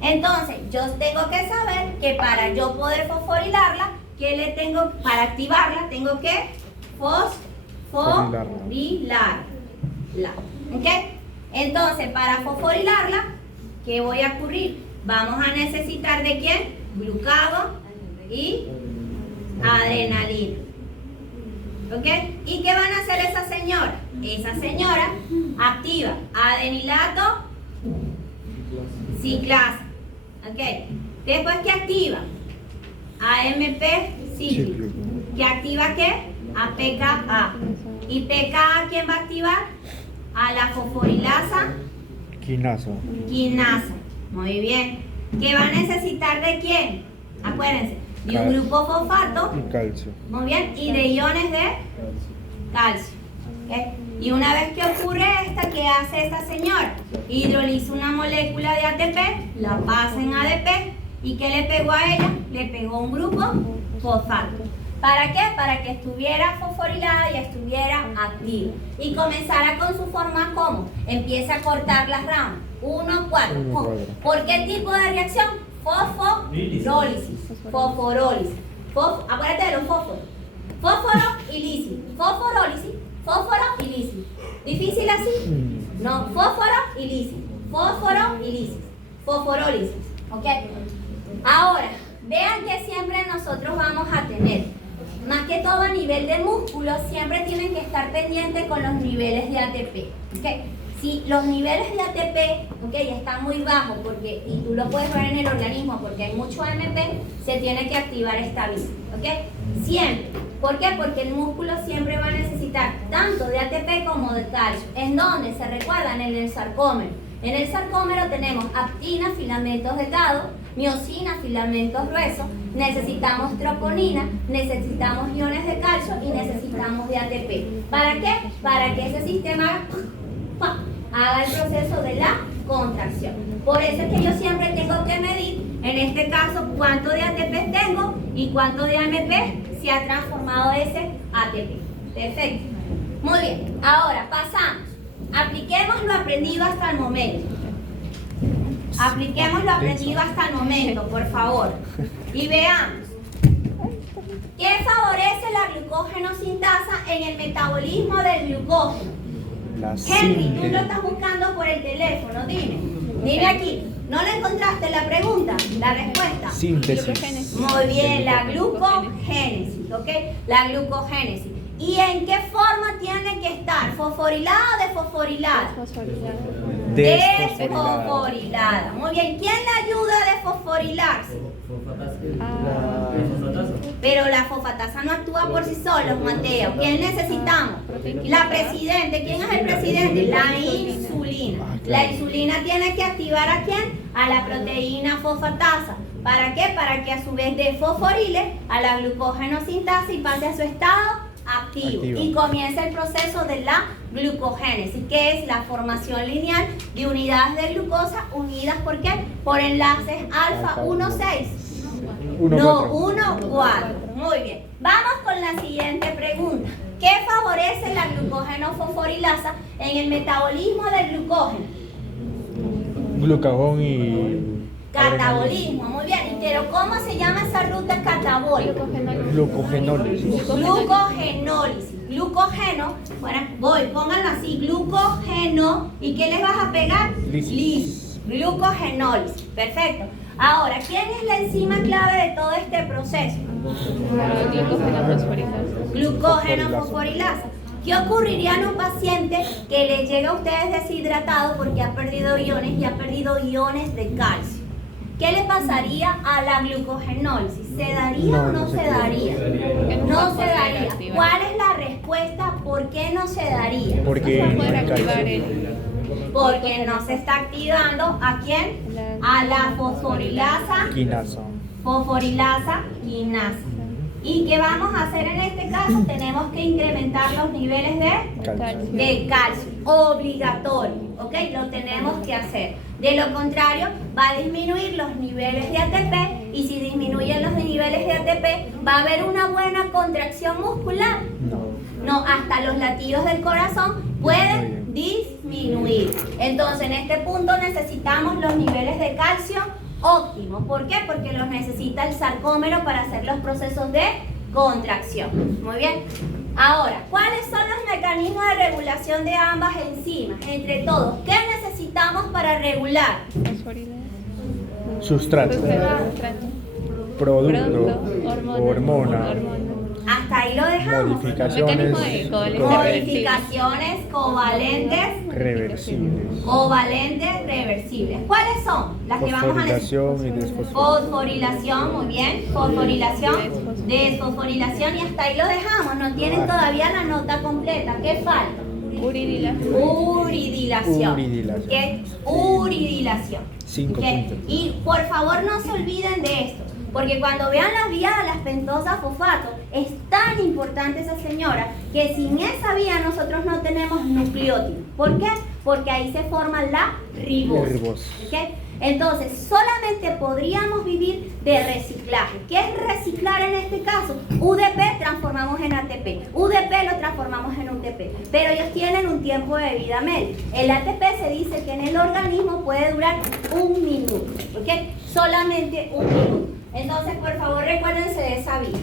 Entonces, yo tengo que saber que para yo poder fosforilarla, ¿qué le tengo? Para activarla, tengo que fosforilarla. ¿Ok? Entonces, para fosforilarla, ¿qué voy a ocurrir? Vamos a necesitar ¿de quién? Glucagón y adrenalina. ¿Ok? ¿Y qué van a hacer esa señora? Esa señora activa adenilato ciclasa. ¿Ok? Después, ¿qué activa? AMP cíclico. ¿Qué activa qué? A PKA. ¿Y PKA quién va a activar? A la fosforilasa quinasa. Muy bien. ¿Qué va a necesitar de quién? Acuérdense, de un grupo fosfato y calcio. Muy bien, y de iones de calcio. ¿Okay? Y una vez que ocurre esta, ¿qué hace esta señora? Hidroliza una molécula de ATP, la pasa en ADP. ¿Y qué le pegó a ella? Le pegó un grupo fosfato. ¿Para qué? Para que estuviera fosforilada y estuviera activa. Y comenzara con su forma como empieza a cortar las ramas. 1, 4. ¿Por qué tipo de reacción? Fosforólisis. Acuérdate de los fósforos. Fósforo y lisis. Fosforólisis. Fósforo y lisis. ¿Difícil así? No. Fósforo y lisis. Fósforo y lisis. Fosforólisis. ¿Ok? Ahora, vean que siempre nosotros vamos a tener todo a nivel de músculo, siempre tienen que estar pendientes con los niveles de ATP. ¿Okay? Si los niveles de ATP, ¿okay?, están muy bajos, y tú lo puedes ver en el organismo porque hay mucho AMP, se tiene que activar esta vía. ¿Okay? Siempre. ¿Por qué? Porque el músculo siempre va a necesitar tanto de ATP como de calcio. ¿En dónde? Se recuerdan, en el sarcómero. En el sarcómero tenemos actina, filamentos delgados, miosina, filamentos gruesos, necesitamos troponina, necesitamos iones de calcio y necesitamos de ATP. ¿Para qué? Para que ese sistema haga el proceso de la contracción. Por eso es que yo siempre tengo que medir, en este caso, cuánto de ATP tengo y cuánto de AMP se ha transformado ese ATP. Perfecto. Muy bien. Ahora pasamos. Apliquemos lo aprendido hasta el momento. Apliquemos lo aprendido hasta el momento, por favor. Y veamos. ¿Qué favorece la glucógeno sintasa en el metabolismo del glucógeno? La Henry, tú lo síntesis. estás buscando por el teléfono, dime aquí. ¿No le encontraste la pregunta? La respuesta. Síntesis. Muy bien, la glucogénesis, ¿ok? La glucogénesis. ¿Y en qué forma tiene que estar? ¿Fosforilada o desfosforilada? Desfosforilada. Muy bien, ¿quién la ayuda a desfosforilarse? Pero la fosfatasa no actúa por sí sola, Mateo. ¿Quién necesitamos? La presidente. ¿Quién es el presidente? La insulina. La insulina tiene que activar ¿a quién? A la proteína fosfatasa. ¿Para qué? Para que a su vez desfosforile a la glucógeno sintasa y pase a su estado activo. Y comienza el proceso de la glucogénesis, que es la formación lineal de unidades de glucosa unidas ¿por qué? Por enlaces alfa 1,6. No, 1,4. Muy bien. Vamos con la siguiente pregunta. ¿Qué favorece la glucógeno fosforilasa en el metabolismo del glucógeno? Glucagón y Catabolismo. Muy bien. Pero ¿cómo se llama esa ruta catabólica? glucogenólisis. Glucogenólisis. Glucógeno, bueno, pónganlo así, glucógeno. ¿Y qué les vas a pegar? Lisis. Glucogenólisis. Perfecto. Ahora, ¿quién es la enzima clave de todo este proceso? Glucógeno fosforilasa. ¿Qué ocurriría en un paciente que le llega a ustedes deshidratado porque ha perdido iones y ha perdido iones de calcio? ¿Qué le pasaría a la glucogenólisis? ¿Se daría o no se daría? No se daría. ¿Cuál es la respuesta? ¿Por qué no se daría? Porque Porque no se está activando ¿a quién? A la fosforilasa quinasa. Fosforilasa quinasa. ¿Y qué vamos a hacer en este caso? Tenemos que incrementar los niveles de calcio. Obligatorio, ¿ok? Lo tenemos que hacer. De lo contrario, va a disminuir los niveles de ATP y si disminuyen los niveles de ATP, va a haber una buena contracción muscular. No, hasta los latidos del corazón pueden disminuir. Entonces, en este punto necesitamos los niveles de calcio óptimos. ¿Por qué? Porque los necesita el sarcómero para hacer los procesos de contracción. Muy bien. Ahora, ¿cuáles son los mecanismos de regulación de ambas enzimas? Entre todos, ¿qué necesitamos para regular? Sustrato. Producto. Hormona. Hasta ahí lo dejamos. Modificaciones covalentes reversibles. Covalentes reversibles. ¿Cuáles son? Las que vamos a necesitar. Fosforilación y desfosforilación. Fosforilación, muy bien. Fosforilación, desfosforilación y hasta ahí lo dejamos. No tienen todavía la nota completa. ¿Qué falta? Uridilación. ¿Qué? Uridilación. 5 ¿Okay? puntos. Y por favor no se olviden de esto. Porque cuando vean las vías de las pentosas fosfato, es tan importante esa señora que sin esa vía nosotros no tenemos nucleótido. ¿Por qué? Porque ahí se forma la ribosa. ¿Okay? Entonces, solamente podríamos vivir de reciclaje. ¿Qué es reciclar en este caso? UDP transformamos en ATP. UDP lo transformamos en UTP. Pero ellos tienen un tiempo de vida medio. El ATP se dice que en el organismo puede durar 1 minuto. ¿Ok? Solamente 1 minuto. Entonces, por favor, recuérdense de esa vía.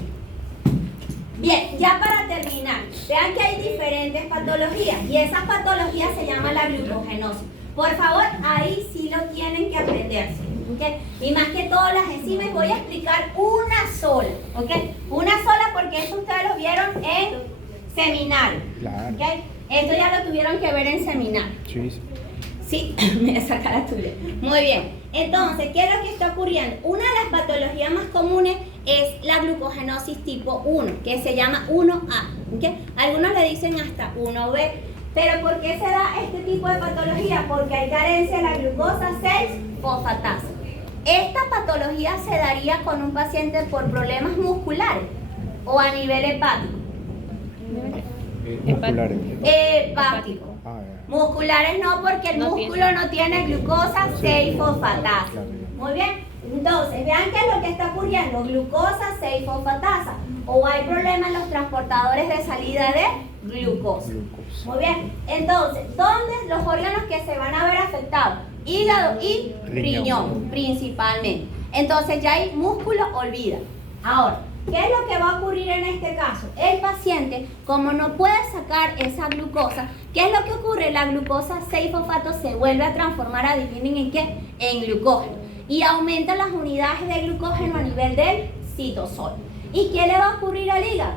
Bien, ya para terminar, vean que hay diferentes patologías y esas patologías se llaman la glucogenosis. Por favor, ahí sí lo tienen que aprenderse, ¿ok? Y más que todas las enzimas voy a explicar una sola, ¿ok? Una sola porque eso ustedes lo vieron en seminario. Claro. ¿Ok? Esto ya lo tuvieron que ver en seminario. Sí, sí. Sí, me saca la tuya. Muy bien. Entonces, ¿qué es lo que está ocurriendo? Una de las patologías más comunes es la glucogenosis tipo 1, que se llama 1A. ¿Okay? Algunos le dicen hasta 1B. ¿Pero por qué se da este tipo de patología? Porque hay carencia de la glucosa 6-fosfatasa. Esta patología se daría con un paciente por problemas musculares o a nivel hepático. Musculares. Hepático. Ah, ya. Musculares no, porque el No músculo no tiene glucosa 6-fosfatasa. Claro, ya. Muy bien. Entonces, vean qué es lo que está ocurriendo. Glucosa 6-fosfatasa. O hay problemas en los transportadores de salida de glucosa. Glucosa. Muy bien. Entonces, ¿dónde los órganos que se van a ver afectados? Hígado y riñón, principalmente. Entonces, ya hay músculo, olvida. Ahora, ¿qué es lo que va a ocurrir en este caso? El paciente, como no puede sacar esa glucosa, ¿qué es lo que ocurre? La glucosa 6-fosfato se vuelve a transformar, adivinen en qué, en glucógeno. Y aumenta las unidades de glucógeno a nivel del citosol. ¿Y qué le va a ocurrir al hígado?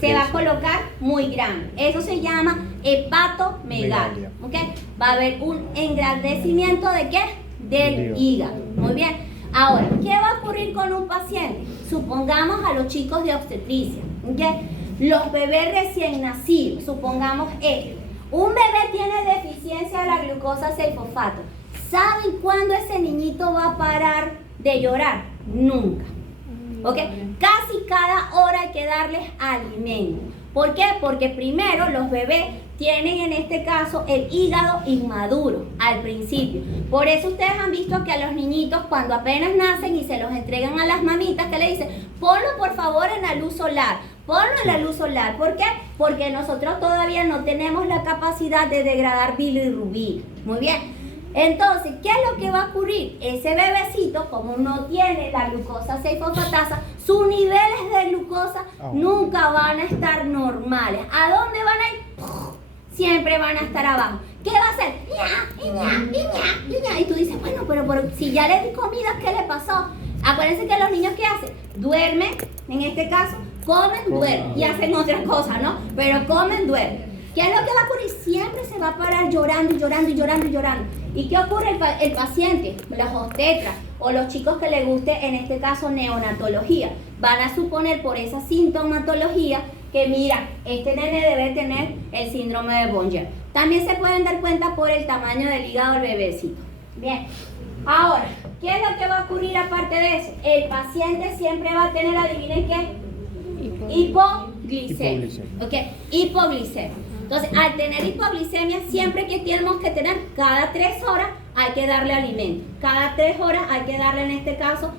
Se va a colocar muy grande. Eso se llama hepatomegalia. ¿Okay? Va a haber un engrandecimiento ¿de qué? Del hígado. Muy bien. Ahora, ¿qué va a ocurrir con un paciente? Supongamos a los chicos de obstetricia. ¿Okay? Los bebés recién nacidos. Supongamos esto. Un bebé tiene deficiencia de la glucosa 6-fosfato. ¿Saben cuándo ese niñito va a parar de llorar? Nunca. ¿Ok? Casi cada hora hay que darles alimento. ¿Por qué? Porque primero los bebés tienen en este caso el hígado inmaduro al principio. Por eso ustedes han visto que a los niñitos cuando apenas nacen y se los entregan a las mamitas que le dicen, ponlo por favor en la luz solar. Ponlo en la luz solar. ¿Por qué? Porque nosotros todavía no tenemos la capacidad de degradar bilirrubina. Muy bien. Entonces, ¿qué es lo que va a ocurrir? Ese bebecito, como no tiene la glucosa 6-fosfatasa, sus niveles de glucosa nunca van a estar normales. ¿A dónde van a ir? Siempre van a estar abajo. ¿Qué va a hacer? Y tú dices, bueno, pero si ya le di comida, ¿qué le pasó? Acuérdense que los niños, ¿qué hacen? Duermen, en este caso, comen, duermen y hacen otras cosas, ¿no? Pero comen, duermen. ¿Qué es lo que va a ocurrir? Siempre se va a parar llorando y llorando y llorando y llorando. ¿Y qué ocurre? El paciente, las obstetras o los chicos que les guste, en este caso, neonatología, van a suponer por esa sintomatología que, mira, este nene debe tener el síndrome de Bonnier. También se pueden dar cuenta por el tamaño del hígado del bebecito. Bien. Ahora, ¿qué es lo que va a ocurrir aparte de eso? El paciente siempre va a tener, adivinen qué, hipoglicemia. ¿Ok? Hipoglicemia. Entonces, al tener hipoglicemia, siempre que tenemos que tener, cada 3 horas hay que darle alimento. Cada 3 horas hay que darle, en este caso,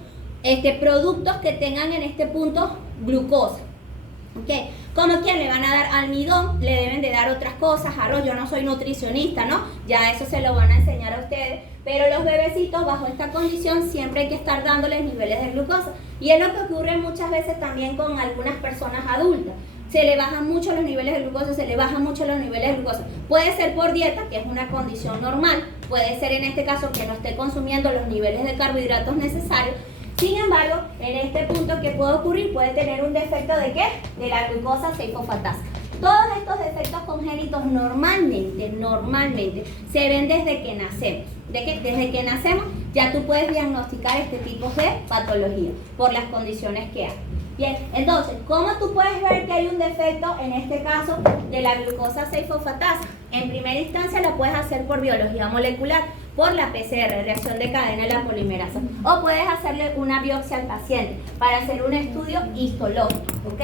productos que tengan en este punto glucosa. ¿Ok? Como quien le van a dar almidón, le deben de dar otras cosas, arroz. Yo no soy nutricionista, ¿no? Ya eso se lo van a enseñar a ustedes. Pero los bebecitos, bajo esta condición, siempre hay que estar dándoles niveles de glucosa. Y es lo que ocurre muchas veces también con algunas personas adultas. Se le bajan mucho los niveles de glucosa, se le bajan mucho los niveles de glucosa. Puede ser por dieta, que es una condición normal. Puede ser en este caso que no esté consumiendo los niveles de carbohidratos necesarios. Sin embargo, en este punto, ¿qué puede ocurrir? Puede tener un defecto ¿de qué? De la glucosa 6-fosfatasa. Todos estos defectos congénitos normalmente se ven desde que nacemos. Desde que nacemos ya tú puedes diagnosticar este tipo de patología por las condiciones que hay. Bien, entonces, ¿cómo tú puedes ver que hay un defecto, en este caso, de la glucosa 6-fosfatasa? En primera instancia lo puedes hacer por biología molecular, por la PCR, reacción de cadena de la polimerasa. O puedes hacerle una biopsia al paciente para hacer un estudio histológico, ¿ok?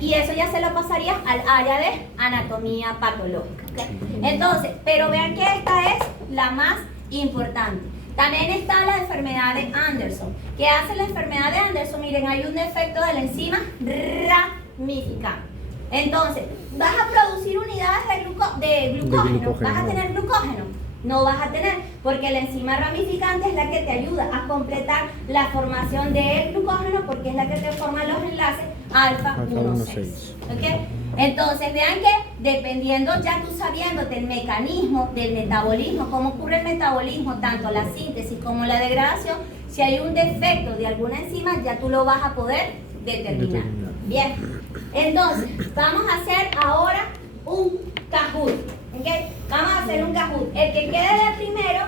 Y eso ya se lo pasaría al área de anatomía patológica, ¿ok? Entonces, pero vean que esta es la más importante. También está la enfermedad de Anderson. ¿Qué hace la enfermedad de Anderson? Miren, hay un defecto de la enzima ramificante. Entonces, ¿vas a producir unidades de glucógeno? ¿Vas a tener glucógeno? No vas a tener, porque la enzima ramificante es la que te ayuda a completar la formación del glucógeno, porque es la que te forma los enlaces alfa 1,6. ¿Ok? Entonces, vean que dependiendo, ya tú sabiéndote el mecanismo del metabolismo, cómo ocurre el metabolismo, tanto la síntesis como la degradación, si hay un defecto de alguna enzima, ya tú lo vas a poder determinar. Bien. Entonces, vamos a hacer ahora un Kahoot. ¿Ok? Vamos a hacer un Kahoot. El que quede de primero